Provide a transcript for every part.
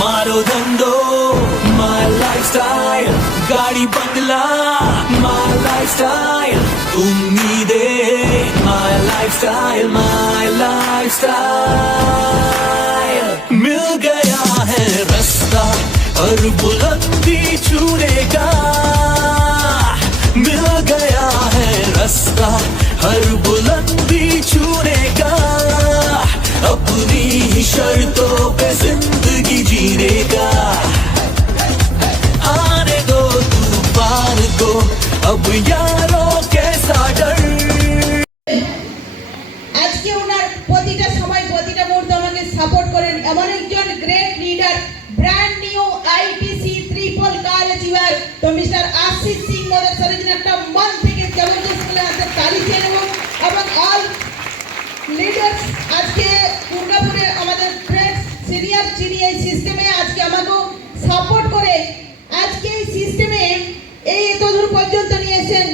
मारो धंधो my lifestyle, गाड़ी बंगला माय लाइफस्टाइल, उम्मीदें माय लाइफस्टाइल, माय लाइफस्टाइल। मिल गया है रास्ता हर बुलंदी छूने का, मिल गया है रास्ता हर बुलंदी छूने का, अपनी ही शर्तों पे जिंदगी जीने का। आने दो तूफान को अब यारों कैसा डर। আজকে ওনার প্রতিটা সময় প্রতিটা মুহূর্তে আমাকে সাপোর্ট করেন এমন একজন great leader, brand new ITC triple car achiever তো মিস্টার আশিস সিং মোদের সরেজন একটা মন থেকে জবরদস্ত করে হাতে তালি দিয়ে নেব। এবং অল লিডার্স আজকে দুর্গাপুরে আমাদের ফ্রেন্ডস সিনিয়র যিনি এই সিস্টেমে আজকে আমাকে সাপোর্ট করে আজকে এই সিস্টেমে এই এতদূর পর্যন্ত নিয়েছেন।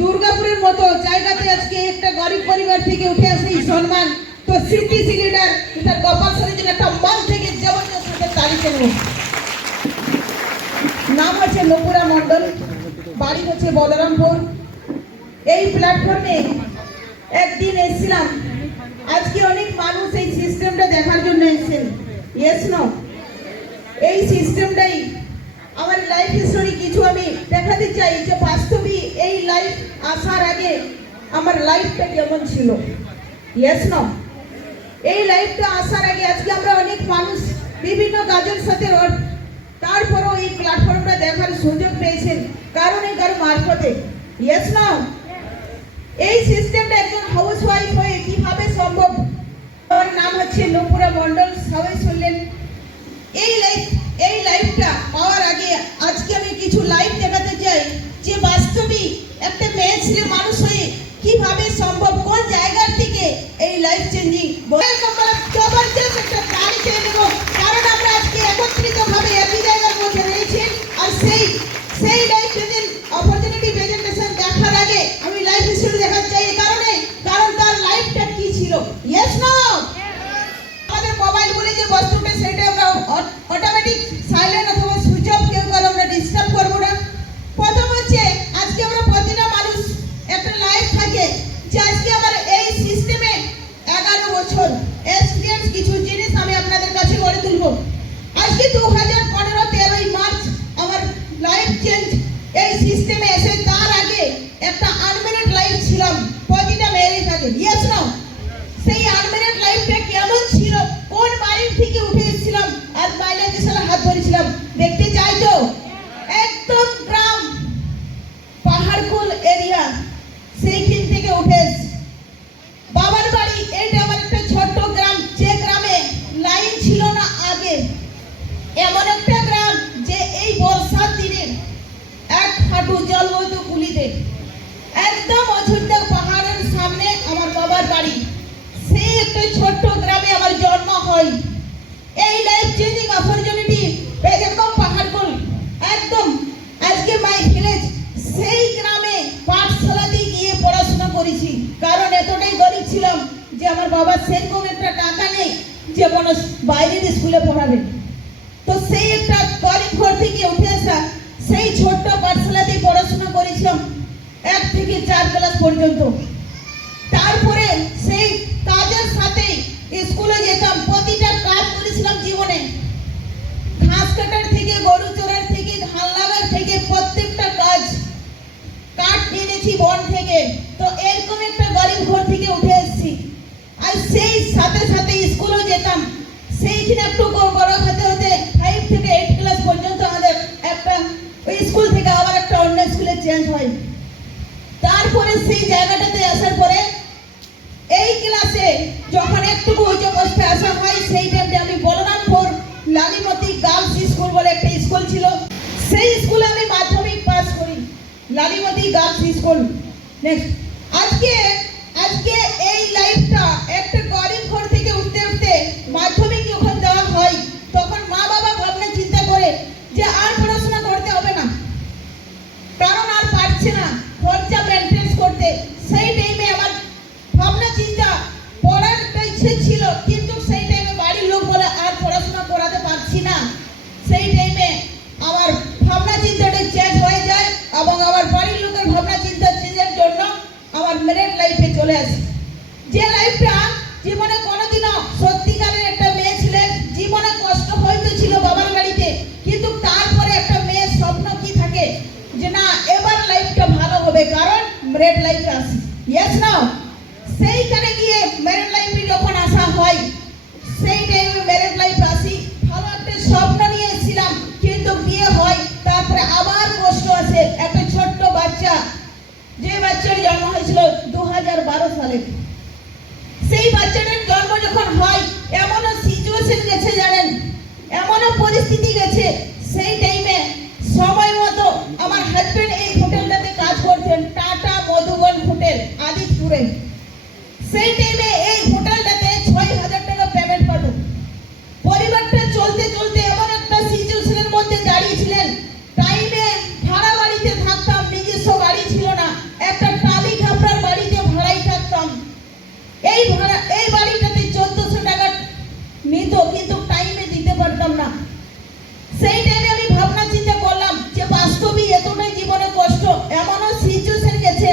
দুর্গাপুরের মতো জায়গাতে আজকে একটা গরিব পরিবার থেকে উঠে আসে এই সম্মান তো সিটিসি লিডার মিস্টার গোপাল সরেজন একটা মন থেকে জবরদস্ত করে তালি দিয়ে নেব। নাম হচ্ছে নুপুরা মণ্ডল, বাড়ি হচ্ছে বলরামপুর। এই প্ল্যাটফর্মে একদিন এসেছিলাম, আজকে অনেক মানুষ এই সিস্টেমটা দেখার জন্য এসেছেন। ইয়েস নো, এই সিস্টেমটাই আমার লাইফ হিস্টোরি কিছু আমি দেখাতে চাই যে বাস্তবে এই লাইফ আসার আগে আমার লাইফটা কেমন ছিল। ইয়েস নো, এই লাইফটা আসার আগে আজকে আমরা অনেক মানুষ বিভিন্ন কাজের সাথে তারপরও এই প্ল্যাটফর্মটা দেখার সুযোগ পেয়েছেন কারণ এই কারো মারফতে। ইয়েস নো, এই সিস্টেমটা একজন হাউস ওয়াইফ হয়ে কিভাবে সম্ভব। ওর নাম হচ্ছে নুপুরা মণ্ডল, সবাই শুনলেন। এই লাইফটা পাওয়ার আগে আজকে আমি কিছু লাইফ দেখাতে চাই যে বাস্তবে একটা মেয়ে ছেলে মানুষ হয়ে কিভাবে সম্ভব, কোন জায়গা থেকে এই লাইফ চেঞ্জিং। জবরদস্ত একটা তালি চেয়ে নেব কারণ আমরা আজকে একত্রিতভাবে একই জায়গার মধ্যে রয়েছি। আর সেই লাইফ চেঞ্জিং অপরচুনিটি প্রেজেন্টেশন দেখার আগে আমি লাইফ হিস্ট্রি দেখাতে চাই এই কারণে কারণ তার লাইফটা কি ছিল। ইয়েস নো, আমাদের মোবাইল বলে যে বস্তুটা সেটা আমরা অটোমেটিক সাইলেন্ট অথবা সুইচ অফ কেউ করে আমরা ডিস্টার্ব করবো না। প্রথম হচ্ছে আজকে আমরা প্রতিটা মানুষ একটা লাইফ থাকে যে আজকে আমার এই সিস্টেমে 11 বছর এক্সপিরিয়েন্স কিছু জিনিস আমি আপনাদের কাছে গড়ে তুলব। আজকে 2015-13 মার্চ আমার লাইফ চেঞ্জ এই সিস্টেমে এসে তার আগে একটা আনম্যারিড লাইফ ছিলাম, প্রতিটা মেয়েরই থাকে। ইয়েস নো, সেই আনম্যারিড লাইফটা কেমন ছিল, কোন বাড়ির থেকে উঠে এসেছিলাম আর মাইলেজের সাথে হাত ধরেছিলাম দেখতে চাই তো। একদম গ্রাম পাহাড়কুল এরিয়া সেইখান থেকে উঠে এসেছি। বাবার বাড়ি এটা আমার একটা ছোট্ট গ্রাম, যে গ্রামে লাইন ছিল না আগে, এমন একটা গ্রাম যে এই বর্ষার দিনে 1 হাঁটু জল বইতো কুলিতে। একদম অযোধ্যা পাহাড়ের সামনে আমার বাবার বাড়ি, সেই একটা ছোট্ট গ্রামে আমার জন্ম হয়। এই লাইফ চেঞ্জিং অপরচুনিটি একদম পাহাড়কুল একদম আজকে মাই ভিলেজ, সেই গ্রামে পাঠশালাতে গিয়ে পড়াশোনা করেছি কারণ এতটাই গরিব ছিলাম যে আমার বাবা সেরকম একটা টাকা নেই যে কোনো বাইরের স্কুলে পড়াবে। তো সেই একটা গরিব ঘর থেকে উঠে আসা সেই ছোট্ট পাঠশালাতে পড়াশোনা করেছিলাম 1 থেকে 4 ক্লাস পর্যন্ত। তারপরে সেই কাজের সাথে স্কুলে যেতাম, প্রতিটা কাজ করেছিলাম জীবনে, ঘাস কাটার থেকে গরু চড়ার থেকে ধান লাগার থেকে প্রত্যেকটা কাজ কাঠ এনেছি বন থেকে। তো এরকম একটা গরিব ঘর থেকে উঠে এসেছি আর সেই সাথে সাথে স্কুলেও যেতাম। সেইখানে একটু বড় হতে হতে 5 থেকে 8 ক্লাস পর্যন্ত আমাদের একটা ওই স্কুল থেকে আবার একটা অন্য স্কুলে চেঞ্জ হয়। তারপরে সেই জায়গাটাতে আসার পরে এই ক্লাসে যখন একটু উচ্চ অবস্থায় আসা হয় সেই টাইমে আমি বলরামপুর লালিমতি গার্লস স্কুল বলে একটা স্কুল ছিল, সেই স্কুলে আমি মাধ্যমিক পাস করি, লালিমতি গার্লস স্কুল। নেক্সট আজকে এই লাইফটা একটা গরিব ঘর থেকে উঠতে উঠতে মাধ্যমিক যখন দেওয়া হয় তখন মা বাবা ভাবনা চিন্তা করে যে আর পড়াশোনা করতে হবে না কারণ আর পারছে না খরচা মেনটেন করতে। সেই টাইমে আমার ভাবনা চিন্তা পড়ার ইচ্ছে ছিল কিন্তু সেই টাইমে বাড়ির লোক বলে আর পড়াশোনা করাতে পারছি না, না, সেই টাইমে আমার ভাবনা চিন্তাটা চেঞ্জ হয়ে যায় এবং আমার বাড়ির লোকের ভাবনা চিন্তা চেঞ্জের জন্য আমার ম্যারেড লাইফে চলে আসে। যে লাইফটা জীবনে কোনোদিনও সত্যিকারের একটা মেয়ে ছিলেন, জীবনে কষ্ট হয়তো ছিল বাবার বাড়িতে, কিন্তু তারপরে একটা মেয়ের স্বপ্ন কি থাকে যে না এবার লাইফটা ভালো হবে, কারণ ম্যারেড লাইফে আসি। ইয়েস নাও, সেইখানে গিয়ে ম্যারেড লাইফে যখন আসা হয়, সেই টাইমে ম্যারেড লাইফ আসি, ভালো একটা স্বপ্ন নিয়ে এসেছিলাম, কিন্তু বিয়ে হয়, তারপরে আবার কষ্ট আসে। একটা ছোট্ট বাচ্চা, যে বাচ্চার জন্ম হয়েছিল 2012 সালে, সেই বাচ্চাটার জন্ম যখন হয় এমনও সিচুয়েশন গেছে জানেন, এমনও পরিস্থিতি গেছে, সেই টাইমে সময় মতো আমার হাজবেন্ড এই হোটেলটাতে কাজ করতেন, টাটা মধুবন হোটেল আদিতপুরে। সেই টাইমে এই হোটেলটাতে 6,000 টাকা পেমেন্ট পাঠান। পরিবারটা চলতে চলতে এমন একটা সিচুয়েশনের মধ্যে দাঁড়িয়েছিলেন, টাইমে ভাড়া বাড়িতে থাকতাম, নিজস্ব বাড়ি ছিল না, একটা টালি খাপড়ার বাড়িতে ভাড়াই থাকতাম। এই বাড়িটাতে 1400 টাকা নিত, কিন্তু টাইমে দিতে পারতাম না। সেই টাইমে আমি ভাবনা চিন্তা করলাম যে বাস্তবে এতটাই জীবনে কষ্ট, এমনও সিচুয়েশন গেছে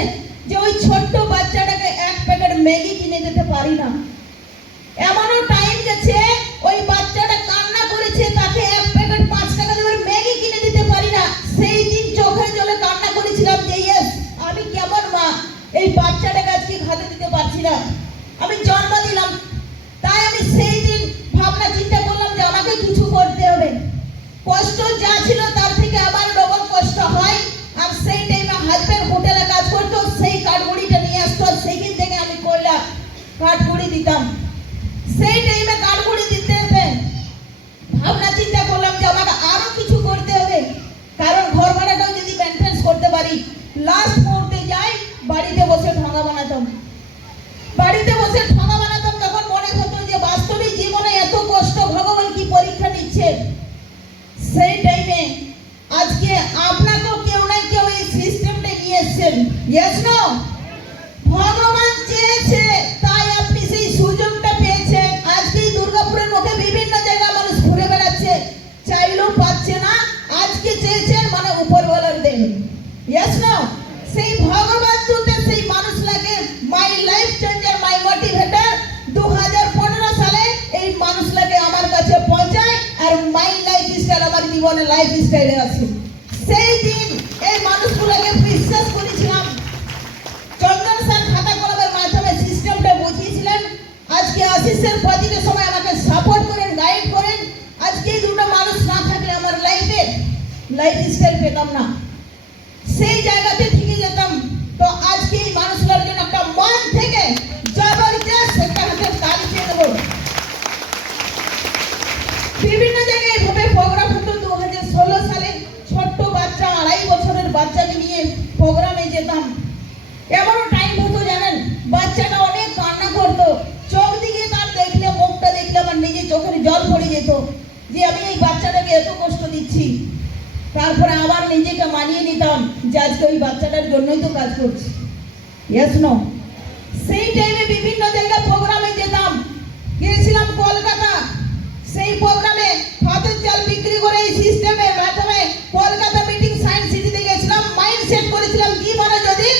যে ওই ছোট্ট বাচ্চাটাকে এক প্যাকেট ম্যাগি কিনে দিতে পারি না। এমনও টাইম গেছে ওই বাচ্চাটা কান্না করেছে, তাকে এক প্যাকেট 5 টাকা দিয়ে ম্যাগি কিনে দিতে পারি না। সেই দিন চোখের জলে কান্না করেছিলাম যে ইয়েস, আমি কেমন মা, এই বাচ্চাটাকে আজকে খাতে দিতে পারছি না, আমি জন্ম দিলাম। তাই আমি সেই দিন ভাবনা চিন্তা করলাম যে আমাকে কিছু করতে হবে। কষ্ট যা ছিল তার থেকে আবার ডবল কষ্ট হয়। আর সেই টাইমে হাজবেন্ড হোটেলে কাজ করতো, সেই কাঠগুড়িটা নিয়ে আসতো, সেইদিন থেকে আমি কয়লা কাঠগুড়ি দিতাম। সেই টাইমে কাঠগুড়ি দিতে হবে, ভাবনা চিন্তা করলাম যে আমাকে আরো কিছু করতে হবে, কারণ ঘর ভাড়াটাও যদি মেনটেন্স করতে পারি। লাস্ট মুহূর্তে যাই, বাড়িতে বসে ঠোঙা বানাতাম, বাড়িতে বসে ঠোঙা বানাতাম। তখন মনে হতো যে বাস্তবিক জীবনে এত কষ্ট, ভগবান কি পরীক্ষা নিচ্ছে। সেই টাইমে আজকে আপনাকেও কেউ না কেউ এই সিস্টেমটা নিয়ে এসেছেন। ইয়েস নো, ভগবান চেয়েছে তাই আপনি সেই সুযোগটা পেয়েছেন। আজকে দুর্গাপুরের মুখে বিভিন্ন জায়গায় মানুষ ঘুরে বেড়াচ্ছে, চাইলেও পাচ্ছে না, আজকে চেয়েছেন মানে উপরওয়ালার দেন। ইয়েস নো, সেই ভগবান দূতে সেই মানুষ লাগে my life changer, my motivator. 2015 সালে এই মানুষ লাগে আমার কাছে পৌঁছায়, আর মাই লাইফ স্টাইল আমার জীবনে লাইফ স্টাইলে আছে। সেই দিন এই মানুষগুলোকে বিশ্বাস করেছিলাম, চন্দন স্যার খাতা কলমের মাধ্যমে সিস্টেমটা বুঝিয়েছিলেন। আজকে আশিসের প্রতিটা সময় আমাকে সাপোর্ট করেন, গাইড করেন। আজকে এই দুটো মানুষ না থাকলে আমার লাইফ স্টাইল পেতাম না, সেই জায়গাতে থেকে যেতাম। তো আজকে এই মানুষগুলোর জন্য একটা মন থেকে জবরদস্ত একটা হাতে তালি দিয়ে দেবো। বিভিন্ন জায়গায় এভাবে প্রোগ্রাম হতো। 2016 সালে ছোট্ট বাচ্চা, 2.5 বছরের বাচ্চাকে নিয়ে প্রোগ্রামে যেতাম। এমনও টাইম হতো জানেন, বাচ্চাটা অনেক কান্না করতো, চোখ দিকে তার দেখলে, মুখটা দেখলে আমার নিজের চোখের জল পড়ে যেত যে আমি এই বাচ্চাটাকে এত কষ্ট দিচ্ছি। তারপরে আবার নিজেকে মানিয়ে নিতাম যে আজকে ওই বাচ্চাটার জন্যই তো কাজ করছি। ইয়েস নো, সেই টাইমে বিভিন্ন জায়গায় প্রোগ্রামে যেতাম। গিয়েছিলাম কলকাতা, সেই প্রোগ্রামে হাতের চাল বিক্রি করে এই সিস্টেমের মাধ্যমে কলকাতা মিটিং সায়েন্স সিটিতে গেছিলাম। মাইন্ড সেট করেছিলাম জীবনে যদি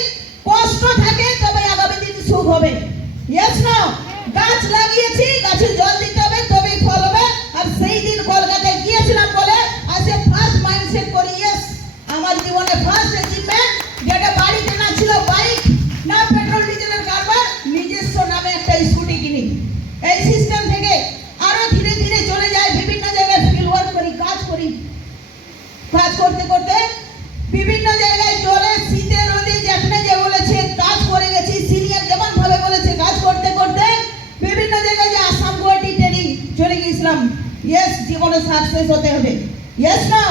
কষ্ট থাকে তবে আগামী দিন সুখ হবে। ইয়েস নো, গাছ লাগিয়েছি, গাছে জল দিতে হবে তবেই ফল হবে। আর সেই দিন কলকাতায় গিয়েছিলাম বলে আজকে ফার্স্ট মাইন্ড সেট করি ইয়েস, আমার জীবনে ফার্স্ট অ্যাচিভমেন্ট, যেটা বাড়িতে না ছিল বাইক, না পেট্রোল ডিজেলের কারবার, নিজস্ব নামে একটা স্কুটি কিনি। এই সিস্টেম থেকে আরো ধীরে ধীরে চলে যায়, বিভিন্ন জায়গায় ফিল্ড ওয়ার্ক করি, কাজ করি। কাজ করতে করতে বিভিন্ন জায়গায় জলে, শীতে, রোদে, যেখানে যে বলেছে কাজ করে গেছি। সিনিয়র যেমন ভাবে বলেছে কাজ করতে করতে বিভিন্ন জায়গায় যে আসাম গুয়াহাটি ট্রেনিং চলে গিয়েছিলাম। ইয়েস, জীবনে সাকসেস হতে হবে। ইয়েস না,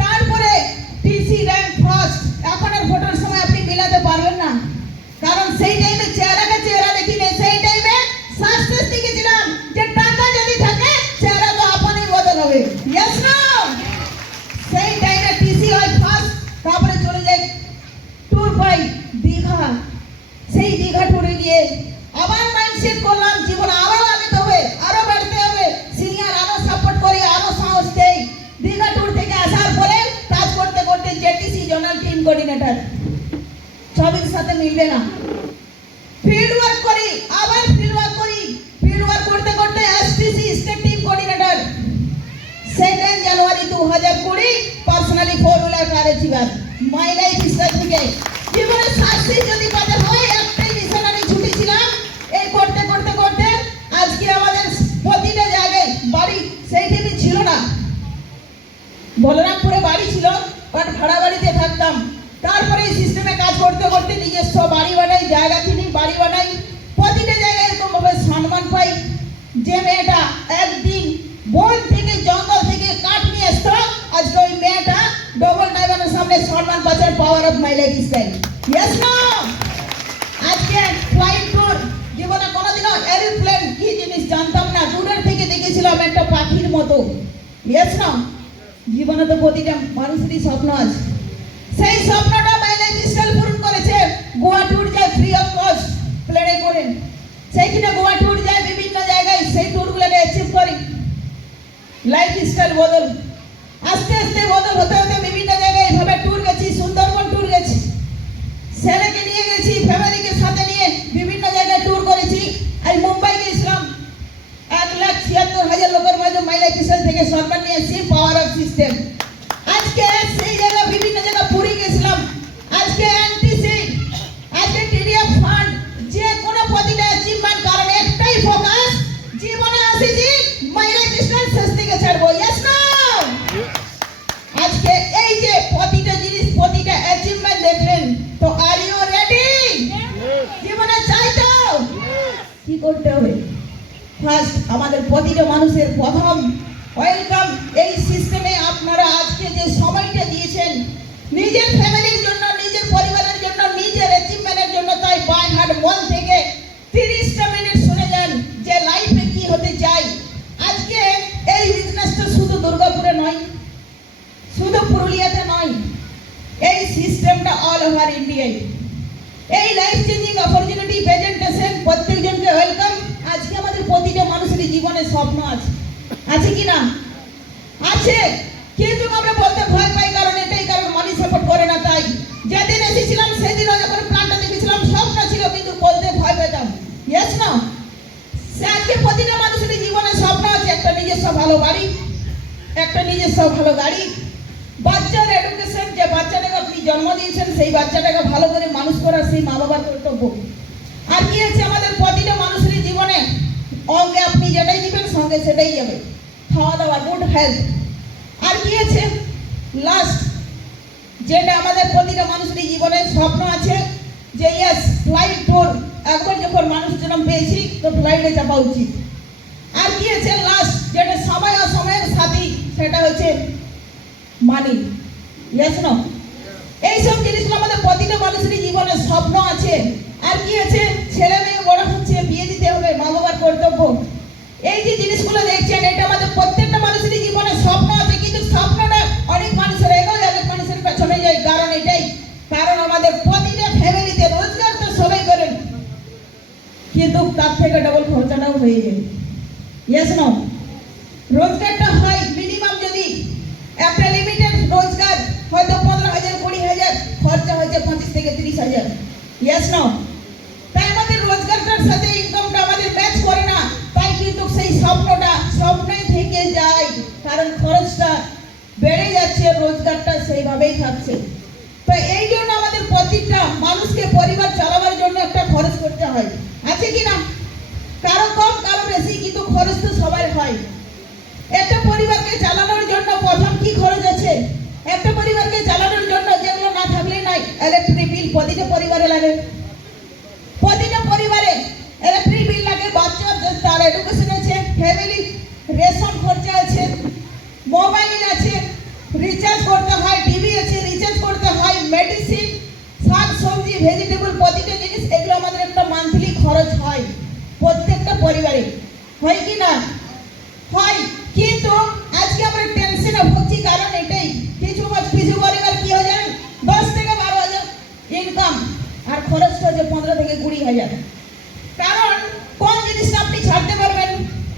তারপরে টিসি র্যাঙ্ক ফার্স্ট। এখন আর ভোটের সময় আপনি মিলাতে পারবেন না, কারণ সেই টাইমে চেহারাকে চেহারা দেখি নেই। সেই টাইমে সাকসেস দেখেছিলাম যে টাকা যদি থাকে চেহারা তো আপনি বদল হবে। ইয়েস না, সেই টাইমে টিসি হয় ফার্স্ট, তারপরে চলে যায় ট্যুর পাই দীঘা। সেই দীঘা ট্যুরে গিয়ে আবার মাইন্ডসেট করলাম জীবনে আরো আগাতে হবে, আরো বাড়তে হবে। সিনিয়র আরো সাপোর্ট করে, আরো সাহস কোঅর্ডিনেটর, সবের সাথে মিলবে না। ফিল্ড ওয়ার্ক করি, আবার ফিল্ড ওয়ার্ক করি, ফিল্ড ওয়ার্ক করতে করতে এসটিসি স্টেট টিম কোঅর্ডিনেটর। 2 জানুয়ারি 2020 পার্সোনালি 4 হুইলার কারে ছিলাম মাই লাইফ স্টাইল থেকে। জীবনে শাস্তি যদি কথা হয়, একটাই মিশনারি ছুটি ছিলাম। এই করতে করতে করতে আজকে আমাদের প্রতিটা জায়গায় বাড়ি সেই টাইমে ছিল না। বলরামপুরে বাড়ি ছিল, বাট ভাড়া বাড়িতে থাকতাম। তারপরে এই সিস্টেমে কাজ করতে করতে নিজস্ব বাড়ি বানাই, জায়গা কিনি, বাড়ি বানাই। প্রতিটা জায়গায় এরকম ভাবে সম্মান পাই। যে মেয়েটা একদিন বন থেকে জঙ্গল থেকে কাঠ নিয়ে আসতো, আজকে ওই মেয়েটা ডবল ড্রাইভারের সামনে সম্মান পাচ্ছে। Power of my life style. Yes না? আজকে ফ্লাইট ট্যুর, জীবনে কোনোদিনও এরোপ্লেন কি জিনিস জানতাম না, দূরের থেকে দেখেছিলাম একটা পাখির মতো। ইয়েস না? জীবনে তো প্রতিটা মানুষেরই স্বপ্ন আছে। সেই স্বপ্নটা মাই লাইফ স্টাইল পূরণ করেছে। গোয়া ট্যুর যায় ফ্রি অফ কস্ট প্লেনে করে, সেইখানে গোয়া ট্যুর যায় বিভিন্ন জায়গায়, সেই ট্যুরগুলোকে অ্যাচিভ করি। লাইফ স্টাইল বদল, আস্তে আস্তে বদল হতে হতে বিভিন্ন জায়গায় এইভাবে ট্যুর গেছি। সুন্দরবন ট্যুর গেছি, ছেলেকে নিয়ে গেছি, ফ্যামিলিকে সাথে নিয়ে বিভিন্ন জায়গায় ট্যুর করেছি। আর মুম্বাই গেছিলাম, 1,76,000 লোকের মাঝে মাই লাইফ স্টাইল থেকে সম্মান নিয়ে এসেছি। Power of system. আজকে সেই জায়গা বিভিন্ন জায়গা পুরী গেছিলাম, আজকে এনটিসি, আজকে টিডিএফ ফান্ড, যে কোনো প্রতিটা অ্যাচিভমেন্ট, কারণ একটাই ফোকাস, জীবনে আসিছি মাই লাইফ স্টাইল শেষ থেকে ছাড়বো। ইয়েস না? আজকে এই যে প্রতিটা জিনিস, প্রতিটা অ্যাচিভমেন্ট দেখলেন, তো আর ইউ রেডি? জীবনে চাই তো কি করতে হবে? ফার্স্ট আমাদের প্রতিটা মানুষের প্রথম ওয়েলকাম। এই সিস্টেমে আপনারা আজকে যে সময়টা দিয়েছেন নিজের ফ্যামিলির জন্য, নিজের পরিবারের জন্য, নিজের অ্যাচিভমেন্টের জন্য, তাই বাই হার্ট মন থেকে 30টা মিনিট শুনে যান যে লাইফে কি হতে চাই। আজকে এই বিজনেসটা শুধু দুর্গাপুরে নয়, শুধু পুরুলিয়াতে নয়, এই সিস্টেমটা অল ওভার ইন্ডিয়ায়। এই লাইফ চেঞ্জিং অপরচুনিটি প্রেজেন্টেশন, প্রত্যেকজনকে ওয়েলকাম। আজকে আমাদের প্রতিটা মানুষেরই জীবনে স্বপ্ন আছে, আছে কি না? আছে, কিন্তু আমরা বলতে ভয় পাই, কারণ এটাই কারণ মানি সাপোর্ট করে না। তাই যেদিন এসেছিলাম সেদিনও যখন প্ল্যানটা দেখেছিলাম স্বপ্ন ছিল, কিন্তু বলতে ভয় পেতাম। ইয়েস না? আজকে প্রতিটা মানুষেরই জীবনে স্বপ্ন আছে, একটা নিজস্ব ভালো বাড়ি, একটা নিজস্ব ভালো গাড়ি, বাচ্চার এডুকেশন, যে বাচ্চাটাকে আপনি জন্ম দিয়েছেন সেই বাচ্চাটাকে ভালো করে মানুষ করা সেই মা বাবার কর্তব্য। আর কি আছে আমাদের প্রতিটা মানুষেরই জীবনে, অঙ্গে আপনি যেটাই দিবেন সঙ্গে সেটাই যাবে, খাওয়া দাওয়া, গুড হেলথ। আর কি আছে লাস্ট, যেটা আমাদের প্রতিটা মানুষেরই জীবনে স্বপ্ন আছে, যে ইয়েস ফ্লাইট ট্যুর। একবার যখন মানুষ জন্ম পেয়েছি তো ফ্লাইটে চাপা উচিত। আর কি আছে লাস্ট, যেটা সময় অসময়ের সাথী, সেটা হচ্ছে মানি। ইয়েস না? এইসব জিনিসগুলো আমাদের প্রতিটা মানুষেরই জীবনে স্বপ্ন আছে। আর কি আছে, ছেলে মেয়ে বড় হচ্ছে, বিয়ে দিতে হবে, মা বাবার কর্তব্য। এই যে জিনিসগুলো দেখছেন, এটা আমাদের প্রত্যেকটা মানুষেরই জীবনে স্বপ্ন আছে, কিন্তু স্বপ্নটা অনেক মানুষের এগোয়, অনেক মানুষের পেছনে যায়। কারণ এটাই, কারণ আমাদের প্রতিটা ফ্যামিলিতে রোজগার তো সবাই করেন, কিন্তু তার থেকে ডবল খরচাটাও হয়ে যায়। ইয়েস না? রোজগারটা হয় মিনিমাম, যদি একটা লিমিটেড রোজগার হয়তো 15,000, 20,000, খরচা হয়েছে 25 থেকে 30,000। ইয়েস না? তাই আমাদের রোজগারটার সাথে ইনকামটা আমাদের ম্যাচ করে না, তাই কিন্তু সেই স্বপ্নটা স্বপ্নই থেকে যায়, কারণ খরচটা বেড়ে যাচ্ছে, রোজগারটা সেইভাবেই থাকছে। তো এই জন্য আমাদের প্রত্যেকটা মানুষকে পরিবার চালাবার জন্য একটা খরচ করতে হয়, আছে কি না? কারো কম কারো বেশি, কিন্তু খরচ তো সবার হয়। একটা পরিবারকে চালানোর জন্য প্রথম কি খরচ আছে? একটা পরিবারকে চালানোর জন্য যেগুলো না থাকলে নাই, ইলেকট্রিক বিল প্রতিটা পরিবারে লাগে, প্রতিটা পরিবারে ইলেকট্রিক বিল লাগে, বাচ্চার তার এডুকেশন আছে, ফ্যামিলি রেশন খরচা আছে, মোবাইল আছে, রিচার্জ করতে হয়, টিভি আছে, রিচার্জ করতে হয়, মেডিসিন, শাক সবজি, ভেজিটেবল, প্রতিটা জিনিস, এগুলো আমাদের একটা মান্থলি খরচ হয় প্রত্যেকটা পরিবারে, হয় কি না? হয়। কিন্তু আজকে আমরা টেনশনে ভুগছি, কারণ এটাই, কিছু পরিবার কি হয়ে যায় 10 থেকে 12,000 ইনকাম, আর খরচটা হচ্ছে 15 থেকে 20,000। কারণ কোন জিনিসটা আপনি ছাড়তে পারবেন?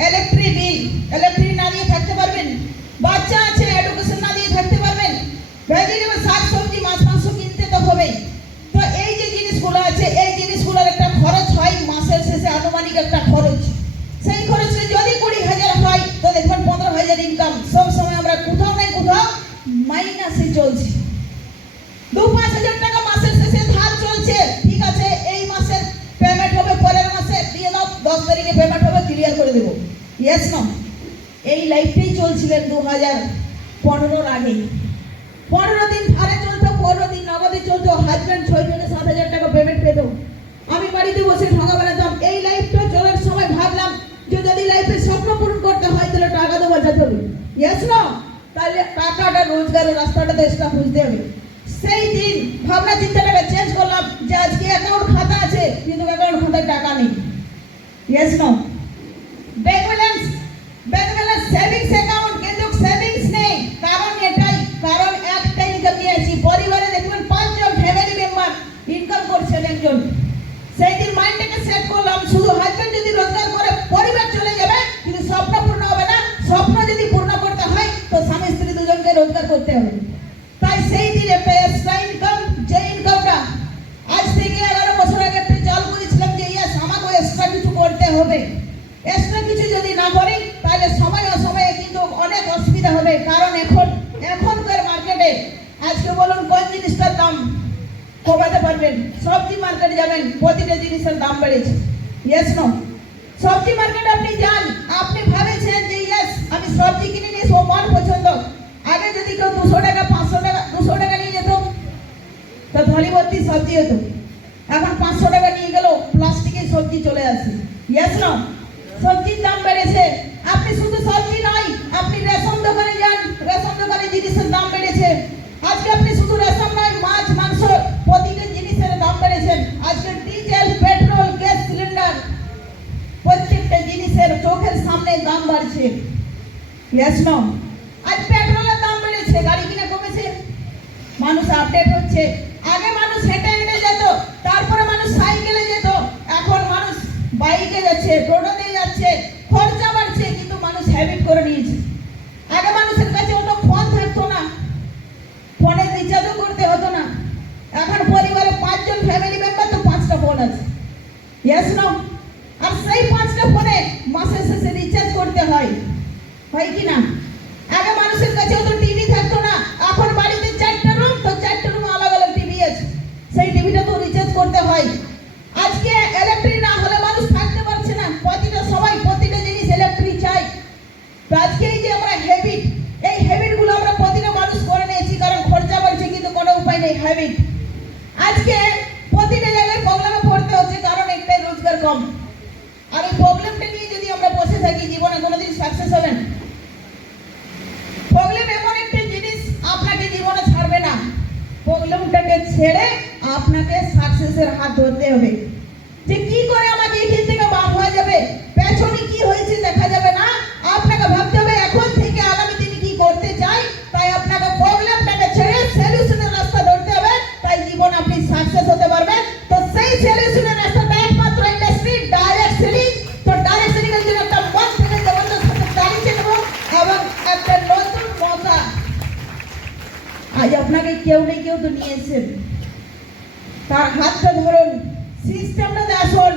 ইলেকট্রিক বিল, ইলেকট্রিক না দিয়ে থাকতে পারবেন, বাচ্চা আছে, এডুকেশন না দিয়ে থাকতে পারবেন, ভেজিটেবল, শাক সবজি, মাছ মাংস কিনতে মাইনাসে চলছে। 2-5 হাজার টাকা মাসের শেষে ধার চলছে। ঠিক আছে, এই মাসের পেমেন্ট হবে পরের মাসে, দিয়ে দাও, 10 তারিখে পেমেন্ট হবে, ক্লিয়ার করে দেবো। ইয়েস না, এই লাইফটাই চলছিলেন 2015 আগে। 15 দিন ধারে চলতো, 15 দিন নগদে চলতো। হাজব্যান্ড 6 জনে 7,000 টাকা পেমেন্ট পেত। আমি বাড়িতে বসে ঠকা বানাতাম। এই লাইফটা চলার সময় ভাবলাম যে যদি লাইফের স্বপ্ন পূরণ করতে হয় তাহলে টাকা তো বাঁচাতে হবে। ইয়েস না, তাহলে টাকাটা রোজগারের রাস্তাটা তো এক্সট্রা খুঁজতে হবে। সেই দিন ভাবনা চিন্তাটাকে চেঞ্জ করলাম যে আজকে অ্যাকাউন্ট খাতা আছে কিন্তু অ্যাকাউন্ট খাতায় টাকা নেই। ইয়েস না, ব্যাংক ব্যালেন্স সেভিংস অ্যাকাউন্ট কিন্তু সেভিংস নেই। কারণ এটাই, কারণ একটা ইনকাম নিয়েছি। পরিবারে দেখবেন 5 জন ফ্যামিলি মেম্বার, ইনকাম করছেন একজন। সেই দিন মাইন্ডটাকে সেট করলাম শুধু হাজবেন্ড যদি রোজগার করে পরিবার চলে যাবে কিন্তু স্বপ্ন পূর্ণ হবে না। স্বপ্ন যদি পূর্ণ করতে হয় তো স্বামী স্ত্রী দুজনকে রোজগার করতে হবে। তাই সেই দিন একটা এক্সট্রা ইনকাম, যে ইনকামটা আজ থেকে 11 বছর আগে একটা চাল করেছিলাম যে ইয়েস আমাকে এক্সট্রা কিছু করতে হবে। এক্সট্রা কিছু যদি না করি তাহলে সময় অসময়ে কিন্তু অনেক অসুবিধা হবে। কারণ এখনকার মার্কেটে আজকে বলুন কোন জিনিসটার দাম কমাতে পারবেন? সবজি মার্কেটে যাবেন, প্রতিটা জিনিসের দাম বেড়েছে। ইয়েস নো, সবজি মার্কেটে আপনি যান, আপনি ভাবেছেন যে ইয়েস আমি সবজি কিনে নিয়ে ও মন পছন্দ। আগে যদি কেউ 200 টাকা 500 টাকা 200 টাকা নিয়ে যেত তো থলি ভর্তি সবজি হতো। এখন 500 টাকা নিয়ে গেল প্লাস্টিকের সবজি চলে আসে। ইয়েস নো, সবজির দাম বেড়েছে। আপনি শুধু সবজি নয়, আপনি রেশন দোকানে যান, রেশন দোকানে জিনিসের দাম বেড়েছে। আজকে আপনি শুধু রেশন নয়, মাছ মাংস প্রতিটা জিনিসের দাম বেড়েছে। আজকে ডিজেল, পেট্রোল, গ্যাস সিলিন্ডার প্রত্যেকটা জিনিসের চোখের সামনে দাম বাড়ছে। ইয়েস নো, আজ পেট্রোলের দাম বেড়েছে, গাড়ি কিনা কমেছে, মানুষ আপডেট হচ্ছে। আগে মানুষ হেঁটে হেঁটে যেত, তারপরে মানুষ সাইকেলে যেত, এখন মানুষ বাইকে যাচ্ছে, টোটোতে যাচ্ছে। খরচা বাড়ছে কিন্তু মানুষ হ্যাবিট করে নিয়েছে। আগে মানুষের কাছে অত ফোন থাকতো না, ফোনের রিচার্জও করতে হতো না। এখন পরিবারে 5 জন ফ্যামিলি মেম্বার তো 5টা ফোন আছে। ইয়েস নো, আর সেই 5টা ফোনে মাসের শেষে রিচার্জ করতে হয় কি না? আগে মানুষের কাছে অত টিভি থাকতো না, এখন বাড়িতে 4টা রুম, তো 4টা রুম আলাদা আলাদা টিভি আছে, সেই টিভিটা তো রিচার্জ করতে হয়। আজকে ইলেকট্রিক না হলে মানুষ থাকতে পারছে না, প্রতিটা সময় প্রতিটা জিনিস ইলেকট্রিক চাই। তো আজকে এই যে আমরা হ্যাবিট, এই হ্যাবিটগুলো আমরা প্রতিটা মানুষ করে নিয়েছি, কারণ খরচা বাড়ছে কিন্তু কোনো উপায় নেই। হ্যাবিট আজকে প্রতিটা জায়গায় প্রবলেমে পড়তে হচ্ছে, কারণ একটাই রোজগার কম। আর এই প্রবলেমটা নিয়ে যদি আমরা বসে থাকি জীবনে কোনোদিন সাকসেস হবে না। প্রবলেম এমন একটা জিনিস আপনাকে জীবনে ছাড়বে না, প্রবলেমটাকে ছেড়ে আপনাকে সাকসেসের হাত ধরতে হবে। যে কি করে আমাকে এখান থেকে বার হয়ে যাবে, পেছনে কি হয়েছে দেখা যাবে না, আপনাকে ভাবতে হবে এখন থেকে আগামী দিনে কি করতে চাই। তাই আপনাকে প্রবলেমটাকে ছেড়ে সলিউশনের রাস্তা ধরতে হবে, তাই জীবন আপনি সাকসেস হতে পারবেন। তো সেই সলিউশনের রাস্তাটা একমাত্র ইন্ডাস্ট্রি, ডাইরেক্ট সেলিং। তো ডাইরেক্ট সেলিং এর জন্য একটা মন থেকে জবরদস্ত হাতে দাঁড়িয়ে নেব এবং একটা নতুন মজা আজ আপনাকে কেউ নেই কেউ তো নিয়ে এসেছেন, তার হাতটা ধরুন, সিস্টেমটাতে আসুন,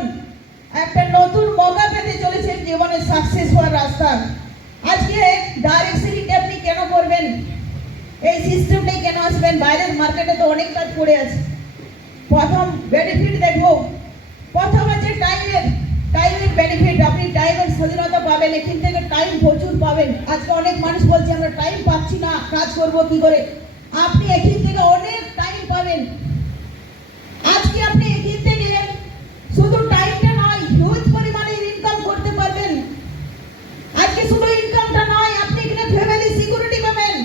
একটা নতুন মজা পেতে চলেছেন জীবনে সাকসেস হওয়ার রাস্তা। আজকে ডাইরেক্ট সেলিং আপনি কেন করবেন, এই সিস্টেমটাই কেন আসবেন? বাইরের মার্কেটে তো অনেক কাজ পড়ে আছে। প্রথম বেনিফিট দেখবো, প্রথম আছে টাইমের বেনিফিট। আপনি টাইমের স্বাধীনতা পাবেন, এখান থেকে টাইম প্রচুর পাবেন। আজকে অনেক মানুষ বলছে আমরা টাইম পাচ্ছি না, কাজ করব কি করে? আপনি এখান থেকে অনেক টাইম পাবেন। আজকে আপনি এখান থেকে শুধু টাইমটা নয়, হিউজ পরিমাণে ইনকাম করতে পারবেন। আজকে শুধু ইনকামটা নয়, আপনি এখানে ফ্যামিলি সিকিউরিটি পাবেন।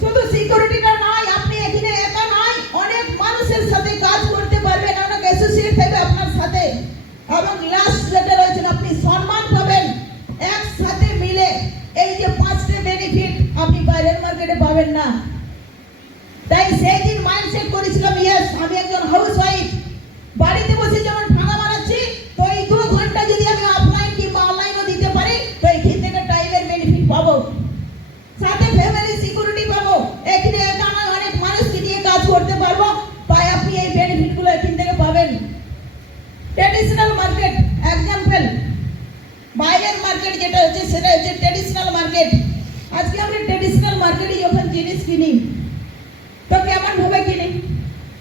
শুধু সিকিউরিটিটা নয়, আপনি এখানে একা নয়, অনেক মানুষের সাথে কাজ করতে পারবেন, অনেক অ্যাসোসিয়েট থাকবে আপনার সাথে। এবং লাস্ট যেটা রয়েছে আপনি সম্মান পাবেন। একসাথে মিলে এই যে 5টা বেনিফিট আপনি বাইরের মার্কেটে পাবেন না। তাই সেই দিন মাইন্ডসেট করেছিলাম ইয়েস আমি একজন হাউস ওয়াইফ, বাড়িতে বসে যেমন খানা বানাচ্ছি, তো এই 2 ঘন্টা যদি আমি অফলাইন কিংবা অনলাইনও দিতে পারি তো এখান থেকে টাইমের বেনিফিট পাবো, সাথে ফ্যামিলি সিকিউরিটি পাবো। এখানে একা নয়, অনেক মানুষকে নিয়ে কাজ করতে পারবো। তাই আপনি এই বেনিফিটগুলো এখান থেকে পাবেন। ট্র্যাডিশনাল মার্কেট এক্সাম্পল, বাইরের মার্কেট যেটা হচ্ছে সেটা হচ্ছে ট্র্যাডিশনাল মার্কেট। আজকে আমরা ট্র্যাডিশনাল মার্কেটে যখন জিনিস জিনিস কিনি তো কেমন ভাবে কিনি?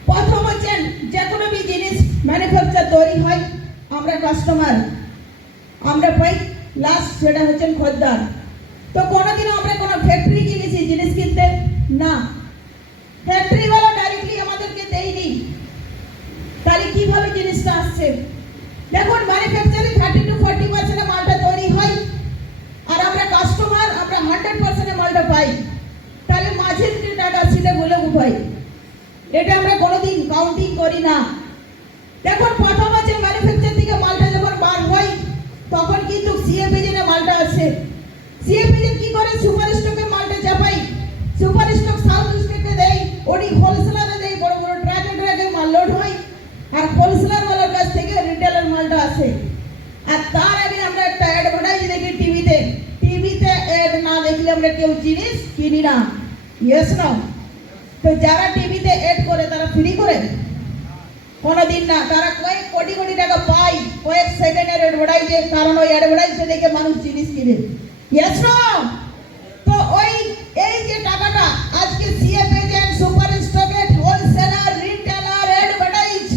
প্রথম হচ্ছেন যে কোনো বি জিনিস ম্যানুফ্যাকচার তৈরি হয় আমরা কাস্টমার আমরা পাই, লাস্ট সেটা হচ্ছেন খদ্দার। তো কোনোদিনও আমরা কোনো ফ্যাক্টরি কিনেছি জিনিস কিনতে? না, ফ্যাক্টরিওয়ালা ডাইরেক্টলি আমাদেরকে দেয়নি। তাহলে কিভাবে জিনিসটা আসছে? দেখুন, ম্যানুফ্যাকচারিং 30-40% মালটা তৈরি হয় আর আমরা কাস্টমার আমরা 100% মালটা পাই। তাহলে মাঝের যে টাকা সেটা বলে উপায়, এটা আমরা কোনোদিন কাউন্টিং করি না। দেখুন, প্রথম আছে ম্যানুফ্যাকচার থেকে মালটা যখন বার হয় তখন কিন্তু সিএফএজেনে মালটা আসে। সিএফএজেন কি করে? সুপার স্টকে মালটা চাপাই, সুপার স্টক সাউথ স্টকে দেয়, ওটি হোলসেলারে দেয়, বড় বড় ট্রাকে ট্রাকে মাল লোড হয় আর হোলসেলার ওয়ালার কাছ থেকে রিটেলার মালটা আসে। আর তার আগে আমরা একটা অ্যাডভার্টাইজ দেখি টিভিতে, টিভিতে অ্যাড না দেখলে আমরা কেউ জিনিস কিনি না। ইয়েস না? তো যারা টিভিতে অ্যাড করে তারা ফ্রি করে? কোনোদিন না। তারা কয়েক কোটি কোটি টাকা পায় কয়েক সেকেন্ডের অ্যাডভার্টাইজে, কারণ ওই অ্যাডভার্টাইজে দেখে মানুষ জিনিস কিনে। ইয়েস না? তো ওই এই যে টাকাটা আজকে সিএফএজেন, সুপার স্টকেট, হোলসেলার, রিটেলার, অ্যাডভার্টাইজ,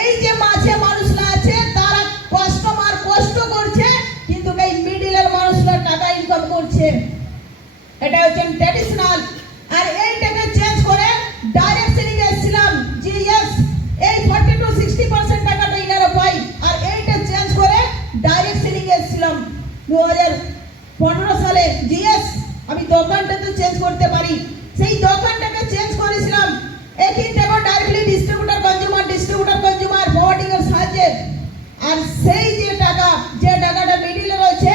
এই যে মাঝে মানুষরা আছে তারা কাস্টমার কষ্ট করছে কিন্তু এই মিডলের মানুষরা টাকা ইনকাম করছে। এটা হচ্ছে ট্র্যাডিশনাল। আর এইটাকে চেঞ্জ করে ডাইরেক্ট সেলিং এসেছিলাম, জিএস, এই 40-60% টাকাটা ইনারা পাই। আর এইটা চেঞ্জ করে ডাইরেক্ট সেলিং এসেছিলাম 2015 সালে। জিএস আমি দোকানটা তো চেঞ্জ করতে পারি, সেই দোকানটাকে চেঞ্জ করেছিলাম একই টাকা ডাইরেক্টলি ডিস্ট্রিবিউটর কনজিউমার ফরওয়ার্ডিং এর সাহায্যে। আর সেই যে টাকাটা মিডিলে রয়েছে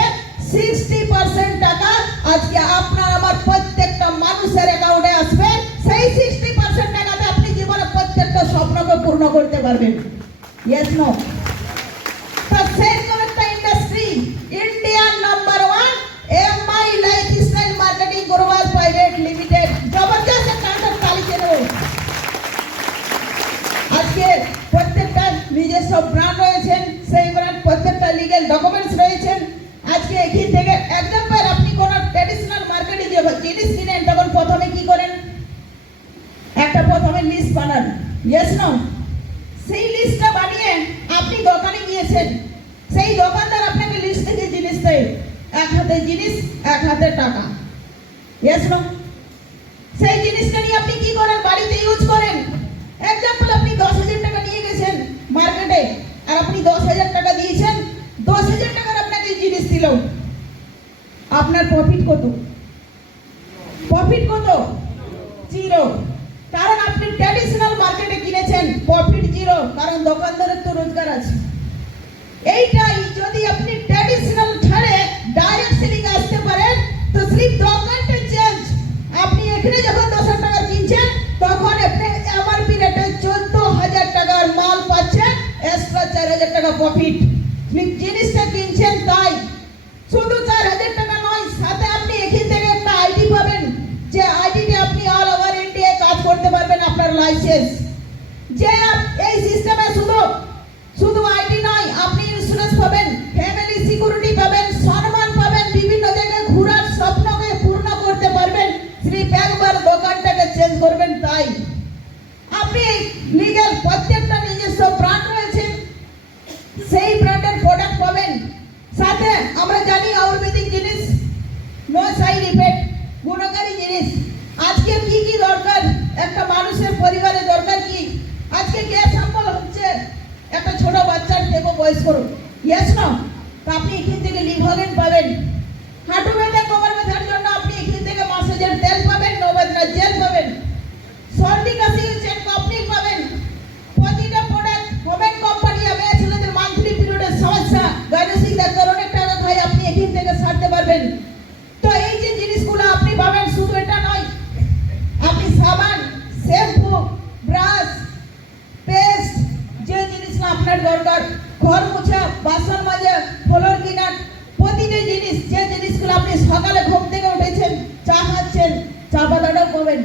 60% টাকা আজকে আপনার আমার প্রত্যেকটা মানুষের অ্যাকাউন্টে আসবে। সেই 60% টাকাতে আপনি জীবনে প্রত্যেকটা স্বপ্নকে পূর্ণ করতে পারবেন। Yes no? তো সেরকম একটা industry Indian number 1 MI Lifestyle Marketing Global Private Limited, জবরদস্ত একটা তালি দেব। আজকে প্রত্যেকটা নিজস্ব ব্র্যান্ড রয়েছেন, সেই ব্র্যান্ড প্রত্যেকটা লিগ্যাল ডকুমেন্টস রয়েছেন। আজকে এখান থেকে এক্সাম্পল, আপনি কোন ট্র্যাডিশনাল মার্কেটে যে জিনিস কিনেন তখন প্রথমে কি করেন? একটা প্রথমে লিস্ট বানান। Yes no? সেই লিস্টটা বানিয়ে আপনি দোকানে গিয়েছেন, সেই দোকানদার আপনাকে লিস্ট থেকে জিনিস দেয়, এক হাতে জিনিস এক হাতে টাকা। Yes no? সেই জিনিসটা নিয়ে আপনি কি করেন? বাড়িতে ইউজ করেন। এক্সাম্পল, আপনি 10,000 টাকা নিয়ে গেছেন মার্কেটে আর আপনি 10,000 টাকা দিয়েছেন, 10,000 টাকার আপনাকে জিনিস দিল, আপনার প্রফিট কত? প্রফিট কত? জিরো। কারণ আপনি ট্র্যাডিশনাল মার্কেটে কিনেছেন, প্রফিট জিরো, কারণ দোকানদারের তো রোজগার আছে। এইটাই যদি আপনি ট্র্যাডিশনাল ছেড়ে ডাইরেক্ট সেলিং আসতে পারেন তো স্লিপ দোকানটা চেঞ্জ। আপনি এখানে যখন 10,000 টাকা কিনছেন তখন আপনি এমআরপি রেটে 14,000 টাকার মাল পাচ্ছেন, এক্সট্রা 4,000 টাকা প্রফিট। স্লিপ জিনিসটা কিনছেন তাই। শুধু 4,000 টাকা নয়, সাথে আপনি এখান থেকে একটা আইডি পাবেন, যে আইডিতে আপনি অল ওভার ইন্ডিয়া কাজ করতে পারবেন, আপনার লাইসেন্স। যে এই সিস্টেমে শুধু আইডি নয়, আপনি ইন্স্যুরেন্স পাবেন, ফ্যামিলি সিকিউরিটি পাবেন, সম্মান পাবেন, বিভিন্ন জায়গায় ঘোরার স্বপ্নকে পূর্ণ করতে পারবেন। স্লিপ একবার দোকানটাকে চেঞ্জ করবেন তাই। আপনি লিগ্যাল প্রত্যেকটা নিজস্ব ব্র্যান্ড রয়েছে, সেই ব্র্যান্ডের প্রোডাক্ট পাবেন। সাথে আমরা জানি আয়ুর্বেদিক জিনিস, নো সাইড ইফেক্ট, গুণকারী জিনিস। আজকে কি কি দরকার একটা মানুষের পরিবারে দরকার কি? আজকে গ্যাস অম্বল হচ্ছে একটা ছোট বাচ্চার থেকে বয়স করো। ইয়েস না? তো আপনি এখান থেকে লিভোগেন পাবেন। হাঁটু ব্যথা কোমর ব্যথার জন্য আপনি এখান থেকে মাসাজের তেল পাবেন, নবদ্রা জেল পাবেন। সর্দি কাশি হচ্ছে কপনিল পাবেন। প্রতিটা প্রোডাক্ট হোমেন কোম্পানি, মেয়ে ছেলেদের মান্থলি পিরিয়ডের সমস্যা, গাইনোসিক ডাক্তার অনেক টাকা খায়, আপনি এখান থেকে সারতে পারবেন। তো এই যে জিনিসগুলো আপনি পাবেন, শুধু এটা নয়, আপনি সাবান, শ্যাম্পু, ব্রাশ, পেস্ট, যে জিনিসটা আপনার দরকার, ঘর মোছা, বাসন মাজা, ফ্লোর ক্লিনার, প্রতিটা জিনিস, যে জিনিসগুলো আপনি সকালে ঘুম থেকে উঠেছেন, চা খাচ্ছেন, চা পাতাটাও পাবেন।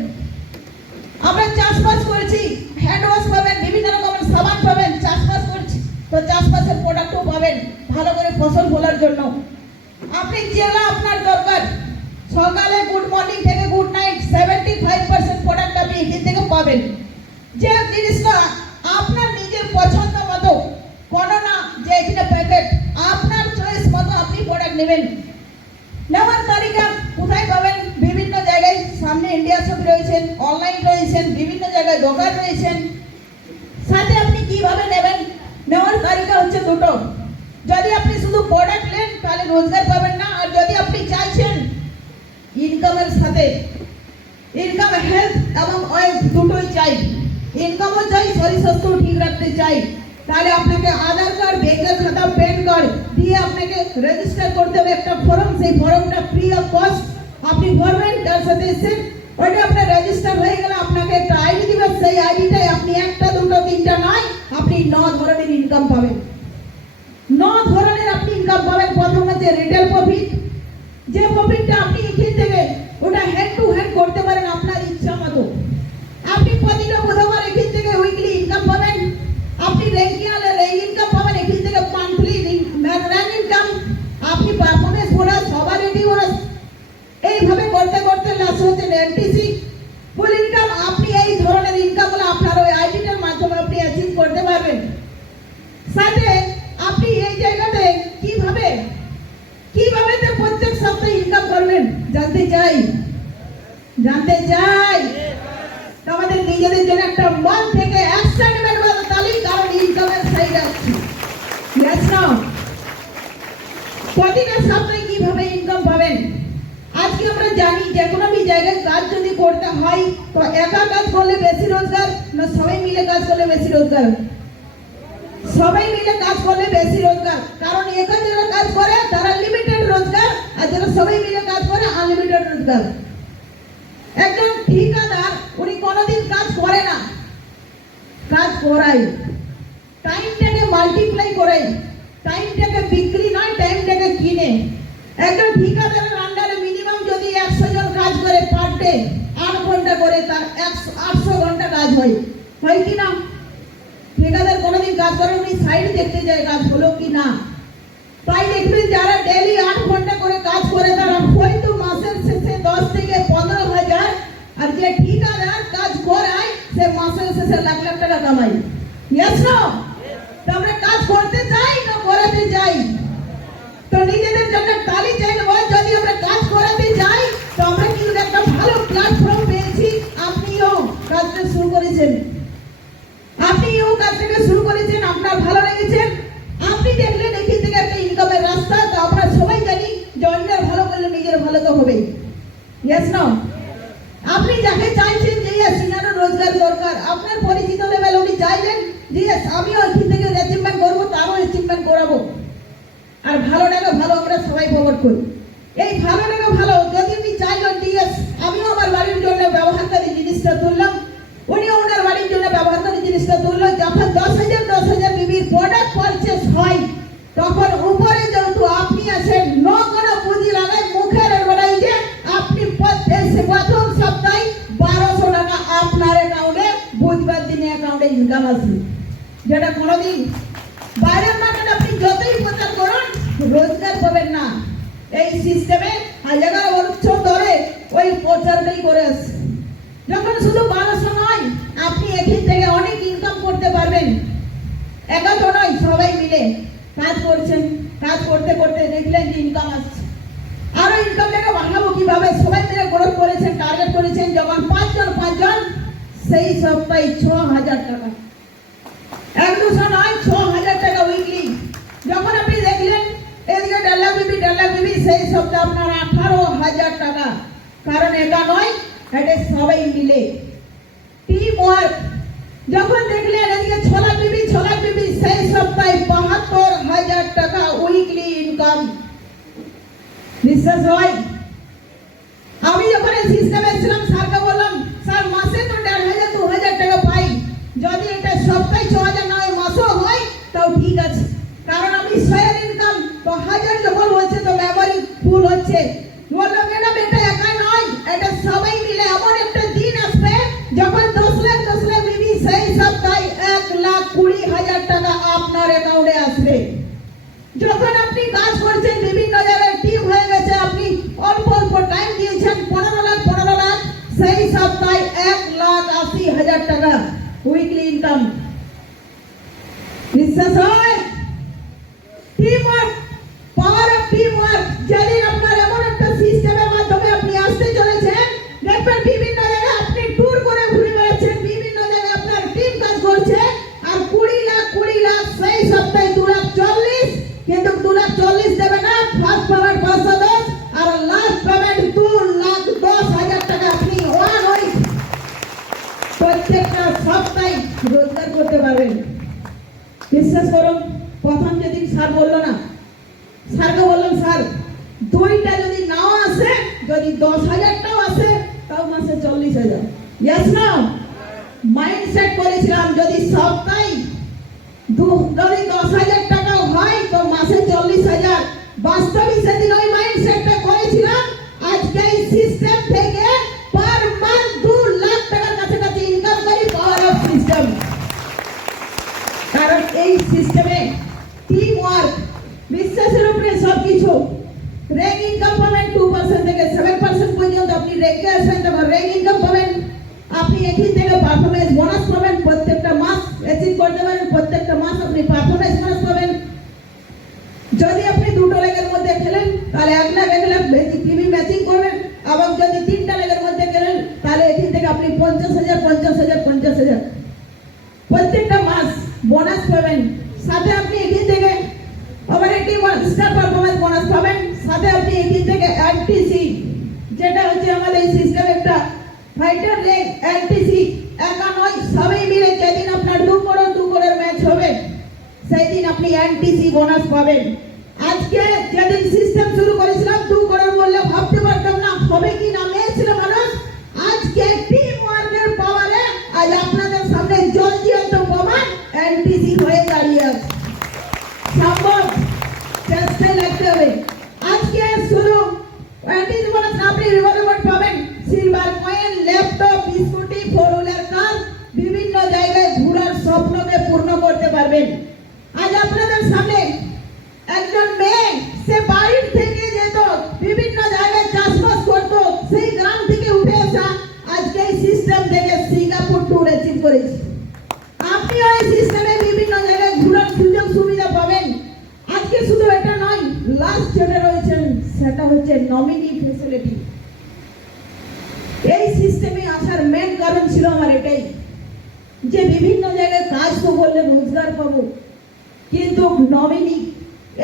আমরা চাষবাস করেছি, হ্যান্ড ওয়াশ পাবেন, বিভিন্ন রকমের সাবান পাবেন। চাষবাস করছি তো চাষবাসের প্রোডাক্টও পাবেন ভালো করে ফসল ফলার জন্য। আপনি যেটা আপনার দরকার, সকালে গুড মর্নিং থেকে গুড নাইট 70 95% প্রোডাক্ট আপনি এখান থেকে পাবেন। যে জিনিসটা আপনার নিজের পছন্দ মতো, কোনো না যে এখানে প্যাকেট, আপনার চয়েস মতো আপনি প্রোডাক্ট নেবেন। নেওয়ার তালিকা কোথায় পাবেন? বিভিন্ন জায়গায়, সামনে ইন্ডিয়া শপ রয়েছেন, অনলাইন রয়েছেন, বিভিন্ন জায়গায় দোকান রয়েছেন। সাথে আপনি কিভাবে নেবেন? নেওয়ার তালিকা হচ্ছে দুটো। যদি আপনি শুধু প্রোডাক্ট নেন তাহলে রোজগার পাবেন না, আর যদি আপনি চাইছেন ইনকামের সাথে, ইনকাম, হেলথ এবং ওয়েলথ দুটোই চাই, ইনকামও চাই, শরীর স্বাস্থ্য ঠিক রাখতে চাই, তাহলে আপনাকে আধার কার্ড, ব্যাংকের খাতা, প্যান কার্ড দিয়ে আপনাকে রেজিস্টার করতে হবে একটা ফর্ম। সেই ফর্মটা ফ্রি অফ কস্ট আপনি ভরবেন, তার সাথে এসে ওইটা আপনার রেজিস্টার হয়ে গেলে আপনাকে একটা আইডি দিবে। সেই আইডিটাই আপনি একটা, দুটো, তিনটা নয়, আপনি 9 ধরনের ইনকাম পাবেন। 9 ধরনের আপনি ইনকাম পাবেন। প্রথম হচ্ছে রিটেল প্রফিট, যে প্রফিটটা আপনি এখান থেকে ওটা হ্যান্ড টু হ্যান্ড করতে পারেন আপনার ইচ্ছা মতো। আপনি প্রতিটা বুধবার এখান থেকে উইকলি ইনকাম পাবেন। আপনি রেগুলার ইনকাম পাবেন এখান থেকে, মান্থলি র্যাঙ্ক ইনকাম, আপনি পারফরমেন্স বোনাস, সবারিটি বোনাস, এইভাবে করতে করতে লাস্ট হচ্ছে এনটিসি ফুল ইনকাম। আপনি এই ধরনের ইনকামগুলো আপনার ওই আইডিটার মাধ্যমে আপনি অ্যাচিভ করতে পারবেন। সাথে আপনি এই জায়গাতে কিভাবে প্রত্যেক সপ্তাহে ইনকাম করবেন জানতে চাই। আমাদের নিজেদের জন্য একটা মন থেকে এক্সাইটমেন্ট বাজে তালি, কারণ ইনকামের সাইড আসছে। ইয়েস না? প্রতিটা সপ্তাহে কিভাবে ইনকাম পাবেন? আজকে আমরা জানি যে কোনো জায়গায় কাজ যদি করতে হয় তো একা কাজ করলে বেশি রোজগার না সবাই মিলে কাজ করলে বেশি রোজগার? সবাই মিলে কাজ করলে বেশি রোজগার, কারণ একা যারা কাজ করে তারা লিমিটেড রোজগার, আর যারা সবাই মিলে কাজ করে আনলিমিটেড রোজগার। একজন ঠিকাদার উনি কোনোদিন কাজ করে না, কাজ করায়, টাইমটাকে মাল্টিপ্লাই করে, টাইমটাকে বিক্রি নয়, টাইমটাকে কিনে। একজন ঠিকাদারের আন্ডারে মিনিমাম যদি 100 জন কাজ করে পার ডে 8 ঘন্টা করে, তার 800 ঘন্টা কাজ হয় কি না? ঠিকাদার কোনোদিন কাজ করে উনি সাইড দেখতে যায় কাজ হলো কি না। তাই দেখবেন যারা ডেইলি 8 ঘন্টা করে কাজ করে তারা হয়তো মাসের শেষে 10 থেকে 15,000, আর যে ঠিকাদার কাজ করায় সে মাসের শেষে লাখ লাখ টাকা কামায়। Yes no? তো আমরা কাজ করতে চাই না করাতে চাই? তো নিজেদের জন্য তালি চাই না? যদি আমরা কাজ করাতে চাই তো আমরা কিন্তু একটা ভালো প্ল্যাটফর্ম পেয়েছি। আপনিও কাজটা শুরু করেছেন, আপনার ভালো লেগেছে, আপনি দেখলেন এখান থেকে একটা ইনকামের রাস্তা। তো আমরা সবাই জানি যে অন্যের ভালো করলে নিজের ভালো তো হবেই। ইয়েস না? আপনি যাকে চাইছেন যে সিনারো রোজগার দরকার, আপনার পরিচিত লেভেল উনি চাইলেন যে আমিও এখান থেকে অ্যাচিভমেন্ট করবো, তারও অ্যাচিভমেন্ট করাবো। আর ভালোটাকে ভালো আমরা সবাই প্রমোট করি। এই ভালোটাকে ভালো যদি উনি চাইলেন যে আমিও আমার বাড়ির জন্য ব্যবহারকারী জিনিসটা তুললাম, উনিও ওনার বাড়ির জন্য ব্যবহারকারী জিনিসটা তুললো। যখন 10,000 বিবির প্রোডাক্ট পারচেস হয় তখন উপরে যেহেতু আপনি আছেন, কোনো পুঁজি লাগাই মুখের বেড়াই যে আপনি প্রথম সপ্তাহে 1200 টাকা আপনার অ্যাকাউন্টে বুধবার দিনে অ্যাকাউন্টে ইনকাম আসবে, যেটা কোনোদিন বাইরের মার্কেট আপনি যতই প্রচার করুন রোজগার পাবেন না। এই সিস্টেমে 11 বছর ধরে ওই প্রচারটাই করে আসছে। যখন শুধু 1200 নয়, আপনি এখান থেকে অনেক ইনকাম করতে পারবেন। একা তো নয়, সবাই মিলে কাজ করছেন, কাজ করতে করতে দেখলেন যে ইনকাম আসছে। আরো ইনকামটাকে বাড়াবো কিভাবে? সবাই মিলে গ্রোথ করেছেন, টার্গেট করেছেন যখন 5 জন, সেই সপ্তাহে 6,000 টাকা, 1-200 নয়, 6,000 টাকা উইকলি। যখন আপনি দেখলেন এদিকে 1.5 লাখ বিবি, সেই সপ্তাহে আপনার 18,000 টাকা। কারণ একা নয়, এটা সবাই মিলে টিম ওয়ার্ক। যখন দেখলেন এদিকে 6 লাখ বিবি, সেই সপ্তাহে 72,000 টাকা উইকলি ইনকাম। বিশ্বাস হয়? আমি যখন এই সিস্টেমে এসেছিলাম স্যারকে বললাম, স্যার মাসে তো 1,500-2,000 টাকা পাই, যদি এটা সপ্তাহে 6,000 নয় মাসও হয় তাও ঠিক আছে। কারণ আমি স্বয়ের ইনকাম তো 1000 যখন হচ্ছে তো মেমোরি ফুল হচ্ছে। বললাম ম্যাডাম এটা একা নয়, এটা সবাই মিলে এমন একটা দিন আসবে যখন 10 লাখ বিবি, সেই সপ্তাহে 1,20,000 টাকা আপনার অ্যাকাউন্টে আসবে। যখন আপনি কাজ করছেন বিভিন্ন জায়গায় টিম হয়ে গেছে, আপনি অল্প টাইম দিয়েছেন 15 লাখ, সেই সপ্তাহে বিশ্বাস হয়? Team work, power of team work. যেদিন আপনার এমন একটা সিস্টেমের মাধ্যমে আপনি আসতে চলেছেন, দেখবেন বিভিন্ন জায়গায় আপনি ট্যুর করে ঘুরে বেড়াচ্ছেন, বিভিন্ন জায়গায় আপনার টিম কাজ করছে, আর 20 লাখ সেই সপ্তাহে 2,40,000, কিন্তু 2,40,000 দেবে না, ফার্স্ট পেমেন্ট 510 আর লাস্ট পেমেন্ট 2,10,000 টাকা আপনি ওয়ান উইক প্রত্যেকটা সপ্তাহে রোজগার করতে পারবেন। বিশ্বাস করুন, প্রথম যেদিন স্যার বললো না, স্যারকে বললাম স্যার 2টা যদি নাও আসে, যদি 10,000টাও আসে, তাও মাসে 40,000। ইয়েস না? মাইন্ডসেট করেছিলাম যদি সপ্তাহে যদি 10,000 টাকাও হয় তো মাসে 40,000। বাস্তবে সেদিন ওই মাইন্ডসেটটা করেছিলাম। আজকে এই সিস্টেম থেকে পার মান্থ 2 লাখ টাকার কাছাকাছি ইনকাম করি, পাওয়ার অফ সিস্টেম। কারণ এই সিস্টেমে টিম ওয়ার্ক, বিশ্বাসের উপরে সবকিছু। র্যাঙ্ক ইনকাম পাবেন 2% থেকে 7% পর্যন্ত। আপনি র্যাঙ্কে আসেন তখন র্যাঙ্ক ইনকাম পাবেন। আপনি এখান থেকে পারফরমেন্স বোনাস পাবেন, প্রত্যেকটা মাস অ্যাচিভ করতে পারেন, প্রত্যেকটা মাস আপনি পারফরমেন্স বোনাস পাবেন। যদি আপনি 2টো লেগের মধ্যে খেলেন তাহলে 1 লাখ টিভি ম্যাচিং করবেন, এবং যদি 3টা লেগের মধ্যে খেলেন তাহলে এখান থেকে আপনি 50,000 প্রত্যেকটা মাস বোনাস পাবেন। সাথে আপনি এখান থেকে অপারেটিভ স্টার পারফরম্যান্স বোনাস পাবেন। সাথে আপনি এখান থেকে এলটিসি, যেটা হচ্ছে আমাদের এই সিস্টেম একটা ফাইটার লেগ এলটিসি, একা নয়, সবাই মিলে যেদিন আপনার 2 করোড়ের ম্যাচ হবে সেই দিন আপনি এলটিসি বোনাস পাবেন। আজকে যেদিন সিস্টেম শুরু করেছিলাম 2 করোড় বললে ভাবতে পারতাম না হবে কি না, মেয়েছিল মানুষ। আজকে টিম ওয়ার্কের পাওয়ারে আজ আপনাদের সামনে জলজিয়ন্ত প্রমাণ এলটিসি হয়ে দাঁড়িয়ে আছে। সম্ভব, চেষ্টায় লাগতে হবে। আজকে শুরু এলটিসি বোনাস আপনি রিওয়ার্ড পাবেন, silver coin, laptop, scooty, 4 wheeler car, বিভিন্ন জায়গায় ঘোরার স্বপ্নকে পূর্ণ করতে পারবেন। আজ আপনাদের সামনে একজন মেয়ে, সে বাড়ির থেকে যেত, বিভিন্ন জায়গায় চাষবাস করতো, সেই গ্রাম থেকে উঠে আসা আজকে এই সিস্টেম থেকে সিঙ্গাপুর ট্যুর অ্যাচিভ করেছে। আপনি ওই সিস্টেমে বিভিন্ন জায়গায় ঘোরার সুযোগ সুবিধা পাবেন। আজকে শুধু এটা নয়, লাস্ট যেটা রয়েছেন সেটা হচ্ছে নমিনি ফ্যাসিলিটি। এই সিস্টেমে আসার মেন কারণ ছিল আমার এটাই, যে বিভিন্ন জায়গায় কাজ তো করলে রোজগার পাবো, কিন্তু নমিনি,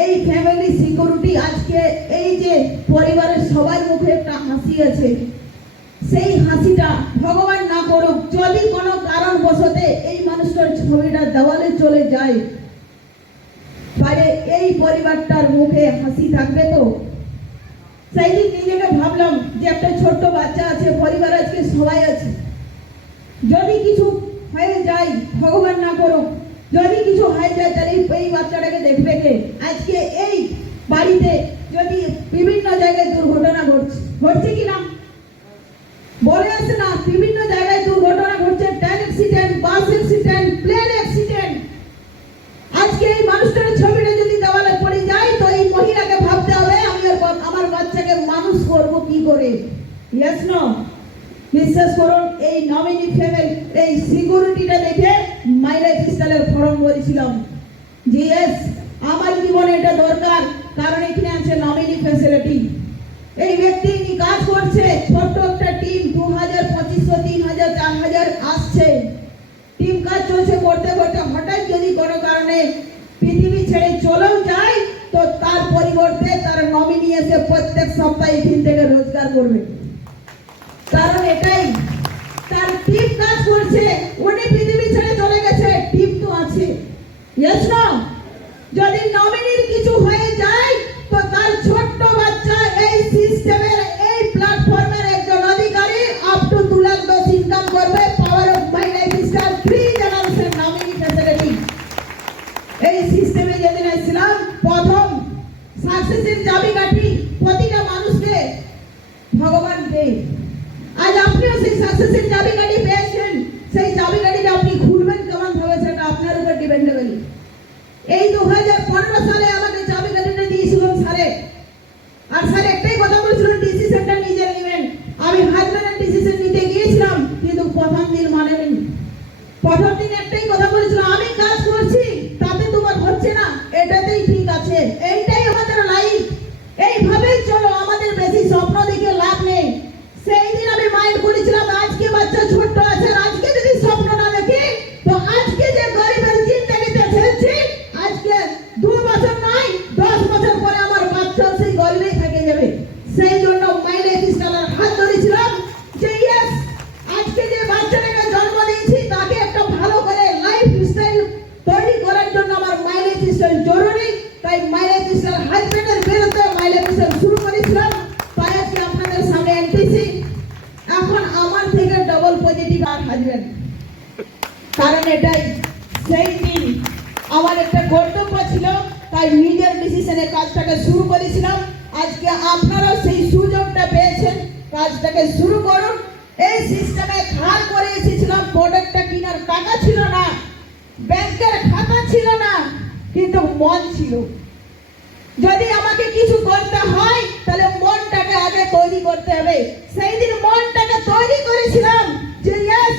এই ফ্যামিলি সিকিউরিটি, আজকে এই যে পরিবারের সবার মুখে একটা হাসি আছে, সেই হাসিটা ভগবান না করুক যদি কোনো কারণবশতে এই মানুষটার ছবিটা দেওয়ালে চলে যায়, তাহলে এই পরিবারটার মুখে হাসি থাকবে তো? সেই দিন নিজেকে ভাবলাম যে একটা ছোট্ট বাচ্চা আছে, পরিবার আজকে সবাই আছে, যদি কিছু হয়ে যায়, ভগবান না করুক, যদি কিছু হয়ে যায় তাহলে এই বাচ্চাটাকে দেখবে কে? আজকে এই বাড়িতে যদি বিভিন্ন জায়গায় দুর্ঘটনা ঘটছে কি না বলে আসে না, বিভিন্ন জায়গায় দুর্ঘটনা ঘটছে, train accident, bus accident, plane accident. আজকে এই মানুষটার ছবিটা যদি দেওয়ালে পড়ে যায় তো এই মহিলাকে ভাবতে হবে আমি আমার বাচ্চাকে মানুষ করব কি করে। Yes no? বিশ্বাস করুন, এই নমিনি ফ্যামিলি, এই সিকিউরিটিটা দেখে মাই লাইফ স্টাইলের ফর্ম বলেছিলাম যে ইয়েস, আমার জীবনে এটা দরকার, কারণ এখানে আছে নমিনি ফ্যাসিলিটি। এই ব্যক্তি কাজ করছে, ছোট্ট একটা টিম, 2,000, 2,500, 3,000, 4,000 আসছে, টিম কাজ চলছে, করতে করতে হঠাৎ যদি কোনো কারণে পৃথিবী ছেড়ে চলেও যায় তো তার পরিবর্তে তার নমিনি এসে প্রত্যেক সপ্তাহে এখান থেকে রোজগার করবে। কারণ এটাই, তার টিম কাজ করছে, উনি পৃথিবী ছেড়ে চলে গেছে, টিম তো আছে। ইয়েস না? যদি নমিনির কিছু হয়ে যায় তো তার ছোট্ট বাচ্চা এই সিস্টেমের, এই প্ল্যাটফর্মের একজন অধিকারী আপ টু 2,10,000 ইনকাম করবে। Power of my life style 3 generation nominee facility. এই সিস্টেমে যেদিন এসেছিলাম, প্রথম সাকসেসের চাবিকাঠি প্রতিটা মানুষকে ভগবান দেয়। আজ আপনিও সেই সাকসেসের চাবিকাঠি পেয়েছেন, সেই চাবিকাঠিটা আপনি খুলবেন কেমন ভাবে সেটা আপনার উপর ডিপেন্ডেবল। এই 2015 সালে আমাকে চাবিকাঠিটা দিয়েছিলেন স্যারে, আর স্যার একটাই কথা বলেছিলেন ডিসিশনটা নিজে নেবেন। আমি হাজবেন্ডের ডিসিশন নিতে গিয়েছিলাম, কিন্তু প্রথম দিন মানেনি। প্রথম দিন একটাই কথা বলেছিলাম, আমি কাজ করছি তাতে তোমার পজিটিভ আর হাজবেন্ড। কারণ এটাই সেই দিন আমার একটা কর্তব্য ছিল, তাই নিজের ডিসিশনে কাজটাকে শুরু করেছিলাম। আজকে আপনারাও সেই সুযোগটা পেয়েছেন, কাজটাকে শুরু করুন। এই সিস্টেমে ধার করে এসেছিলাম, প্রোডাক্টটা কেনার টাকা ছিল না, ব্যাংকের খাতা ছিল না, কিন্তু মন ছিল। যদি আমাকে কিছু করতে হয় তাহলে মনটাকে আগে তৈরি করতে হবে। সেই দিন মনটাকে তৈরি করেছিলাম যে ইয়েস,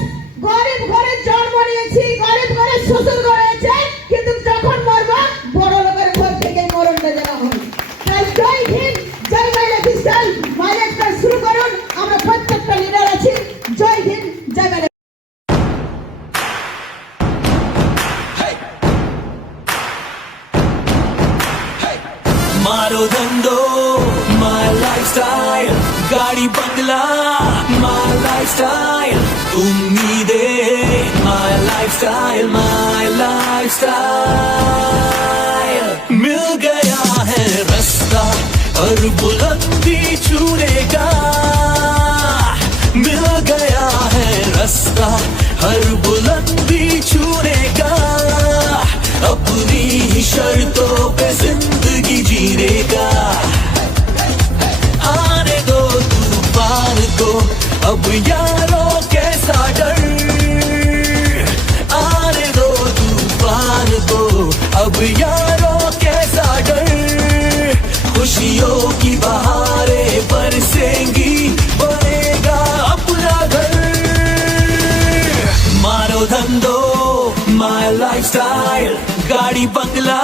গরিব ঘরে জন্ম নিয়েছি, গরিব ঘরে শ্বশুর রয়েছে, কিন্তু যখন মরব বড় লোকের ঘর থেকে মরণটা যেন হয়। তাই জয় হিন্দ, জয় মাইলেজ স্টাইল। মাইলেজটা শুরু করুন, আমরা প্রত্যেকটা লিডার আছি। জয় হিন্দ, জয় মাইলেজ। मारो धंधो my lifestyle, गाड़ी बंगला my lifestyle, उम्मीदें my lifestyle, my lifestyle। मिल गया है रास्ता हर बुलंदी छूने का, मिल गया है रास्ता हर बुलंदी छूने का, अपनी ही शर्तों पे जिंदगी जीने का। आने दो तूफान को अब यारों कैसा डर, आने दो तूफान को अब यारों कैसा डर, खुशियों की बहारें बरसेंगी, बनेगा अपना घर। मारो धंधो my lifestyle, गाड़ी बंगला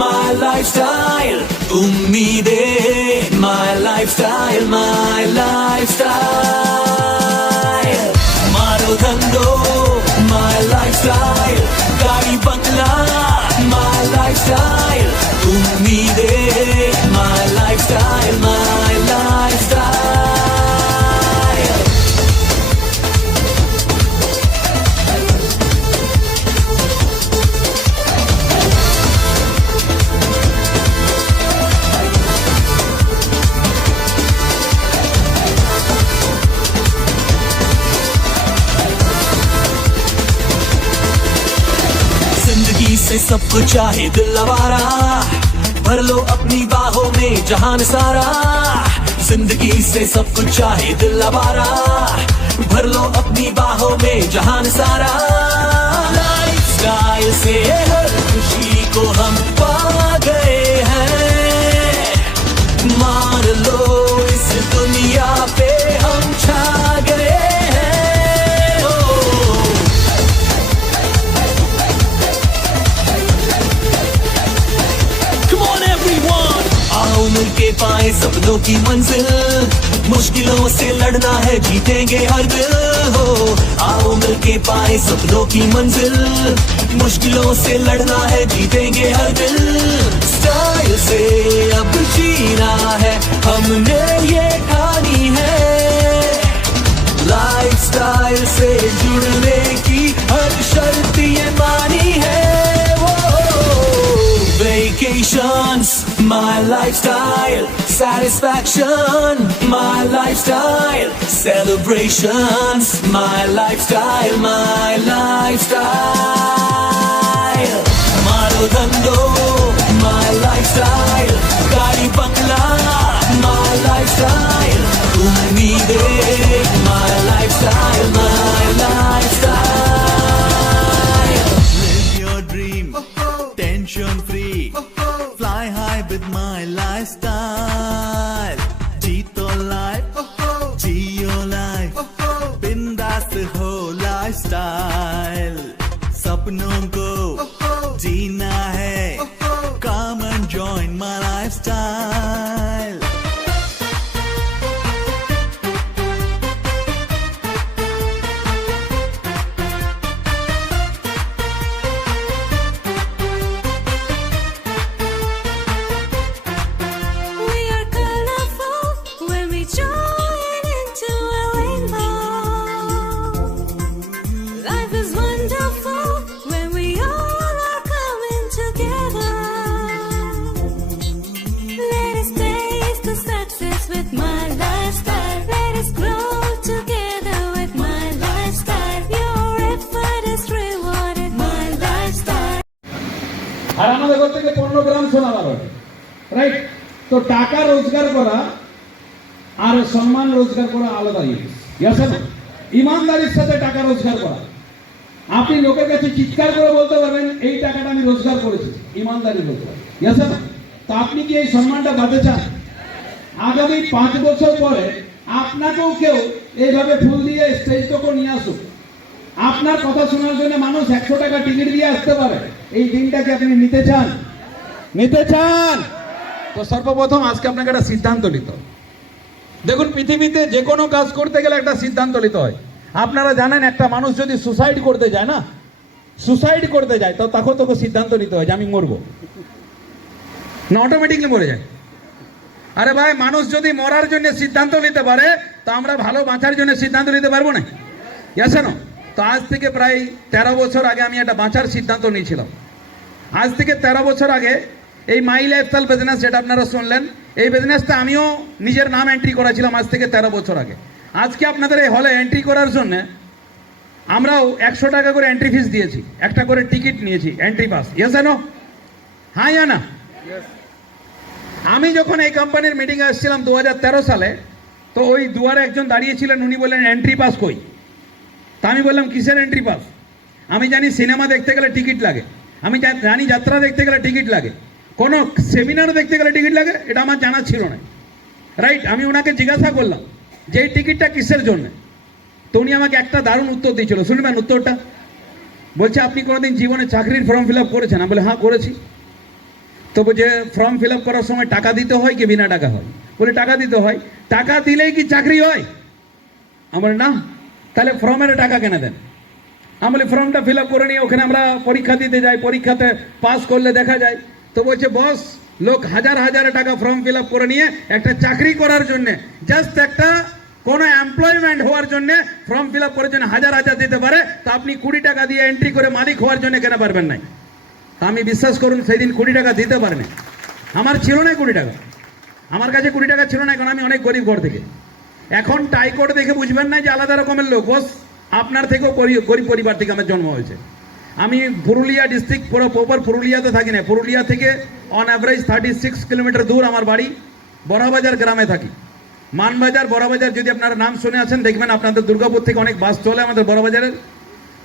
my lifestyle, उम्मीदें my lifestyle, my lifestyle। मारो धंधो my lifestyle, गाड़ी बंगला my lifestyle, उम्मीदें my lifestyle, my lifestyle। से सब कुछ चाहे दिल आवारा, भर लो अपनी बाहों में जहान सारा। जिंदगी से सब कुछ चाहे दिल आवारा, भर लो अपनी बाहों में जहान सारा। लाइफस्टाइल से हर खुशी को हम पा गए हैं, मान लो इस दुनिया पे हम छा गए हैं। मिलके पाए सपनों की मंजिल, मुश्किलों से लड़ना है जीतेंगे हर दिल हो। आओ मिलके पाए सपनों की मंजिल, मुश्किलों से लड़ना है जीतेंगे हर दिल। स्टाइल से अब जीना है हमने ये ठानी है, लाइफस्टाइल से जुड़ने की हर शर्त ये मानी है। Vacations, my lifestyle, satisfaction, my lifestyle, celebrations, my lifestyle, my lifestyle। मारो धंधो my lifestyle, गाड़ी बंगला my lifestyle, उम्मीदें my lifestyle, my lifestyle। Live your dream, tension free, fly high with my lifestyle। जीतो life, जियो life, बिंदास हो lifestyle। सपनों को जीना है, come and join my lifestyle। We are colorful when we join into a rainbow. Life is wonderful when we all আর আমাদের ঘর থেকে 15 গ্রাম সোনা বার হয়, রাইট? তো টাকা রোজগার করা আর সম্মান রোজগার করা আলাদা জিনিস, ইয়াস না? ইমানদারির সাথে টাকা রোজগার করা, আপনি লোকের কাছে চিৎকার করে বলতে পারবেন এই টাকাটা আমি রোজগার করেছি, ইমানদারি রোজগার, ইয়াস না? তো আপনি কি এই সম্মানটা পাতে চান? আগামী 5 বছর পরে আপনাকেও কেউ এইভাবে ফুল দিয়ে স্টেজ থেকে নিয়ে আসুক, আপনার কথা শোনার জন্য মানুষ 100 টাকা টিকিট দিয়ে আসতে পারে, এই দিনটাকে আপনি নিতে চান? নিতে চান? তো সর্বপ্রথম আজকে আপনাকে একটা সিদ্ধান্ত নিতে হবে। দেখুন, পৃথিবীতে যে কোনো কাজ করতে গেলে একটা সিদ্ধান্ত নিতে হয়। আপনারা জানেন, একটা মানুষ যদি সুসাইড করতে যায় না, সুসাইড করতে যায়, তো তখন তোকে সিদ্ধান্ত নিতে হয় যে আমি মরবো, না অটোমেটিকলি মরে যায়? আরে ভাই, মানুষ যদি মরার জন্য সিদ্ধান্ত নিতে পারে, তো আমরা ভালো বাঁচার জন্য সিদ্ধান্ত নিতে পারবো না? ইয়াস না? তো আজ থেকে প্রায় 13 বছর আগে আমি একটা বাঁচার সিদ্ধান্ত নিয়েছিলাম। আজ থেকে 13 বছর আগে এই মাই লাইফস্টাইল বিজনেস, যেটা আপনারা শুনলেন, এই বিজনেসটা আমিও নিজের নাম এন্ট্রি করেছিলাম আজ থেকে 13 বছর আগে। আজকে আপনাদের এই হলে এন্ট্রি করার জন্য আমরাও 100 টাকা করে এন্ট্রি ফিস দিয়েছি, একটা করে টিকিট নিয়েছি, এন্ট্রি পাস। Yes no? হ্যাঁ ইয়া না? আমি যখন এই কোম্পানির মিটিংয়ে আসছিলাম 2013 সালে, তো ওই দুয়ারে একজন দাঁড়িয়েছিলেন, উনি বললেন এন্ট্রি পাস কই? তা আমি বললাম কিসের এন্ট্রি পাস? আমি জানি সিনেমা দেখতে গেলে টিকিট লাগে, আমি জানি যাত্রা দেখতে গেলে টিকিট লাগে, কোনো সেমিনার দেখতে গেলে টিকিট লাগে, এটা আমার জানা ছিল না, রাইট? আমি ওনাকে জিজ্ঞাসা করলাম যে এই টিকিটটা কিসের জন্য? তো উনি আমাকে একটা দারুণ উত্তর দিয়েছিল, শুনবেন উত্তরটা? বলছে, আপনি কোনোদিন জীবনে চাকরির ফর্ম ফিল আপ করেছেন? আমি বলে হ্যাঁ করেছি। তো বলছে, ফর্ম ফিল আপ করার সময় টাকা দিতে হয় কি বিনা টাকা হয়? বলে টাকা দিতে হয়। টাকা দিলেই কি চাকরি হয়? আমার না, তাহলে ফর্মের টাকা কেন দেন? আমি বলি ফর্মটা ফিল আপ করে নিয়ে ওখানে আমরা পরীক্ষা দিতে যাই, পরীক্ষাতে পাস করলে দেখা যায়। তো বলছে, বস, লোক হাজার হাজার টাকা ফর্ম ফিল আপ করে নিয়ে একটা চাকরি করার জন্য, জাস্ট একটা কোনো এমপ্লয়মেন্ট হওয়ার জন্য ফর্ম ফিল আপ করার জন্য হাজার হাজার দিতে পারে, তা আপনি 20 টাকা দিয়ে এন্ট্রি করে মালিক হওয়ার জন্য কেন পারবেন নাই? আমি বিশ্বাস করুন, সেই দিন 20 টাকা দিতে পারেনি। আমার ছিল না 20 টাকা, আমার কাছে 20 টাকা ছিল না, কারণ আমি অনেক গরিব ঘর থেকে। এখন টাইকোড দেখে বুঝবেন না যে আলাদা রকমের লোক, বস আপনার থেকেও গরিব পরিবার থেকে আমার জন্ম হয়েছে। আমি পুরুলিয়া ডিস্ট্রিক্ট, পুরো প্রপার পুরুলিয়াতে থাকি না, পুরুলিয়া থেকে অন অ্যাভারেজ 36 কিলোমিটার দূর আমার বাড়ি, বড়াবাজার গ্রামে থাকি। মানবাজার, বড়াবাজার যদি আপনারা নাম শুনে আছেন, দেখবেন আপনাদের দুর্গাপুর থেকে অনেক বাস চলে আমাদের বড়াবাজারের।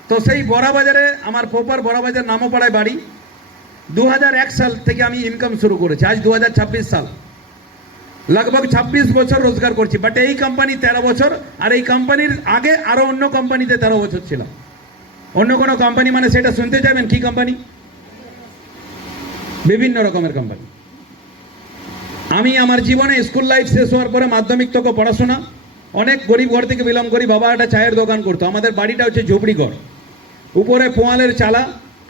তো সেই বড়াবাজারে আমার প্রপার বড়াবাজার নামপাড়ায় বাড়ি। 2001 সাল থেকে আমি ইনকাম শুরু করেছি, আজ 2026 সাল, लगभग 26 বছর রোজগার করছি। বাট এই কোম্পানি 13 বছর, আর এই কোম্পানির আগে আরো অন্য কোম্পানিতে 13 বছর ছিলাম। অন্য কোনো কোম্পানি মানে সেটা শুনতে চাইবেন কি কোম্পানি? বিভিন্ন রকমের কোম্পানি। আমি আমার জীবনে স্কুল লাইফ শেষ হওয়ার পরে মাধ্যমিক থেকে পড়াশোনা, অনেক গরিব ঘর থেকে বিলং করি। বাবা একটা চায়ের দোকান করতো, আমাদের বাড়িটা হচ্ছে ঝুপড়ি ঘর, উপরে পোয়ালের চালা,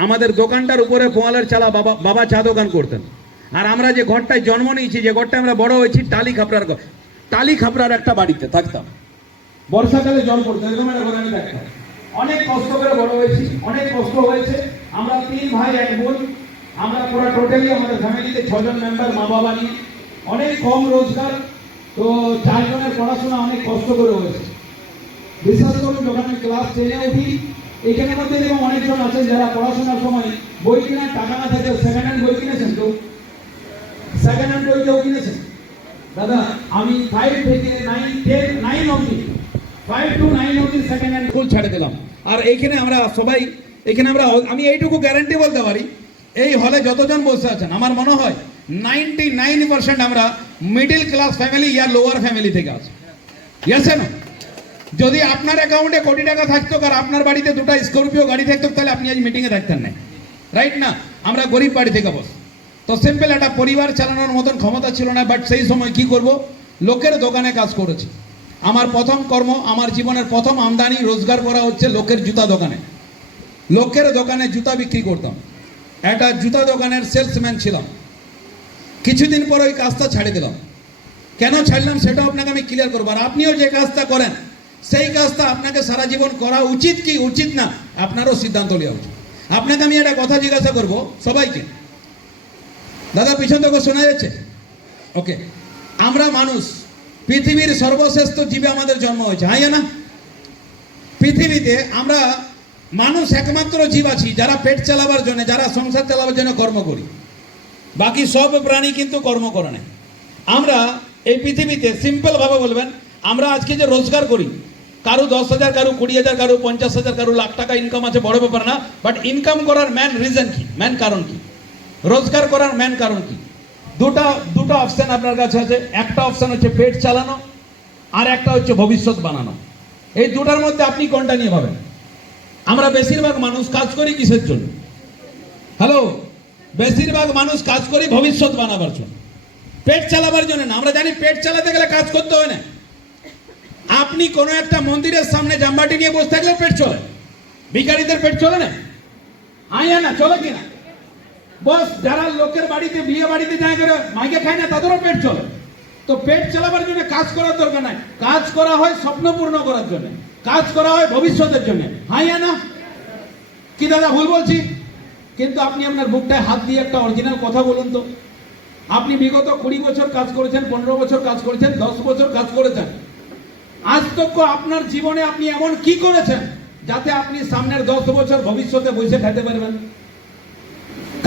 আমাদের দোকানটার উপরে পোয়ালের চালা, বাবা চা দোকান করতেন। আর আমরা যে ঘরটায় জন্ম নিয়েছি, যে ঘরটায় আমরা বড় হয়েছি, টালি খাপড়ার ঘর, টালি খাপড়ার একটা বাড়িতে থাকতাম। বর্ষাকালে জল পড়তো, এরকম একটা ঘরে আমি থাকতাম। অনেক কষ্ট করে বড় হয়েছি, অনেক কষ্ট হয়েছে। আমরা 3 ভাই 1 বোন, আমরা পুরো টোটালি আমাদের ফ্যামিলিতে 6 জন মেম্বার, মা বাবা নিয়ে, অনেক কম রোজগার। তো 4 জনের পড়াশোনা অনেক কষ্ট করে হয়েছে। বিশেষ করে যখন আমি ক্লাস 10-এ উঠি, এখানের মধ্যে যেমন অনেকজন আছেন যারা পড়াশোনার সময় বই কেনার টাকা না থাকে সেকেন্ড হ্যান্ড বই কিনেছেন, তো সেকেন্ড হ্যান্ড বই কেউ কিনেছেন? দাদা, আমি 5 থেকে 9 অবধি, 5 to 9 অবধি সেকেন্ড হ্যান্ড স্কুল ছেড়ে দিলাম। আর এইখানে আমরা সবাই, আমি এইটুকু গ্যারান্টি বলতে পারি, এই হলে যতজন বসে আছেন, আমার মনে হয় 99% আমরা মিডল ক্লাস ফ্যামিলি ইয়া লোয়ার ফ্যামিলি থেকে আছি। ইয়েস না? যদি আপনার অ্যাকাউন্টে কোটি টাকা থাকতো আর আপনার বাড়িতে 2টা স্করপিও গাড়ি থাকতো, তাহলে আপনি আজ মিটিংয়ে থাকতেন না, রাইট না? আমরা গরিব বাড়ি থেকে বস। তো সিম্পল একটা পরিবার চালানোর মতন ক্ষমতা ছিল না। বাট সেই সময় কি করব, লোকের দোকানে কাজ করেছি। আমার প্রথম কর্ম, আমার জীবনের প্রথম আমদানি রোজগার করা হচ্ছে লোকের জুতা দোকানে। লোকের দোকানে জুতা বিক্রি করতাম, একটা জুতা দোকানের সেলসম্যান ছিলাম। কিছুদিন পর ওই কাজটা ছেড়ে দিলাম। কেন ছাড়লাম সেটা আপনাকে আমি ক্লিয়ার করবো। আর আপনিও যে কাজটা করেন, সেই কাজটা আপনাকে সারা জীবন করা উচিত কি উচিত না, আপনারও সিদ্ধান্ত নেওয়া উচিত। আপনাকে আমি একটা কথা জিজ্ঞাসা করবো সবাইকে। দাদা, পিছন থেকে শোনা যাচ্ছে? ওকে। আমরা মানুষ, পৃথিবীর সর্বশ্রেষ্ঠ জীবে আমাদের জন্ম হয়েছে, হ্যাঁ না? পৃথিবীতে আমরা মানুষ একমাত্র জীব আছি যারা পেট চালাবার জন্য, যারা সংসার চালাবার জন্য কর্ম করি। বাকি সব প্রাণী কিন্তু কর্ম করে না। আমরা এই পৃথিবীতে সিম্পল ভাবে বলবেন, আমরা আজকে যে রোজগার করি, কারো 10,000, কারো 20,000, কারো 50,000, কারো লাখ টাকা ইনকাম আছে, বড় ব্যাপার না। বাট ইনকাম করার ম্যান রিজন কি, ম্যান কারণ কি, রোজগার করার ম্যান কারণ কি? দুটো অপশন আপনার কাছে আছে। একটা অপশন হচ্ছে পেট চালানো, আর একটা হচ্ছে ভবিষ্যৎ বানানো। এই দুটার মধ্যে আপনি কোনটা নিয়ে ভাবেন? আমরা বেশিরভাগ মানুষ কাজ করি কিসের জন্য? হ্যালো, বেশিরভাগ মানুষ কাজ করি ভবিষ্যৎ বানাবার জন্য, পেট চালাবার জন্য না। আমরা জানি পেট চালাতে গেলে কাজ করতে হয় না। আপনি কোনো একটা মন্দিরের সামনে জামবাটি নিয়ে বসে থাকলেও পেট চলে। ভিখারিদের পেট চলে না? আয়া না, চলে কিনা? বস যারা লোকের বাড়িতে, বিয়ে বাড়িতে যায় করে মাইকে খায় না, তাদেরও পেট চলে। তো পেট চালাবার জন্য কাজ করার দরকার নাই। কাজ করা হয় স্বপ্ন পূর্ণ করার জন্য, কাজ করা হয় ভবিষ্যতের জন্য। হাইয়া না কি দাদা, ভুল বলছি? কিন্তু আপনি আপনার বুকটায় হাত দিয়ে একটা অরিজিনাল কথা বলুন তো। আপনি বিগত 20 বছর কাজ করেছেন, 15 বছর কাজ করেছেন, 10 বছর কাজ করেছেন, আজ তক আপনার জীবনে আপনি এমন কি করেছেন যাতে আপনি সামনের 10 বছর ভবিষ্যতে বসে খেতে পারবেন?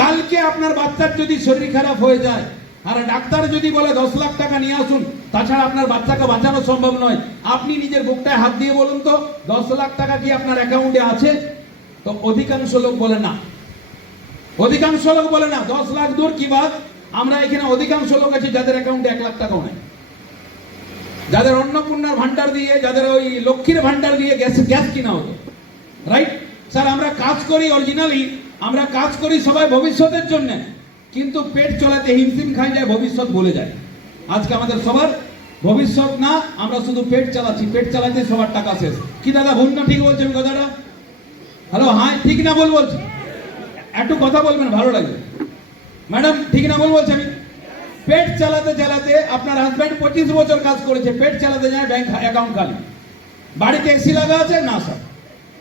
কালকে আপনার বাচ্চার যদি শরীর খারাপ হয়ে যায় আর ডাক্তার যদি বলে 10 লাখ টাকা নিয়ে আসুন, তাছাড়া আপনার বাচ্চাকে বাঁচানো সম্ভব নয়, আপনি নিজের বুকটায় হাত দিয়ে বলুন তো 10 লাখ টাকা কি আপনার অ্যাকাউন্টে আছে? তো অধিকাংশ লোক বলে না। অধিকাংশ লোক বলে না। 10 লাখ দূর কি বাদ, আমরা এখানে অধিকাংশ লোক আছে যাদের অ্যাকাউন্টে 1 লাখ টাকাও নেই, যাদের অন্নপূর্ণার ভান্ডার দিয়ে, যাদের ওই লক্ষ্মীর ভান্ডার দিয়ে গ্যাস কিনা হতো। রাইট স্যার, আমরা কাজ করি অরিজিনালি, আমরা কাজ করি সবাই ভবিষ্যতের জন্য, কিন্তু পেট চলাতে হিমশিম খাই যায়, ভবিষ্যৎ ভুলে যায়। আজকে আমাদের সবার ভবিষ্যৎ না, আমরা শুধু পেট চালাচ্ছি, পেট চালাতে সবার টাকা শেষ। কি দাদা ভুল না ঠিক বলছি আমি কথাটা? হ্যালো, হ্যাঁ ঠিক না বল বলছি? একটু কথা বলবেন, ভালো লাগবে। ম্যাডাম ঠিক না বল বলছি আমি? পেট চালাতে চালাতে আপনার হাজব্যান্ড 25 বছর কাজ করেছে, পেট চালাতে যায় ব্যাংক অ্যাকাউন্ট খালি। বাড়িতে এসি লাগা আছে? না স্যার।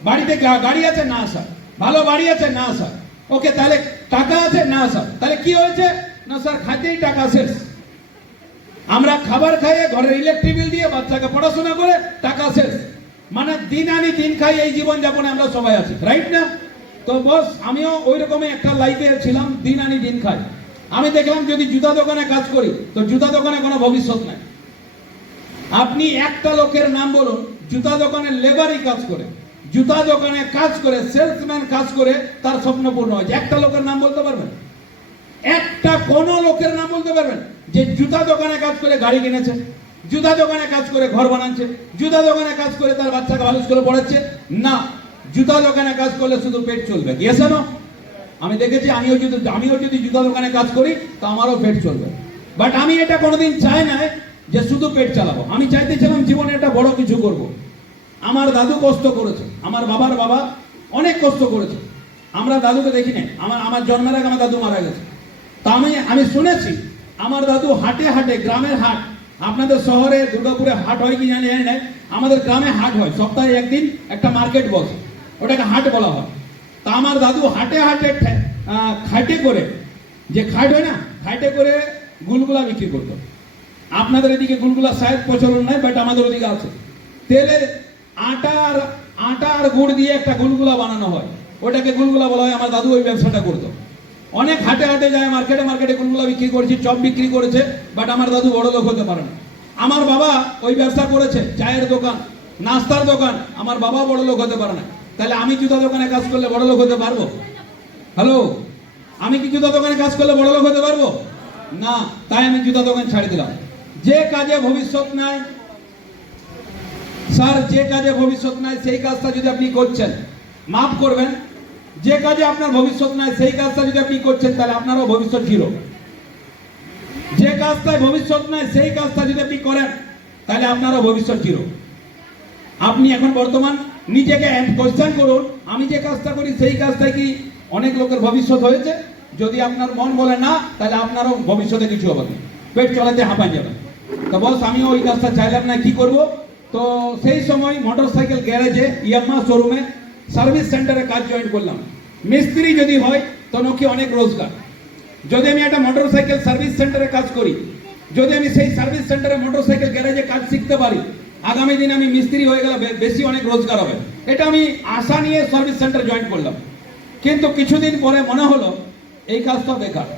বাড়িতে গাড়ি আছে? না স্যার। ভালো বাড়ি আছে? না স্যার। ওকে, তাহলে টাকা আছে? না স্যার। তাহলে কি হয়েছে? না স্যার, খাইতেই টাকা শেষ। আমরা খাবার খাইয়ে, ঘরের ইলেকট্রিক বিল দিয়ে, বাচ্চাকে পড়াশোনা করে টাকা শেষ। মানে দিন আনি দিন খাই, এই জীবন যাপনে আমরা সবাই আছি। রাইট না? তো বস আমিও ওই রকমই একটা লাইফে ছিলাম, দিন আনি দিন খাই। আমি দেখলাম যদি জুতা দোকানে কাজ করি তো জুতা দোকানে কোনো ভবিষ্যৎ নাই। আপনি একটা লোকের নাম বলুন, জুতা দোকানে লেবারই কাজ করে, জুতা দোকানে কাজ করে, সেলসম্যান কাজ করে, তার স্বপ্ন পূর্ণ হয়েছে। একটা লোকের নাম বলতে পারবেন? একটা কোন লোকের নাম বলতে পারবেন যে জুতা দোকানে কাজ করে গাড়ি কিনেছে, জুতা দোকানে কাজ করে ঘর বানাচ্ছে, জুতা দোকানে কাজ করে তার বাচ্চাকে ভালো স্কুলে পড়াচ্ছে? না, জুতা দোকানে কাজ করলে শুধু পেট চলবে। ইয়েস না? আমি দেখেছি, আমিও যদি জুতা দোকানে কাজ করি তো আমারও পেট চলবে। বাট আমি এটা কোনোদিন চাই না যে শুধু পেট চালাবো। আমি চাইতেছিলাম জীবনে একটা বড় কিছু করব। আমার দাদু কষ্ট করেছে, আমার বাবার বাবা অনেক কষ্ট করেছে। আমরা দাদুকে দেখি না, আমার জন্মের আগে আমার দাদু মারা গেছে। তা আমি শুনেছি আমার দাদু হাটে হাটে, গ্রামের হাট, আপনাদের শহরে দুর্গাপুরে হাট হয় কি জানি না, আমাদের গ্রামে হাট হয়, সপ্তাহে একদিন একটা মার্কেট বসে, ওটাকে হাট বলা হয়। তা আমার দাদু হাটে হাটে খাটে করে, যে খাট হয় না, খাটে করে গুলগুলা বিক্রি করতো। আপনাদের এদিকে গুলগুলা শায়দ প্রচলন নাই, বাট আমাদের ওদিকে আছে। তেলে আটা আর গুড় দিয়ে একটা গুলগুলা বানানো হয়, ওটাকে গুলগুলা বলা হয়। আমার দাদু ওই ব্যবসাটা করতো। অনেক হাটে হাটে যায়, মার্কেটে গুলগুলা বিক্রি করেছি, চপ বিক্রি করেছে, বাট আমার দাদু বড় লোক হতে পারে না। আমার বাবা ওই ব্যবসা করেছে, চায়ের দোকান, নাস্তার দোকান, আমার বাবা বড় লোক হতে পারে না। তাহলে আমি জুতা দোকানে কাজ করলে বড় লোক হতে পারবো? হ্যালো, আমি কি জুতা দোকানে কাজ করলে বড় লোক হতে পারবো? না, তাই আমি জুতা দোকান ছাড়ি দিলাম। যে কাজে ভবিষ্যৎ নাই স্যার, যে কাজে ভবিষ্যৎ নাই সেই কাজটা যদি আপনি করছেন, মাফ করবেন, যে কাজে আপনার ভবিষ্যৎ নাই সেই কাজটা যদি আপনি করছেন তাহলে আপনারও ভবিষ্যৎ জিরো। যে কাজটায় ভবিষ্যৎ নাই সেই কাজটা যদি আপনি করেন তাহলে আপনারও ভবিষ্যৎ জিরো। আপনি এখন বর্তমান নিজেকে কোশ্চেন করুন, আমি যে কাজটা করি সেই কাজটায় কি অনেক লোকের ভবিষ্যৎ হয়েছে? যদি আপনার মন বলে না, তাহলে আপনারও ভবিষ্যতে কিছু হবে না, পেট চলাতে হাঁপায় যাবে। তো বস আমিও ওই কাজটা চাইলাম না, কি করব? তো সেই সময় মোটরসাইকেল গ্যারেজে, ইয়ামাহা শোরুমে, সার্ভিস সেন্টারে কাজ জয়েন করলাম। মিস্ত্রি যদি হয় তো নাকি অনেক রোজগার। যদি আমি একটা মোটরসাইকেল সার্ভিস সেন্টারে কাজ করি, যদি আমি সেই সার্ভিস সেন্টারে মোটরসাইকেল গ্যারেজে কাজ শিখতে পারি, আগামী দিনে আমি মিস্ত্রি হয়ে গেলে বেশি অনেক রোজগার হবে, এটা আমি আশা নিয়ে সার্ভিস সেন্টার জয়েন করলাম। কিন্তু কিছুদিন পরে মনে হলো এই কাজটা বেকার,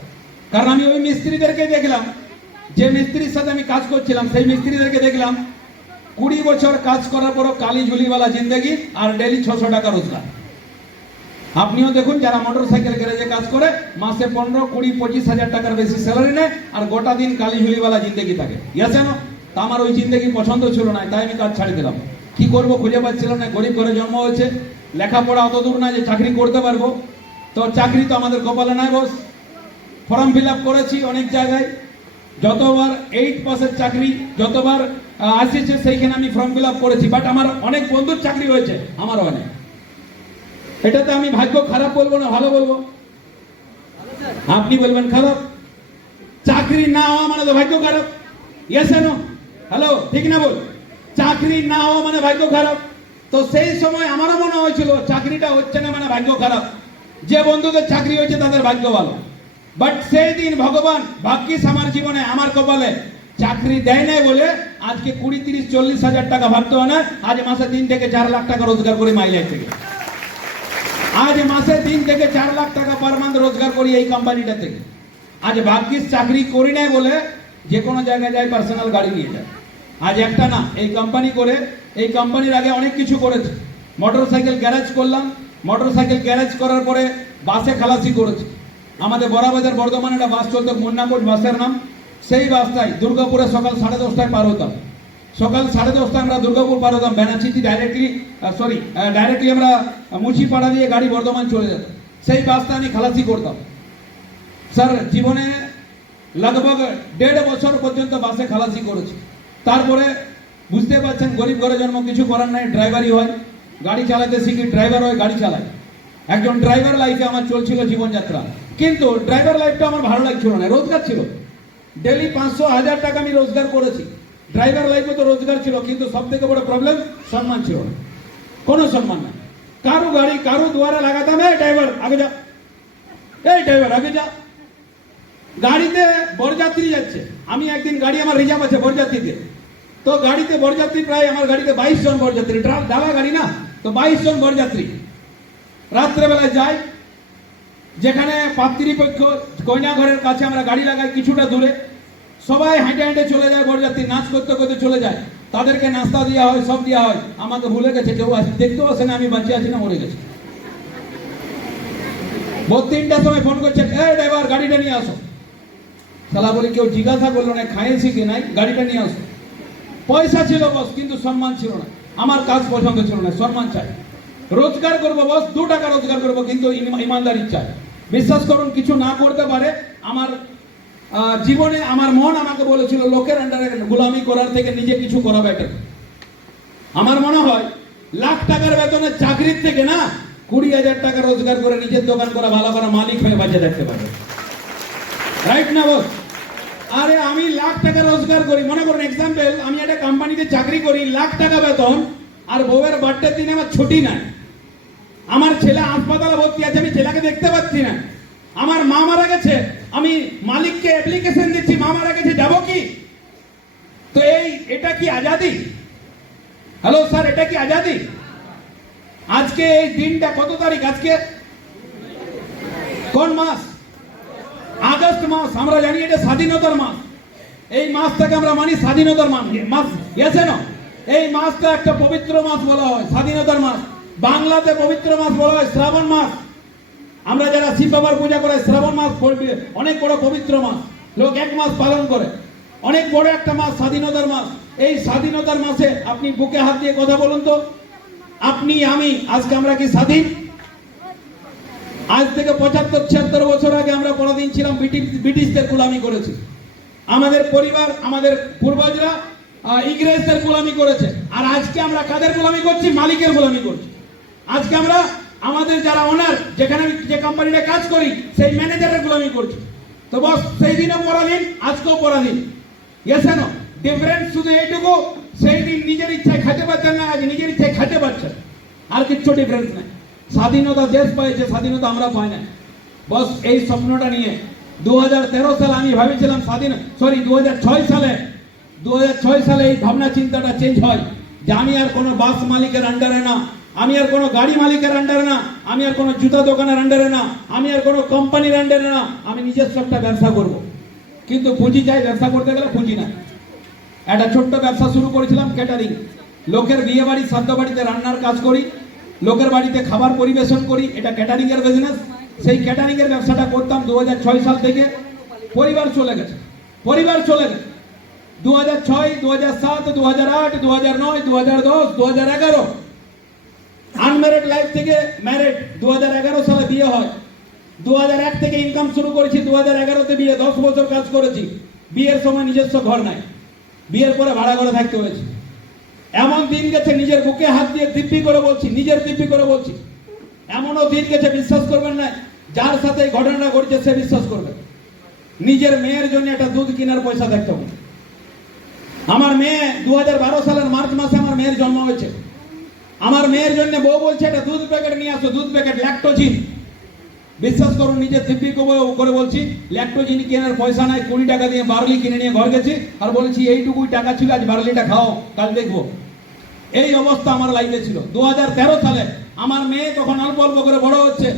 কারণ আমি ওই মিস্ত্রিদেরকে দেখলাম, যে মিস্ত্রির সাথে আমি কাজ করছিলাম সেই মিস্ত্রিদেরকে দেখলাম 20 বছর কাজ করার পরও কালি ঝুলিওয়ালা জিন্দগি আর ডেলি 600 টাকা রোজগার। আপনিও দেখুন, যারা মোটর সাইকেল গ্যারেজে কাজ করে মাসে 15, 20, 25 হাজার টাকার বেশি স্যালারি নেয় আর গোটা দিন কালি ঝুলিওয়ালা জিন্দগি থাকে। ইয়াসেন, তা আমার ওই জিন্দগি পছন্দ ছিল না, তাই আমি কাজ ছাড়ি দিলাম। কি করব খুঁজে পাচ্ছিলাম না, গরিব ঘরে জন্ম হয়েছে, লেখাপড়া অত দূর না যে চাকরি করতে পারবো, তো চাকরি তো আমাদের কপালে নাই বস। ফর্ম ফিল আপ করেছি অনেক জায়গায়, যতবার 8 পাসের চাকরি যতবার আসছে সেইখানে আমি ফর্ম ফিল আপ করেছি, বাট আমার অনেক বন্ধুর চাকরি হয়েছে, আমার অনেক। এটাতে আমি ভাগ্য খারাপ বলবো না ভালো বলবো? আপনি বলবেন খারাপ। চাকরি না হওয়া মানে তো ভাগ্য খারাপ। Yes no? হ্যালো, ঠিক না বল? চাকরি না হওয়া মানে ভাগ্য খারাপ। তো সেই সময় আমারও মনে হয়েছিল চাকরিটা হচ্ছে না মানে ভাগ্য খারাপ, যে বন্ধুদের চাকরি হয়েছে তাদের ভাগ্য ভালো। বাট সেই দিন ভগবান ভাগ্যিস আমার জীবনে আমার কপালে চাকরি দেয় নাই বলে আজকে 20, 30, 40 হাজার টাকা ভাবতে হয় না, আজ মাসে 3 থেকে 4 লাখ টাকা রোজগার করি মাইলেজ থেকে। আজ মাসে 3 থেকে 4 লাখ টাকা পার মান্থ রোজগার করি এই কোম্পানিটা থেকে। আজ ভাগ্যিস চাকরি করি নাই বলে যে কোনো জায়গায় যাই পার্সোনাল গাড়ি নিয়ে যায়। আজ একটা না, এই কোম্পানি করে, এই কোম্পানির আগে অনেক কিছু করেছে। মোটর সাইকেল গ্যারেজ করলাম, মোটর সাইকেল গ্যারেজ করার পরে বাসে খালাসি করেছি। আমাদের বড়বাজার বর্ধমানে একটা বাস চলতো, মুন্নাকোট বাসের নাম। সেই বাসটাই দুর্গাপুরে সকাল 10:30টায় পার হতাম। সকাল 10:30টায় আমরা দুর্গাপুর পার হতাম, বেনাচিতি ডাইরেক্টলি আমরা মুচিপাড়া দিয়ে গাড়ি বর্ধমান চলে যেত। সেই বাসটা আমি খালাসি করতাম। স্যার, জীবনে লগভগ 1.5 বছর পর্যন্ত বাসে খালাসি করেছি। তারপরে বুঝতে পারছেন, গরিব ঘরে জন্ম, কিছু করার নাই, ড্রাইভারই হয়, গাড়ি চালাতে শিখি, ড্রাইভার হয়, গাড়ি চালাই। একজন ড্রাইভার লাইফে আমার চলছিল জীবনযাত্রা, কিন্তু ড্রাইভার লাইফটা আমার ভালো লাগছিল না। রোজগার ছিল, ডেলি 500, 1000 টাকা আমি রোজগার করেছি। ড্রাইভার লাইফে তো রোজগার ছিল, কিন্তু সব থেকে বড় প্রবলেম সম্মান ছিল না, কোনো সম্মান না। কারো গাড়ি কারো দুয়ারে লাগাতাম, এই ড্রাইভার আগে যা, এই ড্রাইভার আগে যা। গাড়িতে বরযাত্রী যাচ্ছে, আমি একদিন গাড়ি আমার রিজার্ভ আছে বরযাত্রীতে, তো গাড়িতে বরযাত্রী প্রায় আমার গাড়িতে 22 জন বরযাত্রী, ডালা গাড়ি না, তো 22 জন বরযাত্রী। রাত্রেবেলায় যাই, যেখানে পাত্রীপক্ষ কইনা ঘরের কাছে আমরা গাড়ি লাগাই কিছুটা দূরে, সবাই হাঁটে হাঁটে চলে যায়, বরযাত্রী নাচ করতে করতে চলে যায়, তাদেরকে নাস্তা দেওয়া হয়, সব দেওয়া হয়। আমাকে ভুলে গেছে, কেউ দেখতেও আসে না আমি বাঁচিয়ে আছি না মরে গেছি। 3টার সময় ফোন করছে, এই ড্রাইভার গাড়িটা নিয়ে আসো। সালা বলি, কেউ জিজ্ঞাসা করলো না, খাইয়েছি কি নাই, গাড়িটা নিয়ে আসো। পয়সা ছিল বস, কিন্তু সম্মান ছিল না। আমার কাজ পছন্দ ছিল না, সম্মান চাই। রোজগার করবো বস, 2 টাকা রোজগার করবো, কিন্তু ইমানদারি চাই। বিশ্বাস করুন, কিছু না করতে পারে আমার জীবনে আমার মন আমাকে বলেছিল লোকের আন্ডারে গোলামি করার থেকে নিজে কিছু করা বেটার। আমার মনে হয় লাখ টাকার বেতনের চাকরির থেকে না 20,000 টাকা রোজগার করে নিজের দোকান করা ভালো, করে মালিক হয়ে বাঁচে থাকতে পারে। রাইট না বস? আরে আমি লাখ টাকা রোজগার করি, মনে করুন এক্সাম্পল, আমি একটা কোম্পানিতে চাকরি করি, লাখ টাকা বেতন, আর বউয়ের বার্থডের দিনে আমার ছুটি নাই। আমার ছেলে হাসপাতালে ভর্তি আছে, আমি ছেলেকে দেখতে পাচ্ছি না। আমার মা মারা গেছে, আমি মালিককে অ্যাপ্লিকেশন দিচ্ছি, মা মারা গেছে, যাবো কি? তো এটা কি আজাদি? হ্যালো স্যার, এটা কি আজাদি? আজকে এই দিনটা কত তারিখ? আজকে কোন মাস? আগস্ট মাস। আমরা জানি এটা স্বাধীনতার মাস। এই মাসটাকে আমরা মানি স্বাধীনতার মাস। ইয়েস না? এই মাসটা একটা পবিত্র মাস বলা হয়, স্বাধীনতার মাস। বাংলাতে পবিত্র মাস বলা হয় শ্রাবণ মাস। আমরা যারা শিব বাবার পূজা করে, শ্রাবণ মাস অনেক বড় পবিত্র মাস, লোক 1 মাস পালন করে, অনেক বড় একটা মাস, স্বাধীনতার মাস। এই স্বাধীনতার মাসে আপনি বুকে হাত দিয়ে কথা বলুন তো, আপনি আমি আজকে আমরা কি স্বাধীন? আজ থেকে 75-76 বছর আগে আমরা পরাধীন ছিলাম, ব্রিটিশদের গোলামি করেছি। আমাদের পরিবার, আমাদের পূর্বজরা ইংরেজদের গোলামি করেছে। আর আজকে আমরা কাদের গোলামি করছি? মালিকের গোলামি করছি। আজকে আমরা আমাদের যারা ওনার, যেখানে যে কোম্পানিতে কাজ করি, সেই ম্যানেজারের গোলামি করছি। তো বস, সেই দিনও পরাধীন, আজকেও পরাধীন। Yes no? ডিফারেন্স শুধু এইটুকু, সেই দিন নিজের ইচ্ছায় খেতে পারছেন না, আজ নিজের ইচ্ছায় খেতে পারছেন, আর কিচ্ছু ডিফারেন্স নেই। স্বাধীনতা দেশ পাইছে, স্বাধীনতা আমরা পাই না। বস, এই স্বপ্নটা নিয়ে 2013 সালে আমি ভেবেছিলাম 2006 সালে এই ভাবনা চিন্তাটা চেঞ্জ হয়। যে আমি আর কোনো বাস মালিকের আন্ডারে না, আমি আর কোনো গাড়ি মালিকের আন্ডারে না, আমি আর কোনো জুতা দোকানের আন্ডারে না, আমি আর কোনো কোম্পানির আন্ডারে না, আমি নিজস্ব একটা ব্যবসা করব। কিন্তু পুঁজি চাই, ব্যবসা করতে গেলে পুঁজি না। একটা ছোট্ট ব্যবসা শুরু করেছিলাম, ক্যাটারিং। লোকের বিয়ে বাড়ি, শ্রাদ্ধ বাড়িতে রান্নার কাজ করি, লোকের বাড়িতে খাবার পরিবেশন করি, এটা ক্যাটারিং এর বিজনেস। সেই ক্যাটারিং এর ব্যবসাটা করতাম 2006 সাল থেকে। পরিবার চলে গেছে, 2006, 2007, 2008, 2009, 2010, 2011 আনম্যারিড লাইফ থেকে ম্যারিড। 2011 সালে বিয়ে হয়। 2001 থেকে ইনকাম শুরু করেছি, 2011তে বিয়ে, 10 বছর কাজ করেছি। বিয়ের সময় নিজস্ব ঘর নাই, বিয়ের পরে ভাড়া ঘরে থাকতে হয়েছে। এমন দিন গেছে, নিজের বুকে হাত দিয়ে দিব্যি করে বলছি, নিজের দিব্যি করে বলছি, এমনও দিন গেছে বিশ্বাস করবেন না, যার সাথে এই ঘটনাটা ঘটছে সে বিশ্বাস করবে। নিজের মেয়ের জন্য একটা দুধ কেনার পয়সা দেখতে হবে। আমার মেয়ে 2012 সালের মার্চ মাসে আমার মেয়ের জন্ম হয়েছে। আমার মেয়ের জন্য বউ বলছে একটা দুধ প্যাকেট নিয়ে আসো, দুধ প্যাকেট ল্যাকটোজিন। বিশ্বাস করুন, নিজের দিব্যি করে বলছি, ল্যাকটোজিন কেনার পয়সা নাই। 20 টাকা দিয়ে বার্লি কিনে নিয়ে ঘর গেছি আর বলেছি এইটুকুই টাকা ছিল, আজ বার্লিটা খাও, কাল দেখবো। এই অবস্থা আমার লাইফে ছিল। 2013 সালে আমার মেয়ে তখন অল্প অল্প করে বড় হচ্ছে।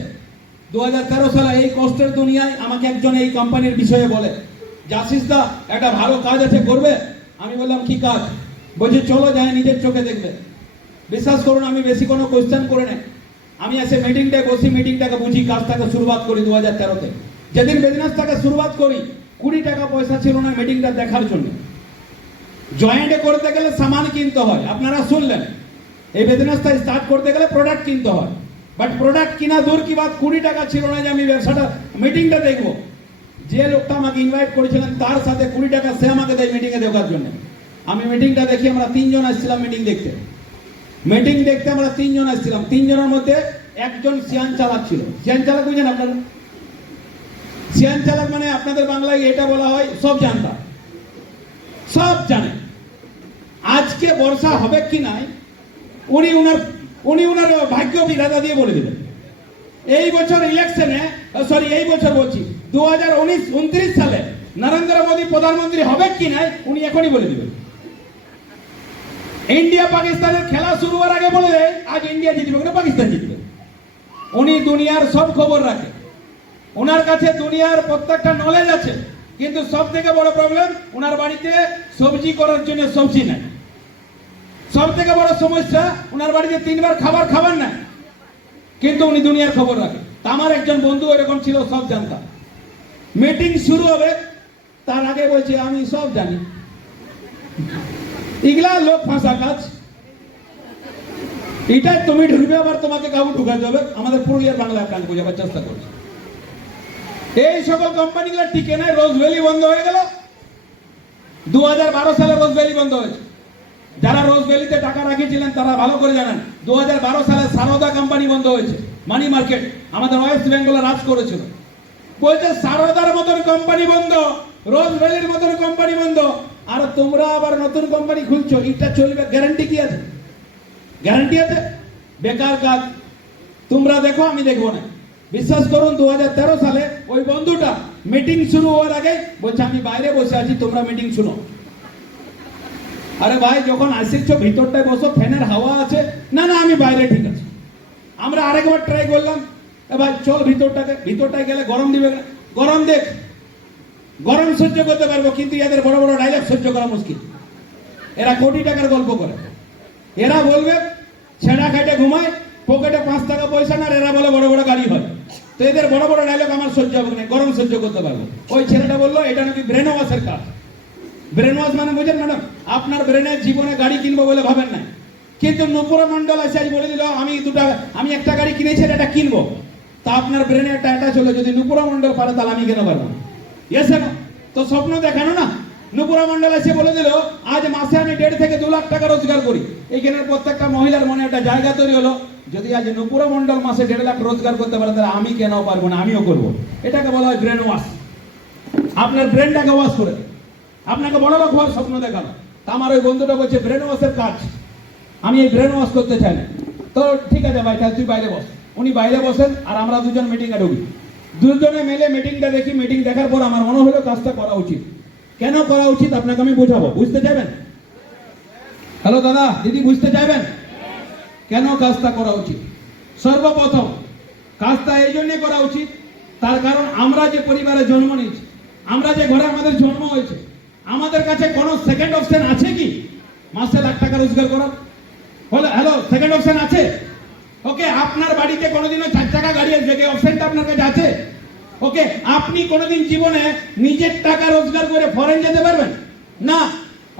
2013 সালে এই কষ্টের দুনিয়ায় আমাকে একজন এই কোম্পানির বিষয়ে বলে, জাসিস দা একটা ভালো কাজ আছে, করবে? আমি বললাম কি কাজ? বলছি চলো যাই, নিজের চোখে দেখবে। বিশ্বাস করুন, আমি বেশি কোনো কোয়েশ্চেন করে নাই। আমি এসে মিটিংটায় বসি, মিটিংটাকে বুঝি, কাজটাকে শুরুয়াত করি 2013-তে। যেদিন বিজনেসটাকে শুরুয়াত করি 20 টাকা পয়সা ছিল না মিটিংটা দেখার জন্য। জয়েন্টে করতে গেলে সামান কিনতে হয়, আপনারা শুনলেন। এই বিজনেসটা স্টার্ট করতে গেলে প্রোডাক্ট কিনতে হয়, বাট প্রোডাক্ট কিনা দূর কি বাত, 20 টাকা ছিল না যে আমি ব্যবসাটা মিটিংটা দেখবো। যে লোকটা আমাকে ইনভাইট করেছিলেন তার সাথে 20 টাকা সে আমাকে দেয় মিটিংয়ে দেখার জন্য। আমি মিটিংটা দেখি, আমরা 3 জন আসছিলাম মিটিং দেখতে। মিটিং দেখতে আমরা 3 জন আসছিলাম। 3 জনের মধ্যে একজন সিয়ান চালক ছিল। সিয়ান চালক বুঝেন আপনারা? সিয়ান চালক মানে আপনাদের বাংলায় এটা বলা হয় সব জানতা, সব জানে। আজকে বর্ষা হবে কি নাই উনি উনার ভাগ্য বিধাতা দিয়ে বলে দিলেন। এই বছর ইলেকশনে, এই বছর বলছি 2029 সালে নরেন্দ্র মোদী প্রধানমন্ত্রী হবে কি নাই উনি এখনই বলে দিবেন। ইন্ডিয়া পাকিস্তানের খেলা শুরু হওয়ার আগে বলে দেয় আজ ইন্ডিয়া জিতবে না পাকিস্তান জিতবে। উনি দুনিয়ার সব খবর রাখে, ওনার কাছে দুনিয়ার প্রত্যেকটা নলেজ আছে। কিন্তু সব থেকে বড় প্রবলেম, ওনার বাড়িতে সবজি করার জন্য সবজি নাই। সব থেকে বড় সমস্যা, ওনার বাড়িতে 3 বার খাবার নাই, কিন্তু উনি দুনিয়ার খবর রাখে। তা আমার একজন বন্ধু এরকম ছিল, সব জানতাম। মিটিং শুরু হবে তার আগে বলছে আমি সব জানি। এগুলা লোক ফাঁসা কাজ, এটা তুমি ঢুকবে আবার তোমাকে কাউ ঢুকাতে হবে। আমাদের পুরুলিয়ার বাংলা প্ল্যান বোঝাবার চেষ্টা করছে। এই সকল কোম্পানিগুলো টিকে নাই। রোজ ভ্যালি বন্ধ হয়ে গেল। 2012 সালে রোজ ভ্যালি বন্ধ হয়েছে। যারা রোজ ভ্যালিতে টাকা রাখিয়েছিলেন তারা ভালো করে জানেন। 2012 সালে সারদা কোম্পানি বন্ধ হয়েছে। মানি মার্কেট আমাদের ওয়েস্ট বেঙ্গলে রাজ করেছিল। বলছে সারদার মতন কোম্পানি বন্ধ, রোজ ভ্যালির মতন কোম্পানি বন্ধ, আর তোমরা আবার নতুন কোম্পানি খুলছো, এটা চলবে? গ্যারান্টি কি আছে? গ্যারান্টি আছে? বেকার কাজ। তোমরা দেখো, আমি দেখবো না। বিশ্বাস করুন, 2013 সালে ওই বন্ধুটা মিটিং শুরু হওয়ার আগে বলছে আমি বাইরে বসে আছি, তোমরা মিটিং শুনো। আরে ভাই, যখন আসিচ্ছ ভিতরটায় বসো, ফ্যানের হাওয়া আছে। না না, আমি বাইরে, ঠিক আছে। আমরা আরেকবার ট্রাই করলাম, ভাই চল ভিতরটায় গেলে গরম দিবে না। গরম দেখ, গরম সহ্য করতে পারবো, কিন্তু এদের বড় বড় ডায়লগ সহ্য করা মুশকিল। এরা কোটি টাকার গল্প করে। এরা বলবে ছেঁড়া খাইটে ঘুমায়, পকেটে 5 টাকা পয়সা না, এরা বলে বড় বড় গাড়ি হয়। তো এদের বড় বড় ডায়লগ আমার সহ্য হবে না, গরম সহ্য করতে পারবো। ওই ছেলেটা বললো এটা নাকি ব্রেন ওয়াশের কাজ। ব্রেন ওয়াশ মানে বুঝেন ম্যাডাম, আপনার ব্রেনের জীবনে গাড়ি কিনবো বলে ভাবেন না, কিন্তু নুপুর মন্ডল আছে আজ বলে দিল আমি একটা গাড়ি কিনেছি, এটা কিনবো। তা আপনার ব্রেনে একটা অ্যাটাচ হলো, যদি নুপুর মন্ডল পারে তাহলে আমি কেন পারবো? ইয়েস না? তো স্বপ্ন দেখানো না। নুপুরা মন্ডল এসে বলে দিল আজ মাসে আমি 1.5 থেকে 2 লাখ টাকা রোজগার করি। এইখানের প্রত্যেকটা মহিলার মনে একটা জায়গা তৈরি হলো, যদি আজ নুপুরা মন্ডল মাসে 1.5 লাখ রোজগার করতে পারে তাহলে আমি কেন পারবো না, আমিও করবো। এটাকে বলা হয় ব্রেন ওয়াশ। আপনার ব্রেনটাকে ওয়াশ করে আপনাকে বড় লোক হওয়ার স্বপ্ন দেখানো। তা আমার ওই বন্ধুটা বলছে ব্রেন ওয়াশের কাজ, আমি এই ব্রেন ওয়াশ করতে চাই না। তো ঠিক আছে ভাই, তাহলে তুই বাইরে বস। উনি বাইরে বসেন আর আমরা দুজন মিটিংয়ে ঢুকি। দুজনে মিলে মিটিংটা দেখি। মিটিং দেখার পর আমার মনে হলো কাজটা করা উচিত। কেন করা উচিত আপনাকে আমি বোঝাবো, বুঝতে চাইবেন? হ্যালো দাদা দিদি, বুঝতে চাইবেন কেন কাজটা করা উচিত? সর্বপ্রথম কাজটা এই জন্য করা উচিত, তার কারণ আমরা যে পরিবারে জন্ম নিয়েছি, আমরা যে ঘরে আমাদের জন্ম হয়েছে, আমাদের কাছে কোনো সেকেন্ড অপশন আছে কি মাসে লাখ টাকা রোজগার করার? হ্যালো, সেকেন্ড অপশন আছে? ওকে, আপনার বাড়িতে কোনোদিনও 4 চাকা গাড়ি আসবে, কি অপশনটা আপনার কাছে আছে? ওকে, আপনি কোনোদিন জীবনে নিজের টাকা রোজগার করে ফরেন যেতে পারবেন না?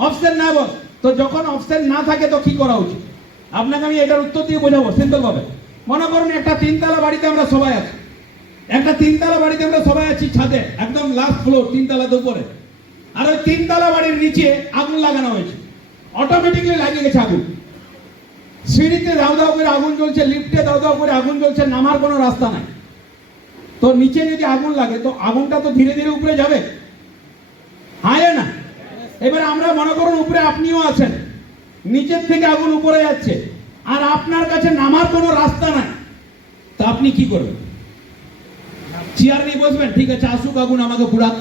অপশন না বস। তো যখন অপশন না থাকে তো কি করা উচিত? আপনাকে আমি এটার উত্তর দিয়ে বোঝাবো সিম্পল ভাবে। মনে করুন একটা 3 তলা বাড়িতে আমরা সবাই আছি, একটা 3 তলা বাড়িতে আমরা সবাই আছি ছাদে, একদম লাস্ট ফ্লোর, 3 তলার উপরে। আর ওই 3 তলা বাড়ির নিচে আগুন লাগানো হয়েছে, অটোমেটিকলি লাগিয়ে গেছে আগুন। সিঁড়িতে দাও দাও করে আগুন জ্বলছে, লিফটে দাও দাও করে আগুন জ্বলছে, নামার কোনো রাস্তা নাই। তো নিচে যদি আগুন লাগে তো আগুনটা তো ধীরে ধীরে উপরে যাবে, হ্যাঁ না? এবার আমরা মনে করুন উপরে আপনিও আছেন, নিচের থেকে আগুন উপরে যাচ্ছে, আর আপনার কাছে নামার কোনো রাস্তা নাই, তা আপনি কি করবেন? চেয়ার নিয়ে বসবেন, ঠিক আছে আসুক আগুন আমাকে পুরাক,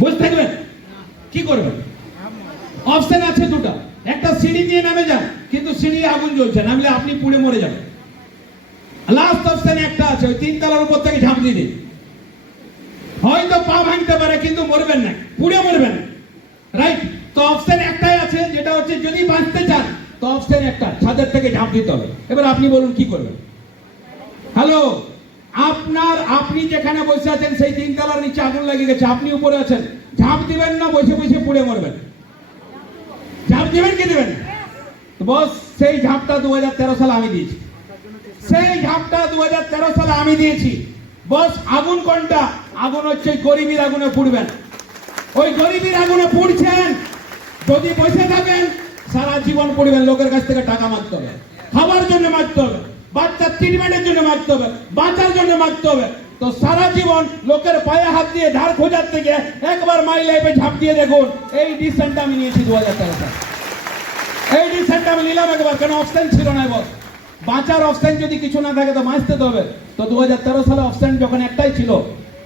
বসে থাকবেন? কি করবেন? অপশন আছে দুটো, একটা সিঁড়ি দিয়ে নামে যান, কিন্তু সিঁড়ি আগুন জ্বলছে, নামলে আপনি পুড়ে মরে যাবেন। লাস্ট অপশন একটা আছে, ওই 3 তলার উপর থেকে ঝাঁপ দিয়ে দিন, হয়তো পা ভাঙতে পারে কিন্তু মরবেন না, পুড়ে মরবেন, রাইট? তো অপশন একটাই আছে, যেটা হচ্ছে যদি বাঁচতে চান তো অপশন একটা, ছাদের থেকে ঝাঁপ দিতে হবে। এবার আপনি বলুন কি করবেন? হ্যালো, আপনি যেখানে বসে আছেন সেই 3 তলার নিচে আগুন লাগিয়ে গেছে, আপনি উপরে আছেন, ঝাঁপ দিবেন না বসে বসে পুড়ে মরবেন? ঝাঁপ দিবেন কি দিবেন? বস, সেই ঝাঁপটা 2013 সালে আমি দিয়েছি, সেই ঝাঁপটা 2013 সালে আমি দিয়েছি। বস, আগুন কোনটা? আগুন হচ্ছে গরিবের আগুনে পুড়বেন। ওই গরিবের আগুনে পুড়ছেন, যদি বসে থাকেন সারা জীবন পুড়বেন। লোকের কাছ থেকে টাকা মারতে হবে, খাবার জন্য মারতে হবে, বাচ্চার ট্রিটমেন্টের জন্য মারতে হবে, বাঁচার জন্য মারতে হবে। তো সারা জীবন লোকের পায়ে হাত দিয়ে ধার খোঁজার থেকে একবার মাই লাইফে ঝাঁপ দিয়ে দেখুন। এই ডিসিশনটা আমি নিয়েছি 2013 সালে, এই ডিসিশনটা আমি নিলাম একবার, কেন অপশন ছিল না। বস, বাঁচার অপশন যদি কিছু না থাকে তো বাঁচতে হবে। তো 2013 সালে অপশন যখন একটাই ছিল,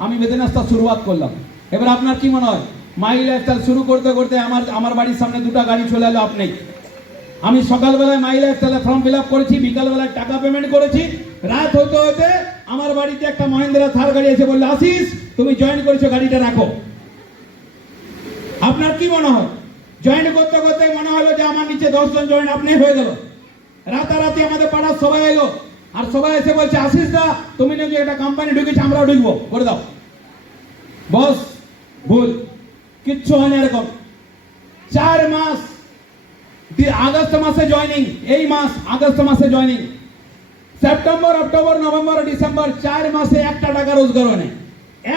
আমি বেদনাস্তা শুরুয়াত করলাম। এবার আপনার কি মনে হয়? মাই লাইফস্টাইল শুরু করতে করতে আমার বাড়ির সামনে 2টা গাড়ি চলে এলো। আপনি, আমি সকালবেলায় মাই লাইফস্টাইলে ফর্ম ফিল আপ করেছি, বিকালবেলায় টাকা পেমেন্ট করেছি, রাত হতে হতে আমার বাড়িতে একটা মহিন্দ্রা থার গাড়ি এসে বললো, আশিস তুমি জয়েন করেছো, গাড়িটা রাখো। আপনার কি মনে হয়? জয়েন করতে করতে মনে হলো যে আমার নিচে 10 জন জয়েন আপনি হয়ে গেল। রাতারাতি আমাদের পাড়ার সবাই এলো, আর সবাই এসে বলছে, আশিস দা তুমি নাকি একটা কোম্পানি ঢুকেছো, আমরাও ঢুকবো, করে দাও। বস, ভুল, কিচ্ছু হয় না এরকম। 4 মাস, আগস্ট মাসে জয়েনিং, এই মাস আগস্ট মাসে joining, September, October, November, December, 4 মাসে 1টা টাকা রোজগার হয় না,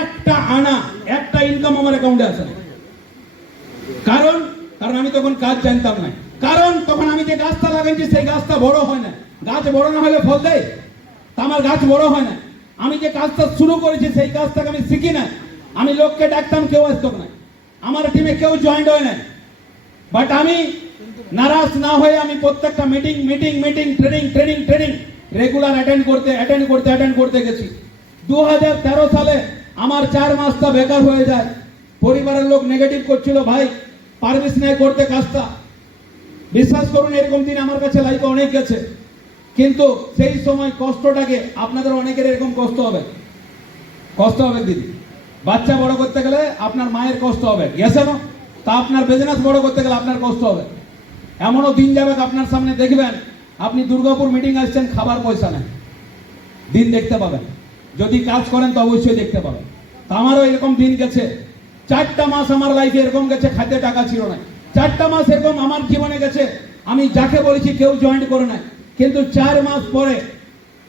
একটা আনা, একটা ইনকাম আমার অ্যাকাউন্টে আসে না। কারণ আমি তখন কাজ জানতাম না। কারণ তখন আমি যে গাছটা লাগাইছি সেই গাছটা বড় হয় না। গাছ বড় না হলে ফল দেয়? তা আমার গাছ বড় হয় না। আমি যে কাজটা শুরু করেছি সেই কাজটাকে আমি শিখি না। আমি লোককে ডাকতাম, কেউ আসতো না, আমার টিমে কেউ জয়েন্ট হয় না। বাট আমি নারাজ না হয়ে আমি প্রত্যেকটা মিটিং ট্রেনিং রেগুলার অ্যাটেন্ড করতে গেছি। 2013 সালে আমার 4 মাসটা বেকার হয়ে যায়। পরিবারের লোক নেগেটিভ করছিল, ভাই পারবিস না করতে কাজটা। বিশ্বাস করুন, এরকম দিন আমার কাছে লাইফে অনেক গেছে। কিন্তু সেই সময় কষ্টটাকে, আপনাদের অনেকের এরকম কষ্ট হবে দিদি। বাচ্চা বড় করতে গেলে আপনার মায়ের কষ্ট হবে, গেছে না? তা আপনার বিজনেস বড় করতে গেলে আপনার কষ্ট হবে। এমনও দিন যাবে আপনার সামনে দেখবেন, আপনি দুর্গাপুর মিটিং আসছেন, খাবার পয়সা নেই, দিন দেখতে পাবেন। যদি কাজ করেন তো অবশ্যই দেখতে পাবেন। তা আমারও এরকম দিন গেছে। 4টা মাস আমার লাইফে এরকম গেছে, খাদ্যে টাকা ছিল না। 4টা মাস এরকম আমার জীবনে গেছে, আমি যাকে বলেছি কেউ জয়েন করে না। কিন্তু 4 মাস পরে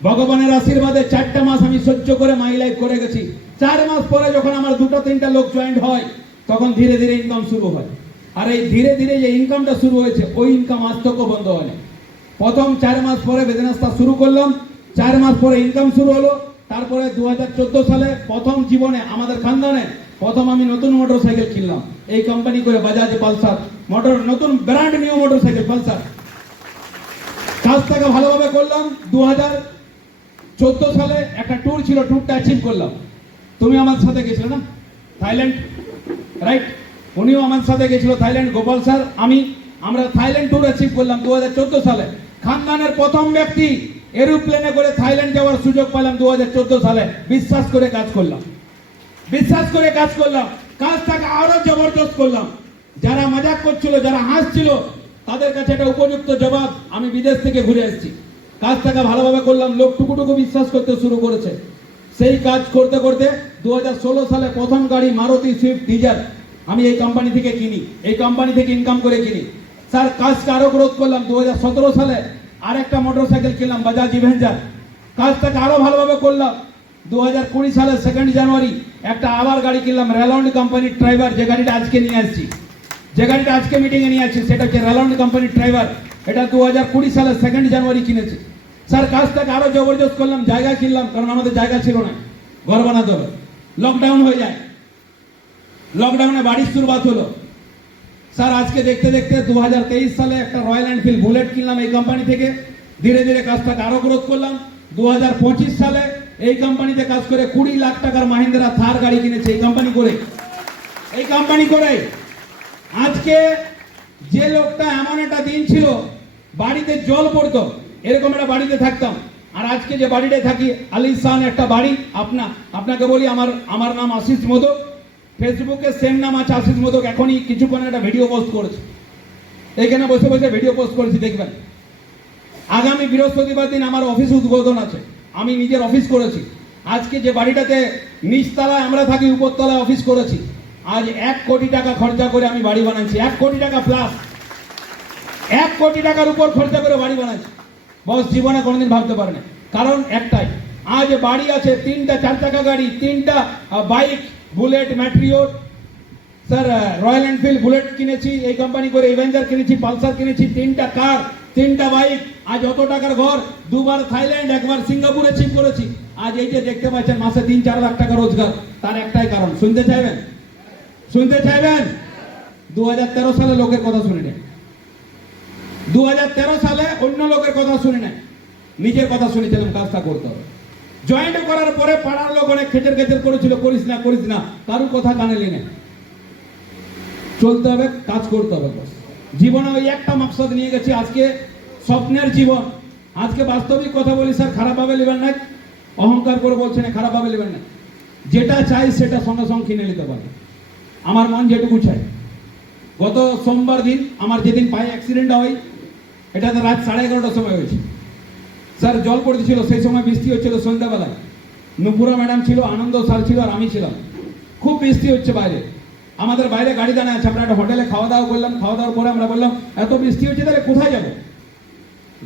ভগবানের আশীর্বাদে 4টা মাস আমি সহ্য করে মাই লাইফ করে গেছি। 4 মাস পরে যখন আমার 2-3টা লোক জয়েন্ট হয়, তখন ধীরে ধীরে ইনকাম শুরু হয়। আর এই ধীরে ধীরে যে ইনকামটা শুরু হয়েছে, ওই ইনকাম আজ তকও বন্ধ হয় না। প্রথম 4 মাস পরে বিজনেসটা শুরু করলাম, 4 মাস পরে ইনকাম শুরু হলো। তারপরে 2014 সালে প্রথম জীবনে আমাদের খানদানে প্রথম আমি নতুন মোটরসাইকেল কিনলাম, এই কোম্পানি করে বাজাজ পালসার নতুন ব্র্যান্ড নিউ মোটরসাইকেল পালসার। কাজটাকে ভালোভাবে করলাম। 2014 সালে একটা ট্যুর ছিল, ট্যুরটা অ্যাচিভ করলাম। তুমি আমার সাথে গেছিলে না থাইল্যান্ড, রাইট? উনিও আমার সাথে গেছিল থাইল্যান্ড, গোপাল স্যার, আমি। আমরা থাইল্যান্ড ট্যুর অ্যাচিভ করলাম 2014 সালে। খানদানের প্রথম ব্যক্তি এরোপ্লেনে করে থাইল্যান্ড যাওয়ার সুযোগ পেলাম 2014 সালে। বিশ্বাস করে কাজ করলাম, বিশ্বাস করে কাজ করলাম, কাজটাকে আরো জবরদস্ত করলাম। যারা মজাক করছিল, যারা হাসছিল, তাদের কাছে একটা উপযুক্ত জবাব, আমি বিদেশ থেকে ঘুরে এসেছি। কাজটাকে ভালোভাবে করলাম, লোক টুকুটুকু বিশ্বাস করতে শুরু করেছে। সেই কাজ করতে করতে 2016 সালে প্রথম গাড়ি মারুতি সুইফট ডিজার আমি এই কোম্পানি থেকে কিনি, এই কোম্পানি থেকে ইনকাম করে কিনি। স্যার কাজটা আরো গ্রোথ করলাম। 2017 সালে আরেকটা মোটরসাইকেল কিনলাম, বাজাজ ইভেঞ্জার। কাজটাকে আরো ভালোভাবে করলাম। 2020 সালে 2 জানুয়ারি একটা আবার গাড়ি কিনলাম, রেলন্ড কোম্পানির ড্রাইভার, যে গাড়িটা আজকে নিয়ে আসছি, যে গাড়িটা আজকে মিটিংয়ে নিয়ে আসছি, সেটা হচ্ছে রেলন্ড কোম্পানির ড্রাইভার। এটা 2020 সালে 2 জানুয়ারি কিনেছি। স্যার কাজটাকে আরো জবরদস্ত করলাম, জায়গা কিনলাম, কারণ আমাদের জায়গা ছিল না, ঘর বানাতে হবে। লকডাউন হয়ে যায়, লকডাউনে বাড়ির শুরুয়াত হলো। স্যার আজকে দেখতে দেখতে 2023 সালে একটা রয়্যাল এনফিল্ড বুলেট কিনলাম এই কোম্পানি থেকে। ধীরে ধীরে কাজটাকে আরো গ্রোথ করলাম। 2025 সালে এই কোম্পানিতে কাজ করে 20 লাখ টাকার মাহিন্দ্রা থার গাড়ি কিনেছে এই কোম্পানি করে, এই কোম্পানি করে। আজকে যে লোকটা, এমন একটা দিন ছিল বাড়িতে জল পড়তো, এরকম একটা বাড়িতে থাকতাম। আর আজকে যে বাড়িটায় থাকি, আলিশান একটা বাড়ি। আপনাকে বলি, আমার নাম আশিস মোদক, ফেসবুকে সেম নাম আছে আশিস মোদক। এখনই কিছুক্ষণ একটা ভিডিও পোস্ট করেছি, এখানে বসে বসে ভিডিও পোস্ট করেছি, দেখবেন। আগামী বৃহস্পতিবার দিন আমার অফিস উদ্বোধন আছে, আমি নিজের অফিস করেছি। আজকে যে বাড়িটাতে নিচতলায় আমরা থাকি, উপরতলায় অফিস করেছি। আজ 1 কোটি টাকা খরচা করে আমি বাড়ি বানাচ্ছি, 1 কোটি টাকা প্লাস, 1 কোটি টাকার উপর খরচা করে বাড়ি বানাচ্ছি। বস জীবনে কোনোদিন ভাবতে পারে না, কারণ একটাই, আজ বাড়ি আছে, 3টা 4 চাকা গাড়ি, 3টা বাইক, বুলেট, ম্যাট্রিওর। স্যার রয়্যাল এনফিল্ড বুলেট কিনেছি এই কোম্পানি করে, ইভেঞ্জার কিনেছি, পালসার কিনেছি, 3টা কার, 3টা বাইক। আজ অত টাকার ঘর, 2বার থাইল্যান্ড, 1বার সিঙ্গাপুরে চিপ করেছি। আজ এই যে দেখতে পাচ্ছেন মাসে 3-4 লাখ টাকা রোজগার, তার একটাই কারণ। শুনতে চাইবেন? শুনতে চাইবেন? 2013 সালে লোকের কথা শুনে নেন, 2013 সালে অন্য লোকের কথা শুনে নেন, নিজের কথা শুনেছিলাম। কাজটা করতে হবে। জয়েন্ট করার পরে পাড়ার লোক অনেক খেচের খেচের করেছিল, করিস না, কারুর কথা কানে নিয়ে নেন। চলতে হবে, কাজ করতে হবে। জীবনে ওই একটা মকসদ নিয়ে গেছি, আজকে স্বপ্নের জীবন। আজকে বাস্তবিক কথা বলি স্যার, খারাপ ভাবে নেবেন না, অহংকার করে বলছেন, খারাপ ভাবে নেবেন না। যেটা চাই সেটা সঙ্গে সঙ্গে কিনে নিতে পারে। আমার মন যেটুকু চাই। গত সোমবার দিন আমার যেদিন পায়ে অ্যাক্সিডেন্টটা হয়, এটা তো রাত 11:30টার সময় হয়েছে। স্যার জল পড়েছিল, সেই সময় বৃষ্টি হচ্ছিল সন্ধ্যাবেলায়। নুপুরা ম্যাডাম ছিল, আনন্দ স্যার ছিল, আর আমি ছিলাম। খুব বৃষ্টি হচ্ছে বাইরে, আমাদের বাইরে গাড়ি দাঁড়ায় আছে। আমরা একটা হোটেলে খাওয়া দাওয়া করলাম, খাওয়া দাওয়ার পরে আমরা বললাম এত বৃষ্টি হচ্ছে তাহলে কোথায় যাবো,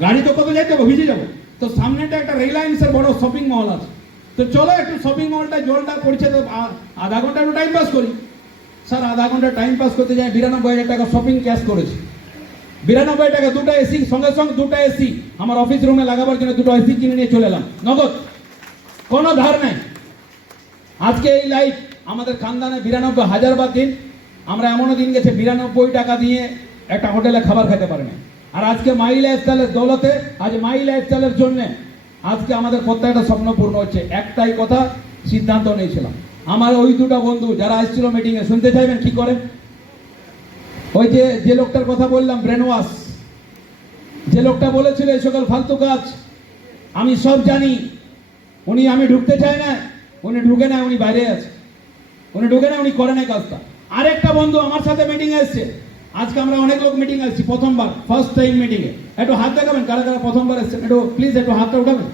গাড়ি তো কত যাইতে হবে, ভিজে যাবো। তো সামনেটা একটা রিলায়েন্সের বড় শপিং মল আছে, তো চলো একটু শপিং মলটা, জলটা পড়ছে তো আধা ঘন্টা একটু টাইম পাস করি। স্যার আধা ঘন্টা টাইম পাস করতে যাই 92,000 টাকা শপিং ক্যাশ করেছি। 92 টাকা, 2টা এসি, সঙ্গে সঙ্গে 2টা এসি আমার অফিস রুমে লাগাবার জন্য 2টা এসি কিনে নিয়ে চলে এলাম, নগদ, কোনো ধার নেই। আজকে এই লাইফ আমাদের খানদানে 92,000 বার দিন। আমরা এমনও দিন গেছে 92 টাকা দিয়ে একটা হোটেলে খাবার খেতে পারে না। আর আজকে মাই লাইফস্টাইলের দৌলতে, আজ মাই লাইফস্টাইলের জন্য আজকে আমাদের প্রত্যেকটা স্বপ্ন পূর্ণ হচ্ছে। একটাই কথা সিদ্ধান্ত নিয়েছিলাম, আমার ওই 2টা বন্ধু যারা আসছিল মিটিংয়ে, শুনতে চাইবেন কি করে? ওই যে লোকটার কথা বললাম, ব্রেন ওয়াশ, যে লোকটা বলেছিল এই সকল ফালতু কাজ আমি সব জানি, আমি ঢুকতে চাই না, উনি ঢুকে না, উনি বাইরে আছে, উনি ঢুকে না, উনি করে না কাজটা। আরেকটা বন্ধু আমার সাথে মিটিং এসছে। আজকে আমরা অনেক লোক মিটিং আসছি, প্রথমবার, ফার্স্ট টাইম মিটিংয়ে। একটু হাত দেখাবেন কারা কারা প্রথমবার এসছেন, একটু প্লিজ একটু হাতটা উঠাবেন।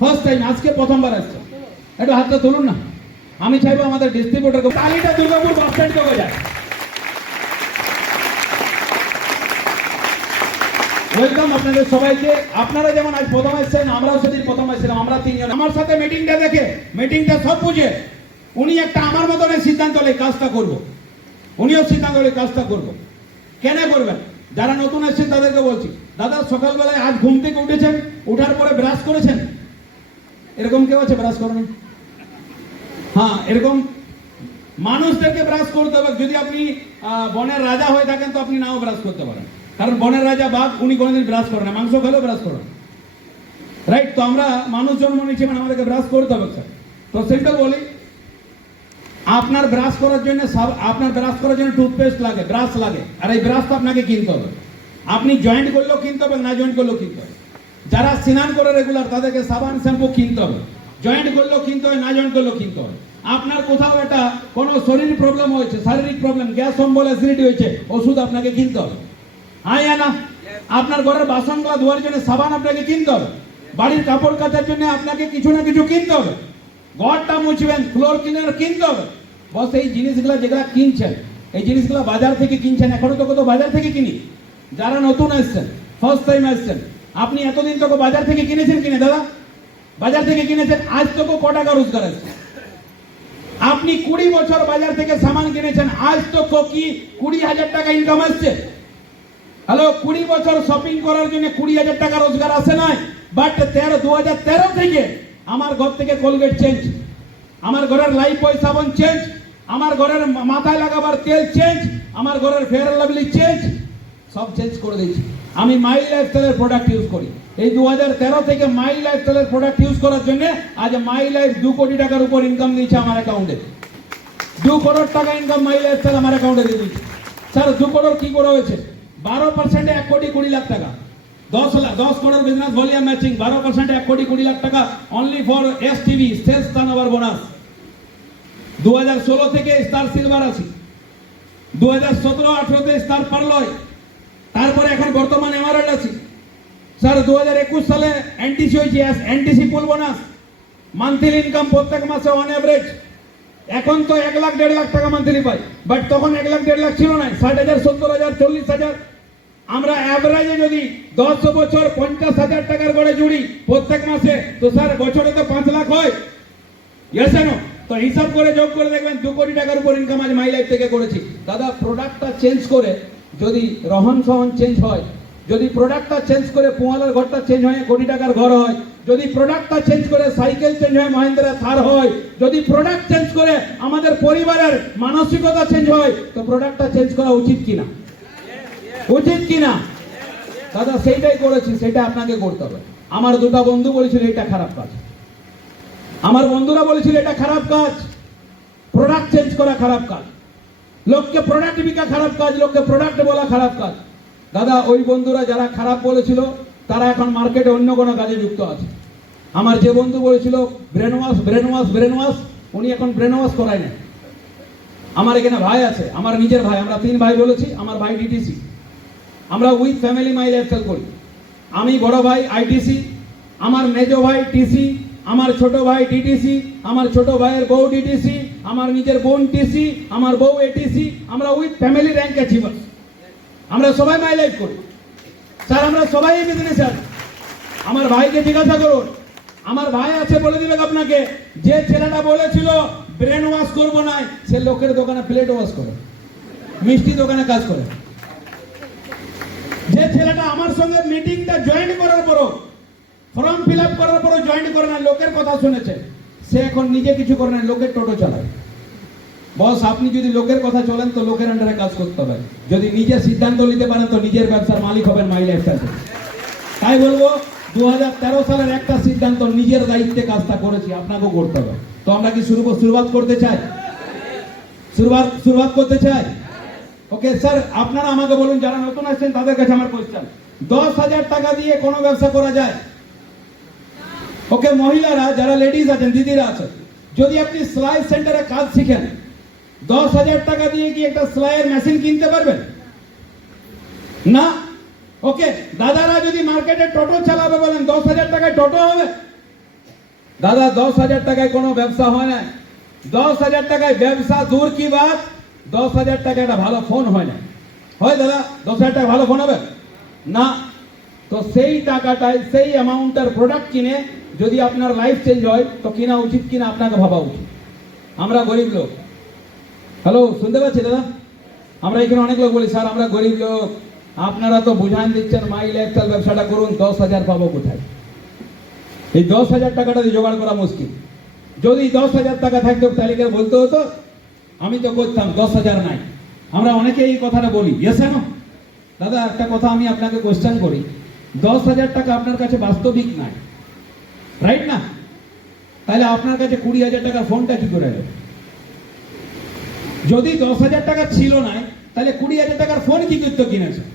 ফার্স্ট টাইম, আজকে প্রথমবার আসছে, একটু হাতটা তুলুন না। আমি চাইবো আমাদের ডিস্ট্রিবিউটরকে তালিটা দুর্গাপুর বাস স্ট্যান্ড থেকে যায়। ওয়েলকাম আপনাদের সবাইকে। আপনারা যেমন আজ প্রথম এসেছেন, আমরাও সেদিন প্রথম এসেছিলাম। আমরা 3 জন আমার সাথে মিটিংটা দেখে, মিটিংটা সব বুঝে উনি একটা আমার মতনের সিদ্ধান্ত নিয়ে কাজটা করবো, উনিও সিদ্ধান্ত নিয়ে কাজটা করবো। কেন করবেন? যারা নতুন এসেছেন তাদেরকে বলছি, দাদা সকালবেলায় আজ ঘুম থেকে উঠেছেন, উঠার পরে ব্রাশ করেছেন? এরকম কেউ আছে ব্রাশ করেন? হ্যাঁ, এরকম মানুষদেরকে ব্রাশ করতে হবে। যদি আপনি বনের রাজা হয়ে থাকেন তো আপনি নাও ব্রাশ করতে পারেন, কারণ বনের রাজা বাঘ, উনি কোনোদিন ব্রাশ করেন না, মাংস খেলেও ব্রাশ করেন, রাইট? তো আমরা মানুষ জন্ম নিয়েছি, মানে আমাদেরকে ব্রাশ করতে হবে স্যার। তো সিম্পল বলি, আপনার ব্রাশ করার জন্য টুথপেস্ট লাগে, ব্রাশ লাগে, আর এই ব্রাশটা আপনাকে কিনতে হবে। আপনি জয়েন্ট করলেও কিনতে হবে, না জয়েন্ট করলেও কিনতে হবে। যারা স্নান করে রেগুলার তাদেরকে সাবান শ্যাম্পু কিনতে হবে, জয়েন্ট করলেও কিনতে হবে, না জয়েন্ট করলেও কিনতে হবে। আপনার কোথাও একটা কোনো শরীর প্রবলেম হয়েছে, শারীরিক প্রবলেম, গ্যাস অম্বল, অ্যাসিডিটি হয়েছে, ওষুধ আপনাকে কিনতে হবে। হ্যাঁ না? আপনার ঘরের বাসনগুলো ধোয়ার জন্য সাবান আপনাকে কিনতে হবে, বাড়ির কাপড় কাচার জন্য আপনাকে কিছু না কিছু কিনতে হবে, ঘরটা মুছবেন, ফ্লোর ক্লিনার কিনতে হবে। বস এই জিনিসগুলো যেগুলা কিনছেন, এই জিনিসগুলো বাজার থেকে কিনছেন, এখনো তো কত বাজার থেকে কিনি। যারা নতুন আসছেন, ফার্স্ট টাইম আসছেন, আপনি এতদিন তো বাজার থেকে কিনেছেন কিনে দাদা? বাজার থেকে কিনেছেন, আজ তো ক টাকা রোজগার আছে? আপনি 20 বছর বাজার থেকে সামান কিনেছেন, আজ তো কি 20,000 টাকা ইনকাম আসছে? হ্যালো, 20 বছর শপিং করার জন্য 20,000 টাকা রোজগার আসে নাই। বাট 2013 থেকে আমার ঘর থেকে কোলগেট চেঞ্জ, আমার ঘরের লাইফবয় সাবান চেঞ্জ, আমার ঘরের মাথায় লাগাবার তেল চেঞ্জ, আমার ঘরের ফেয়ার লাভলি চেঞ্জ, সব চেঞ্জ করে দিয়েছি। আমি মাই লাইফস্টাইলের প্রোডাক্ট ইউজ করি। এই 2013 থেকে মাই লাইফস্টাইলের প্রোডাক্ট ইউজ করার জন্য আজ মাই লাইফ 2 কোটি টাকার উপর ইনকাম দিয়েছে আমার অ্যাকাউন্টে। 2 করোড় টাকা ইনকাম মাই লাইফস্টাইল আমার অ্যাকাউন্টে দিয়ে দিয়েছে। স্যার 2 করোড় কি করে হয়েছে? 12% 1 কোটি 20 লাখ টাকা। 10 করোড় বিজনেস ভলিউম ম্যাচিং, 12% 1 কোটি 20 লাখ টাকা only for STV, sales turnover bonus. 2016 থেকে স্টার সিলভার আছি, 2017-18 তে স্টার পার্লয়, তারপরে এখন বর্তমানে এমারাল্ড আছি। স্যার 2021 সালে এনটিসি হয়েছে, এনটিসি ফুল বোনাস, মান্থলি ইনকাম প্রত্যেক মাসে অন এভারেজ। এখন তো 1 লাখ 1.5 লাখ টাকা মান্থলি পাই, বাট তখন 1 লাখ 1.5 লাখ ছিল না, 60,000, 70,000, 40,000। আমরা অ্যাভারেজে যদি 10 বছর 50,000 টাকার গড়ে জুড়ি প্রত্যেক মাসে, তো স্যার বছরে তো 5 লাখ হয়। Yes no? তো হিসাব করে যোগ করে দেখবেন 2 কোটি টাকার উপর ইনকাম আজ মাই লাইফ থেকে করেছি। দাদা প্রোডাক্টটা চেঞ্জ করে যদি রহন সহন চেঞ্জ হয়, যদি প্রোডাক্টটা চেঞ্জ করে পোয়ালার ঘরটা চেঞ্জ হয়, কোটি টাকার ঘর হয়, যদি প্রোডাক্টটা চেঞ্জ করে সাইকেল চেঞ্জ হয়, মহেন্দ্রা থার হয়, যদি প্রোডাক্ট চেঞ্জ করে আমাদের পরিবারের মানসিকতা চেঞ্জ হয়, তো প্রোডাক্টটা চেঞ্জ করা উচিত কিনা? উচিত কিনা? দাদা সেইটাই করেছি, সেটা আপনাকে করতে হবে। আমার 2টা বন্ধু বলেছিল এটা খারাপ কাজ, আমার বন্ধুরা বলেছিল এটা খারাপ কাজ, প্রোডাক্ট চেঞ্জ করা খারাপ কাজ, লোককে প্রোডাক্ট বিকা খারাপ কাজ, লোককে প্রোডাক্ট বলা খারাপ কাজ। দাদা ওই বন্ধুরা যারা খারাপ বলেছিল তারা এখন মার্কেটে অন্য কোনো কাজে যুক্ত আছে। আমার যে বন্ধু বলেছিল ব্রেন ওয়াশ, উনি এখন ব্রেন ওয়াশ করায় না। আমার এখানে ভাই আছে, আমার নিজের ভাই, আমরা 3 ভাই বলেছি, আমার ভাই ডিটিসি, আমরা উইথ ফ্যামিলি মাই লাইফস্টাইল করি। আমি বড় ভাই আইটিসি, আমার মেজো ভাই টিসি, আমার ছোট ভাই ডিটিসি, আমার ছোট ভাইয়ের বউ ডিটিসি, আমার নিজের বোন টিসি, আমার বউ এটিসি, আমরা উইথ ফ্যামিলি র্যাঙ্ক অ্যাচিভার, আমরা সবাই মাই লাইফ করি। স্যার আমরা সবাই এই বিজনেসে আছি। আমার ভাইকে জিজ্ঞাসা করুন, আমার ভাই আছে বলে দিবে আপনাকে, যে ছেলেটা বলেছিল ব্রেন ওয়াশ করবো না, সে লোকের দোকানে প্লেট ওয়াশ করে, মিষ্টি দোকানে কাজ করে। যে ছেলেটা আমার সঙ্গে মিটিংটা জয়েন করার পরও, ফর্ম ফিল আপ করার পরও জয়েন করে না, লোকের কথা শুনেছে, সে এখন নিজে কিছু করে না, লোকের টোটো চালায়। বস আপনি যদি লোকের কথা চলেন তো লোকের আন্ডারে কাজ করতে হবে, যদি নিজে সিদ্ধান্ত নিতে পারেন তো নিজের ব্যবসার মালিক হবেন মাই লাইফস্টাইল। তাই বলবো 2013 সালের একটা সিদ্ধান্ত, নিজের দায়িত্বে কাজটা করেছি, আপনাকেও করতে হবে। তো আমরা কি শুরুয়াত করতে চাই? শুরুয়াত করতে চাই? ওকে স্যার আপনারা আমাকে বলুন, যারা নতুন আসছেন তাদের কাছে আমার কোয়েশ্চেন, 10,000 টাকা দিয়ে কোনো ব্যবসা করা যায়? ওকে মহিলারা যারা লেডিজ আছেন, দিদিরা আছেন, যদি আপনি সেলাই সেন্টারে কাজ শিখেন, 10,000 টাকা দিয়ে কি একটা সেলাইয়ের মেশিন কিনতে পারবেন? না। ওকে দাদারা যদি মার্কেটে টোটো চালাবে বলেন, 10,000 টাকায় টোটো হবে? দাদা 10,000 টাকায় কোনো ব্যবসা হয় না। 10,000 টাকায় ব্যবসা দূর কি বাত, 10,000 টাকা একটা ভালো ফোন হয় না। হয় দাদা 10,000 টাকা ভালো ফোন হবে না? তো সেই টাকাটায় সেই অ্যামাউন্টের প্রোডাক্ট কিনে যদি আপনার লাইফ চেঞ্জ হয়, তো কিনা উচিত কিনা আপনাকে ভাবা উচিত। আমরা গরিব লোক, হ্যালো শুনতে পাচ্ছি দাদা? আমরা এখানে অনেক লোক বলি স্যার আমরা গরিব লোক, আপনারা তো বুঝান দিচ্ছেন মাই লাইফস্টাইল ব্যবসাটা করুন, 10,000 পাবো কোথায়? এই 10,000 টাকাটা দিয়ে জোগাড় করা মুশকিল। যদি 10,000 টাকা থাকতো তাহলে বলতে হতো আমি তো করতাম, 10,000 নাই। আমরা অনেকে এই কথাটা বলি, ইয়েস না? দাদা একটা কথা আমি আপনাকে কোয়েশ্চেন করি, 10,000 টাকা আপনার কাছে বাস্তবিক নাই, রাইট না? তাহলে আপনার কাছে 20,000 টাকার ফোনটা কি করে এলো? যদি 10,000 টাকা ছিল না তাহলে 20,000 টাকার ফোন কি করতে কিনেছেন?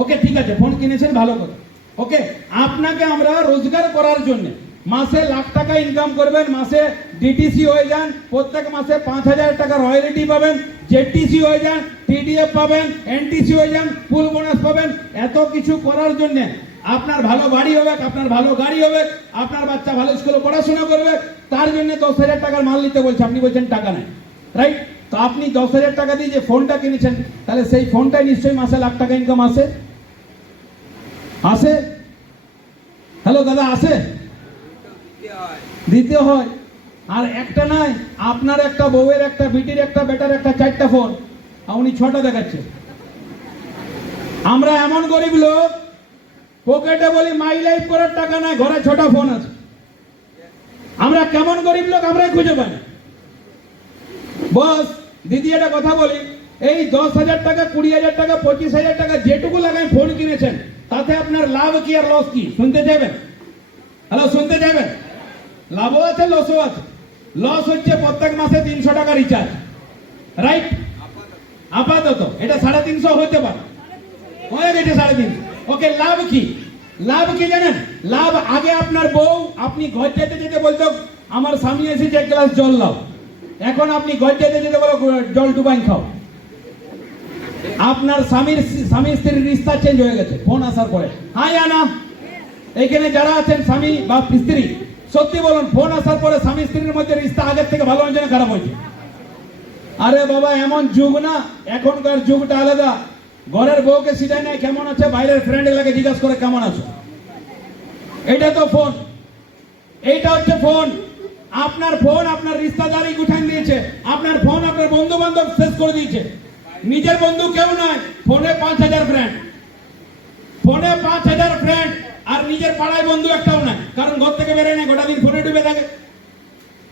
ওকে ঠিক আছে, ফোন কিনেছেন ভালো করে। ওকে, আপনাকে আমরা রোজগার করার জন্য মাসে লাখ টাকা ইনকাম করবেন, মাসে ডিটিসি হয়ে যান, প্রত্যেক মাসে 5,000 টাকা রয়্যালিটি পাবেন, জেটিসি হয়ে যান, টিডিএফ পাবেন, এনটিসি হয়ে যান, ফুল বোনাস পাবেন। এত কিছু করার জন্য আপনার ভালো বাড়ি হবে, আপনার ভালো গাড়ি হবে, আপনার বাচ্চা ভালো স্কুলে পড়াশোনা করবে, তার জন্য 10,000 টাকার মাল নিতে বলছে, আপনি বলছেন টাকা নেই, রাইট? তো আপনি 10,000 টাকা দিয়ে যে ফোনটা কিনেছেন, তাহলে সেই ফোনটাই নিশ্চয়ই মাসে লাখ টাকা ইনকাম আসে। আসে? হ্যালো দাদা, আসে? দিতে হয়। আর একটা নয়, আপনার একটা বউয়ের একটা বিটির একটা বেটার একটা 4টা ফোন, আর উনি 6টা দেখাচ্ছে। আমরা এমন গরিব লোক, পকেটে বলি মাই লাইফ করার টাকা নাই, ঘরে 6টা ফোন আছে। আমরা কেমন গরিব লোক আমরাই খুঁজে পাই। বস দিদি একটা কথা বলি, এই 10,000 টাকা, 20,000 টাকা, 25,000 টাকা যেটুকু লাগাই ফোন কিনেছেন, তাতে আপনার লাভ কি আর লস কি শুনতে চাইবেন? হ্যালো, শুনতে চাইবেন? লাভও আছে, লসও আছে। লস হচ্ছে প্রত্যেক মাসে 300 টাকা রিচার্জ, রাইট? আপাতত এটা 350 হতে পারে, হয়ে গেছে 350। ওকে, লাভ কি? লাভ কি জানেন? লাভ, আগে আপনার বউ আপনি ঘর যেতে যেতে বলতো আমার স্বামী এসেছে, 1 গ্লাস জল দাও। এখন আপনি ঘর যেতে যেতে বলো জল ডুবাই খাও। আপনার স্বামী স্ত্রীর রিস্তা চেঞ্জ হয়ে গেছে ফোন আসার পরে। হাই আনা, এখানে যারা আছেন স্বামী বা স্ত্রী, সত্যি বলুন, ফোন আসার পরে স্বামী স্ত্রীর মধ্যে রিস্তা আগের থেকে ভালো হয়েছে না খারাপ হয়েছে? আরে বাবা, এমন যুগ না, এখনকার যুগটা আলাদা। ঘরের বউকে সিটাই নাই কেমন আছে, বাইরের ফ্রেন্ড গুলাকে জিজ্ঞাসা করে কেমন আছো। এটা তো ফোন, এইটা হচ্ছে ফোন। আপনার ফোন আপনার রিস্তাদারি গুঠান দিয়েছে, আপনার ফোন আপনার বন্ধু বান্ধব শেষ করে দিয়েছে। নিজের বন্ধু কেউ নয়, ফোনে 5,000 ফ্রেন্ড, ফোনে 5,000 ফ্রেন্ড, আর নিজের পাড়ায় বন্ধু একটাও নাই, কারণ ঘর থেকে বেরোয় না, গোটা দিন ফোনে ডুবে থাকে,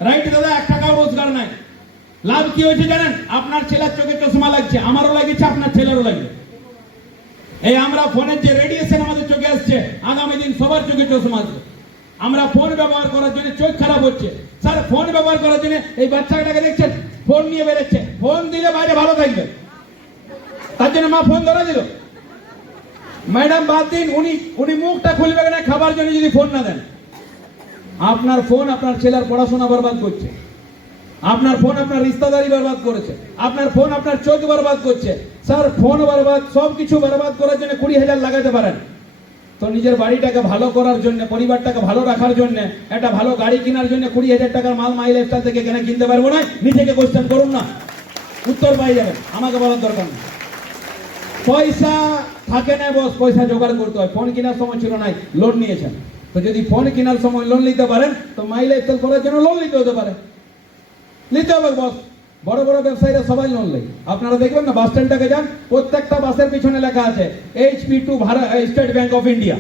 রাইট দাদা? 1 টাকাও রোজগার নাই। লাভ কি হয়েছে জানেন? আপনার ছেলের চোখে চশমা লাগছে, আমারও লাগছে, আপনার ছেলেরও লাগবে। এই আমরা ফোনের যে রেডিয়েশন আমাদের চোখে আসছে, আগামী দিন সবার চোখে চশমা আসবে। আমরা ফোন ব্যবহার করার জন্য চোখ খারাপ হচ্ছে। স্যার, ফোন ব্যবহার করার জন্য এই বাচ্চাটাকে দেখছেন ফোন নিয়ে বেরোচ্ছে, ফোন দিলে বাইরে ভালো থাকবে, তার জন্য মা ফোন ধরে দিল। ম্যাডাম বাদ দিন, উনি মুখটা খুলবে না খাবার জন্য যদি ফোন না দেন। আপনার ফোন আপনার ছেলের পড়াশোনা বরবাদ করছে, আপনার ফোন আপনার রিস্তাদারি বরবাদ করেছে, আপনার ফোন আপনার চোখ বরবাদ করছে। স্যার, ফোন বরবাদ, সবকিছু বরবাদ করার জন্য 20,000 লাগাতে পারেন, তো নিজের বাড়িটাকে ভালো করার জন্য, পরিবারটাকে ভালো রাখার জন্য, একটা ভালো গাড়ি কেনার জন্য 20,000 টাকার মাল মাই লাইফস্টাইল থেকে কেনা কিনতে পারবো না? নিজেকে কোশ্চেন করুন না, উত্তর পাই যাবেন, আমাকে বলার দরকার নেই। পয়সা থাকে না বস, পয়সা জোগাড় করতে হয়। ফোন কেনার সময় ছিল নাই, লোন নিয়েছেন, তো যদি ফোন কেনার সময় লোন নিতে পারেন, তো মাই লাইফস্টাইল করার জন্য লোন নিতে হতে পারে, নিতে হবে বস। বড় বড় ব্যবসায়ীরা সবাই লোন নেয়। আপনারা দেখবেন না, বাস স্ট্যান্ডটাকে যান, প্রত্যেকটা বাসের পিছনে লেখা আছে HP2 state bank of India.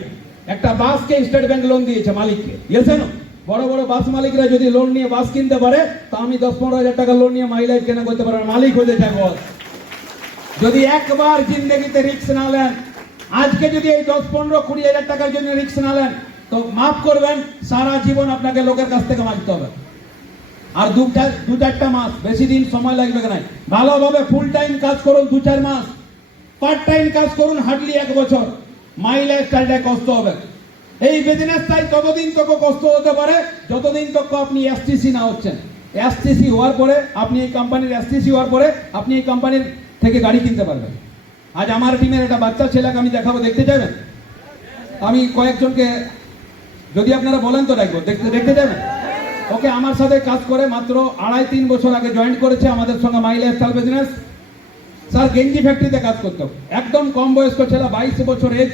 একটা বাসকে স্টেট ব্যাংক লোন দিয়েছে মালিককে, ইয়েছেন? বড় বড় বাস মালিকরা যদি লোন নিয়ে বাস কিনতে পারে, তো আমি 10-15 টাকা লোন নিয়ে মাই লাইফ কেনা করতে পারবেন, মালিক হতে চাই বস। যদি একবার জিন্দগিতে রিস্ক না নেন, আজকে যদি এই 10-15-20,000 টাকার জন্য রিস্ক না নেন, তো মাফ করবেন, সারা জীবন আপনাকে লোকের কাছ থেকে মাগতে হবে। আর 2-4টা মাস, বেশি দিন সময় লাগবে না। ভালোভাবে ফুল টাইম কাজ করুন 2-4 মাস, পার্ট টাইম কাজ করুন হার্ডলি 1 বছর, মাই লাইফস্টাইলটা কষ্ট হবে। এই বিজনেসটাই ততদিন তক কষ্ট হতে পারে যতদিন তক আপনি এসটিসি না হচ্ছেন। এসটিসি হওয়ার পরে, আপনি এই কোম্পানির এসটিসি হওয়ার পরে আপনি এই কোম্পানির থেকে গাড়ি কিনতে পারবেন। আজ আমার টিমের একটা বাচ্চা ছেলেকে আমি দেখাবো, দেখতে চাইবেন? আমি কয়েকজনকে, যদি আপনারা বলেন তো দেখবো, দেখতে চাইবেন? ওকে, আমার সাথে কাজ করে মাত্র 2.5-3 বছর আগে জয়েন করেছে আমাদের সঙ্গে মাই লাইফস্টাইল বিজনেস। স্যার, গেঞ্জি ফ্যাক্টরিতে কাজ করতো, একদম কম বয়স্ক ছেলে, 22 বছর এজ।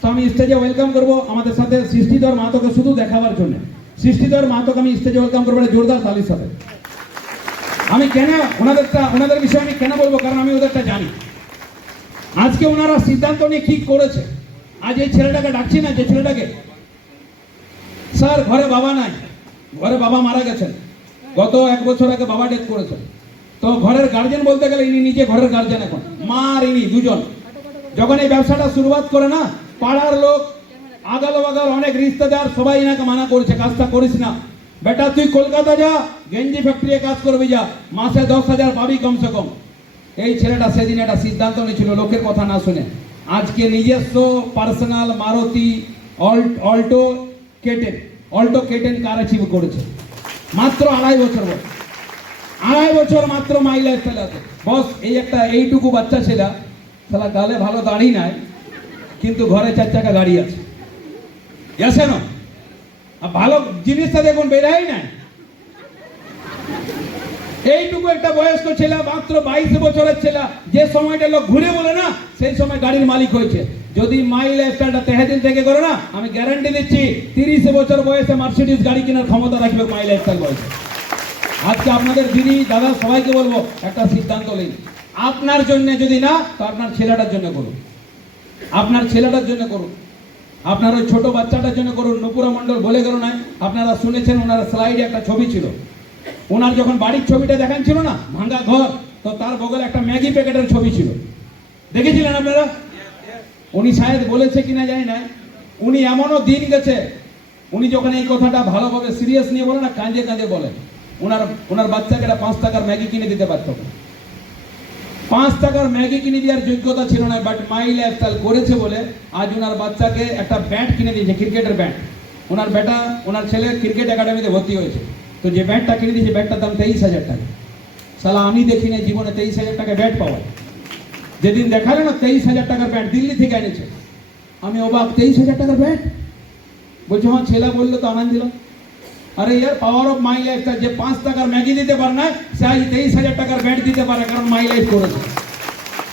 তো আমি স্টেজে ওয়েলকাম করবো আমাদের সাথে সৃষ্টিধর মাহাতোকে, শুধু দেখাবার জন্য। সৃষ্টিধর মাহাতোকে আমি স্টেজে ওয়েলকাম করবো জোরদার তালির সাথে। আমি কেন ওনাদের বিষয়ে আমি কেন বলবো, কারণ আমি ওদেরটা জানি। আজকে ওনারা সিদ্ধান্ত নিয়ে কি করেছে। আজ এই ছেলেটাকে ডাকছি না, যে ছেলেটাকে, স্যার ঘরে বাবা নাই, ঘরে বাবা মারা গেছেন, গত 1 বছর আগে বাবা ডেথ করেছেন। তো ঘরের গার্জেন বলতে গেলে ইনি নিজে ঘরের গার্জেন এখন, মা আর ইনি দুজন। যখন এই ব্যবসাটা শুরুয়াত করে না, পাড়ার লোক, আগাল বাগাল অনেক রিশতেদার সবাই ইনাকে মানা করছে, কাজটা করিস না, বেটা তুই কলকাতা যা, গেঞ্জি ফ্যাক্টরিতে কাজ করবি যা, মাসে 10,000 পাবি কমসে কম। এই ছেলেটা সেদিন একটা সিদ্ধান্ত নিয়েছিল লোকের কথা না শুনে। আজকে নিজস্ব পার্সোনাল মারুতি অল্টো কেটেন কার অ্যাচিভ করেছে মাত্র 2.5 বছর বয়স। 2.5 বছর মাত্র মাইলেজ চালাতে। বস এই একটা এইটুকু বাচ্চা ছেলে, শালা গালে ভালো দাড়ি নাই, কিন্তু ঘরে 4 চাকা গাড়ি আছে। আছে না? আর ভালো জিনিসটা দেখুন বেরাই নাই। এইটুকু একটা বয়স্ক ছেলে, মাত্র 22 বছরের ছেলে, যে সময়টা লোক ঘুরে বলে না, সেই সময় গাড়ির মালিক হয়েছে। যদি মাইল স্টারটা তেহাদিন থেকে করে না, আমি গ্যারান্টি দিচ্ছি 30 বছর বয়সে মার্সিডিজ গাড়ি কেনার ক্ষমতা রাখবে মাইল স্টার বয়সে। আজকে আপনাদের দিদি দাদা সবাইকে বলবো একটা সিদ্ধান্ত নিন। আপনার জন্য যদি না, তো আপনার ছেলেটার জন্য করুন, আপনার ছেলেটার জন্য করুন, আপনার ওই ছোট বাচ্চাটার জন্য করুন। নুপুরা মণ্ডল বলে গেল না, আপনারা শুনেছেন ওনার স্লাইডে একটা ছবি ছিল। ওনার যখন বাড়ির ছবিটা দেখান ছিল না, ভাঙা ঘর, তো তার বগলে একটা ম্যাগি প্যাকেটের ছবি ছিল, দেখেছিলেন আপনারা? উনি শায়দ বলেছে কিনা জানি না, উনি এমনও দিন গেছে, উনি যখন এই কথাটা ভালোভাবে সিরিয়াস নিয়ে বলে না, কাঁদে কাঁদে বলে ওনার বাচ্চাকে একটা 5 টাকার ম্যাগি কিনে দিতে পারত। 5 টাকার ম্যাগি কিনে দেওয়ার যোগ্যতা ছিল না, বাট মাই লাইফস্টাইল করেছে বলে আজ ওনার বাচ্চাকে একটা ব্যাট কিনে দিয়েছে, ক্রিকেটের ব্যাট। ওনার ছেলে ক্রিকেট একাডেমিতে ভর্তি হয়েছে, তো যে ব্যাটটা কিনে দিয়েছে, ব্যাটটার দাম 23,000 টাকা। শালা আমি দেখি না জীবনে 23,000 টাকা ব্যাট পাওয়া। যেদিন দেখালে না 23,000 টাকার ব্যাট দিল্লি থেকে এনেছে, আমি অবাক, 23,000 টাকার ব্যাট। বলছে হ্যাঁ, ছেলে বললো তো আনন্দ দিলাম। আরে ইয়ার পাওয়ার অফ মাই লাইফ, যে 5 টাকার ম্যাগি দিতে পারে না, সে আজ 23,000 টাকার ব্যাট দিতে পারে, কারণ মাই লাইফ করেছে।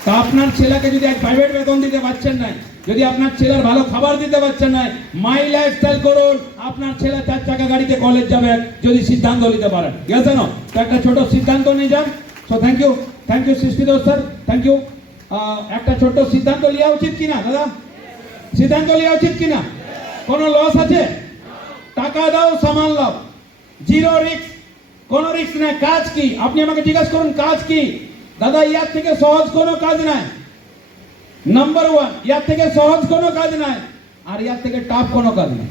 তা আপনার ছেলেকে যদি এক প্রাইভেট বেতন দিতে পারছেন না, যদি আপনার ছেলের ভালো খাবার দিতে পারছেন না, মাই লাইফস্টাইল করুন। আপনার ছেলে 4 চাকা গাড়িতে কলেজ যাবে যদি সিদ্ধান্ত নিতে পারেন, গেছে না? তো একটা ছোট সিদ্ধান্ত নিয়ে যান। সো থ্যাংক ইউ সৃষ্টিদোষ স্যার, থ্যাংক ইউ। একটা ছোট্ট সিদ্ধান্ত নেওয়া উচিত কিনা দাদা? সিদ্ধান্ত নেওয়া উচিত কিনা? কোনো লস আছে? টাকা দাও সামান লাভ, জিরো রিস্ক, কোনো রিস্ক নাই। কাজ কি? আপনি আমাকে জিজ্ঞাসা করুন কাজ কি? দাদা ইয়ার থেকে সহজ কোনো কাজ নাই। নাম্বার 1, ইয়ার থেকে সহজ কোনো কাজ নাই, আর ইয়ার থেকে টাফ কোনো কাজ নাই।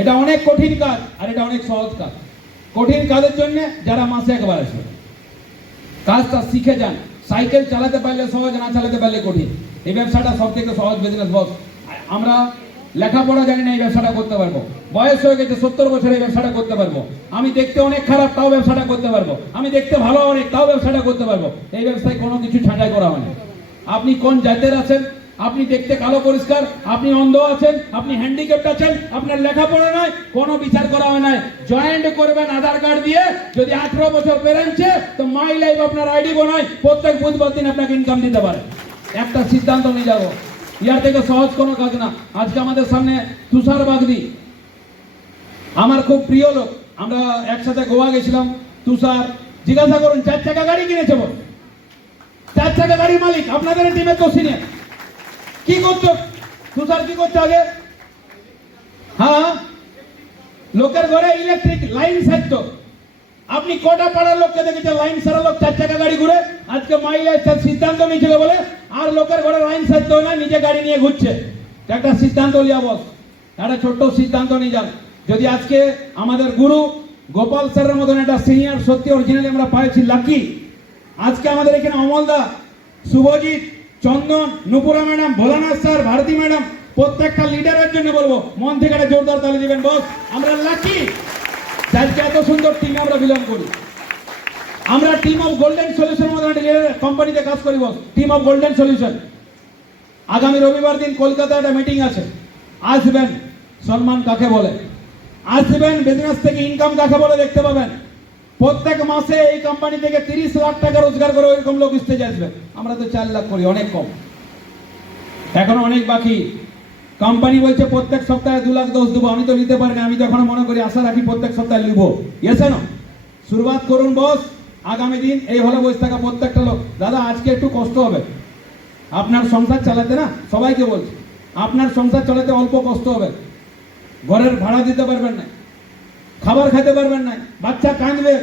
এটা অনেক কঠিন কাজ, আর এটা অনেক সহজ কাজ। কঠিন কাজের জন্য যারা মাসে একবার আসবে, কাজটা শিখে যান। সাইকেল চালাতে পারলে সহজ, না চালাতে পারলে কঠিন। এই ব্যবসাটা সব থেকে সহজ বিজনেস বস। আমরা লেখাপড়া জানি না, এই ব্যবসাটা করতে পারবো। বয়স হয়ে গেছে 70 বছর, এই ব্যবসাটা করতে পারবো। আমি দেখতে অনেক খারাপ, তাও ব্যবসাটা করতে পারবো। আমি দেখতে ভালো অনেক, তাও ব্যবসাটা করতে পারবো। এই ব্যবসায় কোনো কিছু ছাঁটাই করা হয় না। আপনি কোন জাতের আছেন, আপনি দেখতে কালো পরিষ্কার, আপনি অন্ধ আছেন, আপনি হ্যান্ডিক্যাপ্ট আছেন, আপনার লেখাপড়া নয়, কোনো বিচার করা হয় না। জয়েন্ট করবেন আধার কার্ড দিয়ে, যদি 18 বছর পেরেছে তো মাই লাইফ আপনার আইডি বানায়, প্রত্যেক বুধবার দিন আপনাকে ইনকাম দিতে পারে। একটা সিদ্ধান্ত নিয়ে যাবো, ইয়ার থেকে সহজ কোনো কাজ না। আজকে আমাদের সামনে তুষার বাগদি, আমার খুব প্রিয় লোক। আমরা একসাথে গোয়া গেছিলাম। তুষার, জিজ্ঞাসা করুন 4 চাকা গাড়ি কিনেছে বল, 4 চাকা গাড়ির মালিক। আপনাদের টিমে তো সিনিয়র। কি করছো তুষার? কি করছো আগে? হ্যাঁ, লোকের ঘরে ইলেকট্রিক লাইন সারতো। আপনি কটা পাড়ার লোককে দেখেছেন লাইন সারা লোক 4 চাকা গাড়ি ঘুরে? আজকে মাই লাইফস্টাইল সিদ্ধান্ত নিয়েছিল বলে আর লোকের ঘরে লাইন সারতে হয় না, নিজে গাড়ি নিয়ে ঘুরছে। একটা সিদ্ধান্ত লিয়া বস, একটা ছোট্ট সিদ্ধান্ত নিয়ে যান। যদি আজকে আমাদের গুরু গোপাল স্যারের মতন একটা সিনিয়র, সত্যি অরিজিনালি আমরা পাইছি লাকি। আজকে আমাদের এখানে অমলদা, Subhajit, Chandan, Nupura madam, Bholanath sir, Bharati madam, প্রত্যেকটা লিডারের জন্য বলবো মন থেকে একটা জোরদার তালি দিবেন বস। আমরা লাকি আজকে এত সুন্দর টিম আমরা বিলং করি। আমরা টিম অফ গোল্ডেন সলিউশন মতো একটা কোম্পানিতে কাজ করি বস, টিম অফ গোল্ডেন সলিউশন। আগামী রবিবার দিন কলকাতায় একটা মিটিং আছে, আসবেন। সম্মান কাকে বলে? আসবেন, বিজনেস থেকে ইনকাম কাকে বলে দেখতে পাবেন। প্রত্যেক মাসে এই কোম্পানি থেকে 30 লাখ টাকা রোজগার করে ওইরকম লোক স্টেজে আসবে। আমরা তো 4 লাখ করি, অনেক কম, এখনো অনেক বাকি। কোম্পানি বলছে প্রত্যেক সপ্তাহে 2 লাখ 10 দেবো, আমি তো নিতে পারি না। আমি তো এখনো মনে করি, আশা রাখি প্রত্যেক সপ্তাহে নিব। ইয়েস না? শুরুয়াত করুন বস। আগামী দিন এই হলো বসে থাকা প্রত্যেকটা লোক। দাদা আজকে একটু কষ্ট হবে, আপনার সংসার চালাতে না, সবাইকে বলছি, আপনার সংসার চালাতে অল্প কষ্ট হবে। ঘরের ভাড়া দিতে পারবেন না, খাবার খেতে পারবেন না, বাচ্চা কাঁদবে,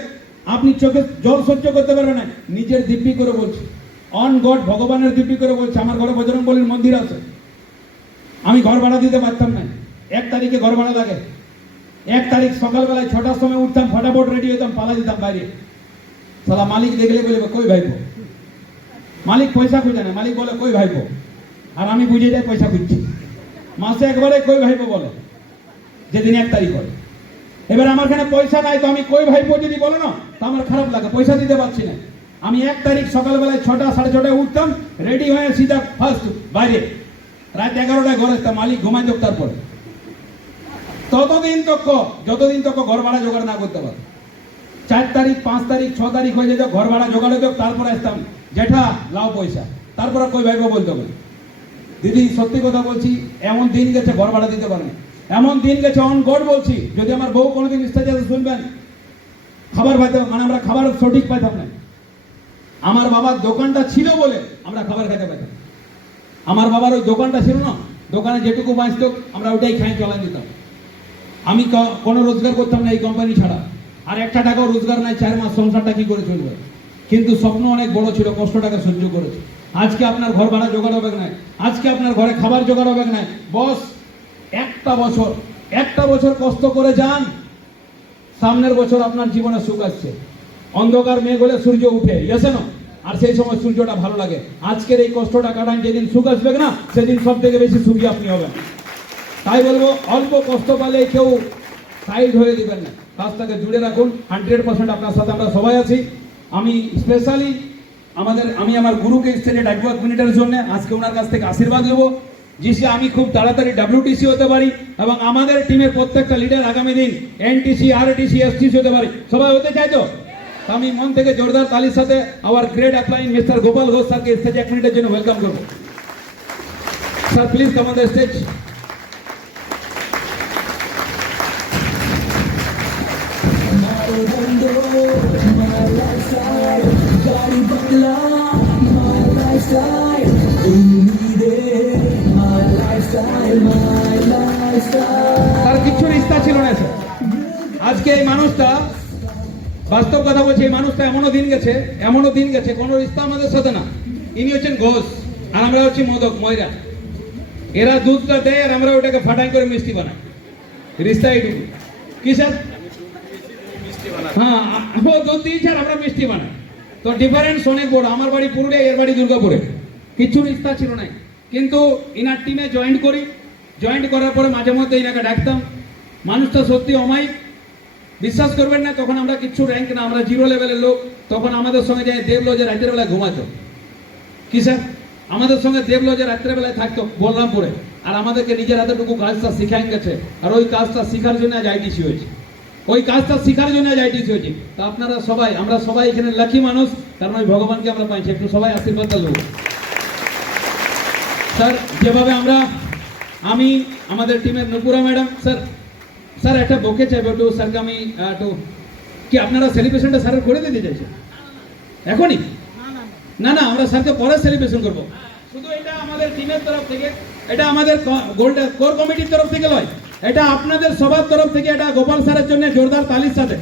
আপনি চোখে জল সহ্য করতে পারবেন না। নিজের দিব্যি করে বলছি, অন গড, ভগবানের দিব্যি করে বলছি। আমার ঘরে বজরংবলীর মন্দির আছে, আমি ঘর ভাড়া দিতে পারতাম না। 1 তারিখে ঘর ভাড়া লাগে, 1 তারিখ সকালবেলায় 6টার সময় উঠতাম, ফটাফট রেডি হতাম, পালা যেতাম বাইরে। সালা মালিক দেখলে বলবে কই ভাইপো, মালিক পয়সা খুঁজে না, মালিক বলে কই ভাইপো, আর আমি বুঝে যাই পয়সা খুঁজছি। মাসে একবারে কই ভাইপো বলে, যেদিন 1 তারিখ হয়। এবার আমার এখানে পয়সা নাই, তো আমি কই ভাইপো যদি বলো না, তো আমার খারাপ লাগে, পয়সা দিতে পারছি না। আমি 1 তারিখ সকালবেলায় 6টা 6:30 উঠতাম, রেডি হয়ে সিধা ফার্স্ট বাইরে, রাত 11টায় ঘরে আসতাম, মালিক ঘুমাই যোগ। তারপরে ততদিন তক যতদিন তক ঘর ভাড়া জোগাড় না করতে পারে। 4 তারিখ 5 তারিখ 6 তারিখ হয়ে যেত, ঘর ভাড়া জোগাড় হতো, তারপরে আসতাম জেঠা লাও পয়সা, তারপরে কই ভাইপো বলতে হবে। দিদি সত্যি কথা বলছি, এমন দিন গেছে ঘর ভাড়া দিতে পারেনি, এমন দিন গেছে অন গড বলছি, যদি আমার বউ কোনোদিন স্টেজে শুনবেন, খাবার পাইতাম, মানে আমরা খাবার সঠিক পাইতাম না। আমার বাবার দোকানটা ছিল বলে আমরা খাবার খেতে পাইতাম। আমার বাবার ওই দোকানটা ছিল না, দোকানে যেটুকু বাঁচত আমরা ওটাই খাই চলাই দিতাম। আমি কোনো রোজগার করতাম না এই কোম্পানি ছাড়া, আর 1 টাকাও রোজগার নাই, 4 মাস সংসারটা কি করে চলবে। কিন্তু স্বপ্ন অনেক বড় ছিল, কষ্টটাকে সহ্য করেছে। আজকে আপনার ঘর ভাড়া জোগাড় হবে না, আজকে আপনার ঘরে খাবার জোগাড় হবে না। বস একটা বছর কষ্ট করে যান, সামনের বছর আপনার জীবনে সুখ আসছে। অন্ধকার মেঘ হলে সূর্য উঠে গেছে না, আর সেই সময় সূর্যটা ভালো লাগে। আজকের এই কষ্টটা কাটান, যেদিন সুখ আসবে না সেদিন সব থেকে বেশি সুখী আপনি হবেন। তাই বলবো, অল্প কষ্ট পেলে কেউ সাইড হয়ে দিবেন না, কাজটাকে জুড়ে রাখুন। 100% আপনার সাথে আমরা সবাই আছি। আমি স্পেশালি আমি আমার গুরুকে স্টেজে ডাকবো 1 মিনিটের জন্য। আজকে ওনার কাছ থেকে আশীর্বাদ নেবো, যেসে আমি খুব তাড়াতাড়ি WTC হতে পারি, এবং আমাদের টিমের প্রত্যেকটা লিডার আগামী দিন NTC, RTC, STC হতে পারি। সবাই হতে চাই তো? আমি মন থেকে জোরদার তালির সাথে our great upline mister Gopal Ghosh স্যারকে স্টেজে 1 মিনিটের জন্য ওয়েলকাম করবো। Sir please come on the stage. তার কিচ্ছুর ইচ্ছা ছিল না স্যার। আজকে এই মানুষটা, বাস্তব কথা বলছি, এই মানুষটা এমনও দিন গেছে কোনো রিস্তা আমাদের সাথে না। ইনি হচ্ছেন ঘোষ, আর আমরা হচ্ছি মোদক, ময়রা। এরা দুধটা দেয় আর আমরা ওটাকে ফাটাই করে মিষ্টি বানাই। রিস্তা এইটুকু কি স্যার? হ্যাঁ, ও দুধ দিয়েছে আর আমরা মিষ্টি বানাই, তো ডিফারেন্স অনেক বড়। আমার বাড়ি পুরুলিয়া, এর বাড়ি দুর্গাপুরে। কিছু রিস্তা ছিল না, কিন্তু ইনার টিমে জয়েন্ট করার পরে মাঝে মধ্যে ইনাকে ডাকতাম। মানুষটা সত্যি অমায়িক, বিশ্বাস করবেন না, তখন আমরা কিচ্ছু র্যাঙ্ক না, আমরা 0 লেভেলের লোক। তখন আমাদের সঙ্গে যায় দেবলজে রাতের বেলায় ঘুমাতো। কি স্যার? আমাদের সঙ্গে দেবলজে রাত্রে বেলায় থাকতো বলরামপুরে, আর আমাদেরকে নিজের হাতেটুকু কাজটা শিখাই গেছে। আর ওই কাজটা শিখার জন্য আজ ITC হয়েছে, তো আপনারা সবাই, আমরা সবাই এখানে লাকি মানুষ, কারণ ওই ভগবানকে আমরা পাইছি। একটু সবাই আশীর্বাদ দেবো স্যার। যেভাবে আমি আমাদের টিমের নুপুরা ম্যাডাম, স্যার একটা বকে চাইবো একটু স্যারকে। আমি একটু কি আপনারা সেলিব্রেশনটা স্যারের করে দিতে চাইছেন এখনই? না, আমরা স্যারকে পরে সেলিব্রেশন করবো। শুধু এটা আমাদের টিমের তরফ থেকে, এটা আমাদের কোর কমিটির তরফ থেকে নয়, এটা আপনাদের সবার তরফ থেকে। এটা গোপাল স্যারের জন্য জোরদার তালির সাথে।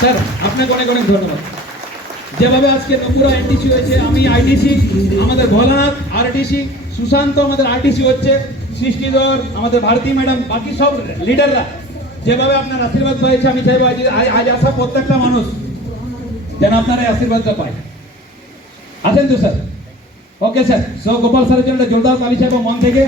স্যার আপনাকে অনেক অনেক ধন্যবাদ। যেভাবে আজকে নুপুরা NTC হয়েছে, আমি ITC, আমাদের ভোলানাথ RTC, সুশান্ত আমাদের RTC হচ্ছে, সৃষ্টিধর আমাদের ভারতী ম্যাডাম, বাকি সব লিডাররা যেভাবে আপনার আশীর্বাদ পাইছে, আমি চাইবো আজ আসা প্রত্যেকটা মানুষ যেন আপনার এই আশীর্বাদটা পায়। আছেন তো sir? Okay sir, so Gopal স্যারের জন্য জোরদার তালি চাইবো মন থেকে।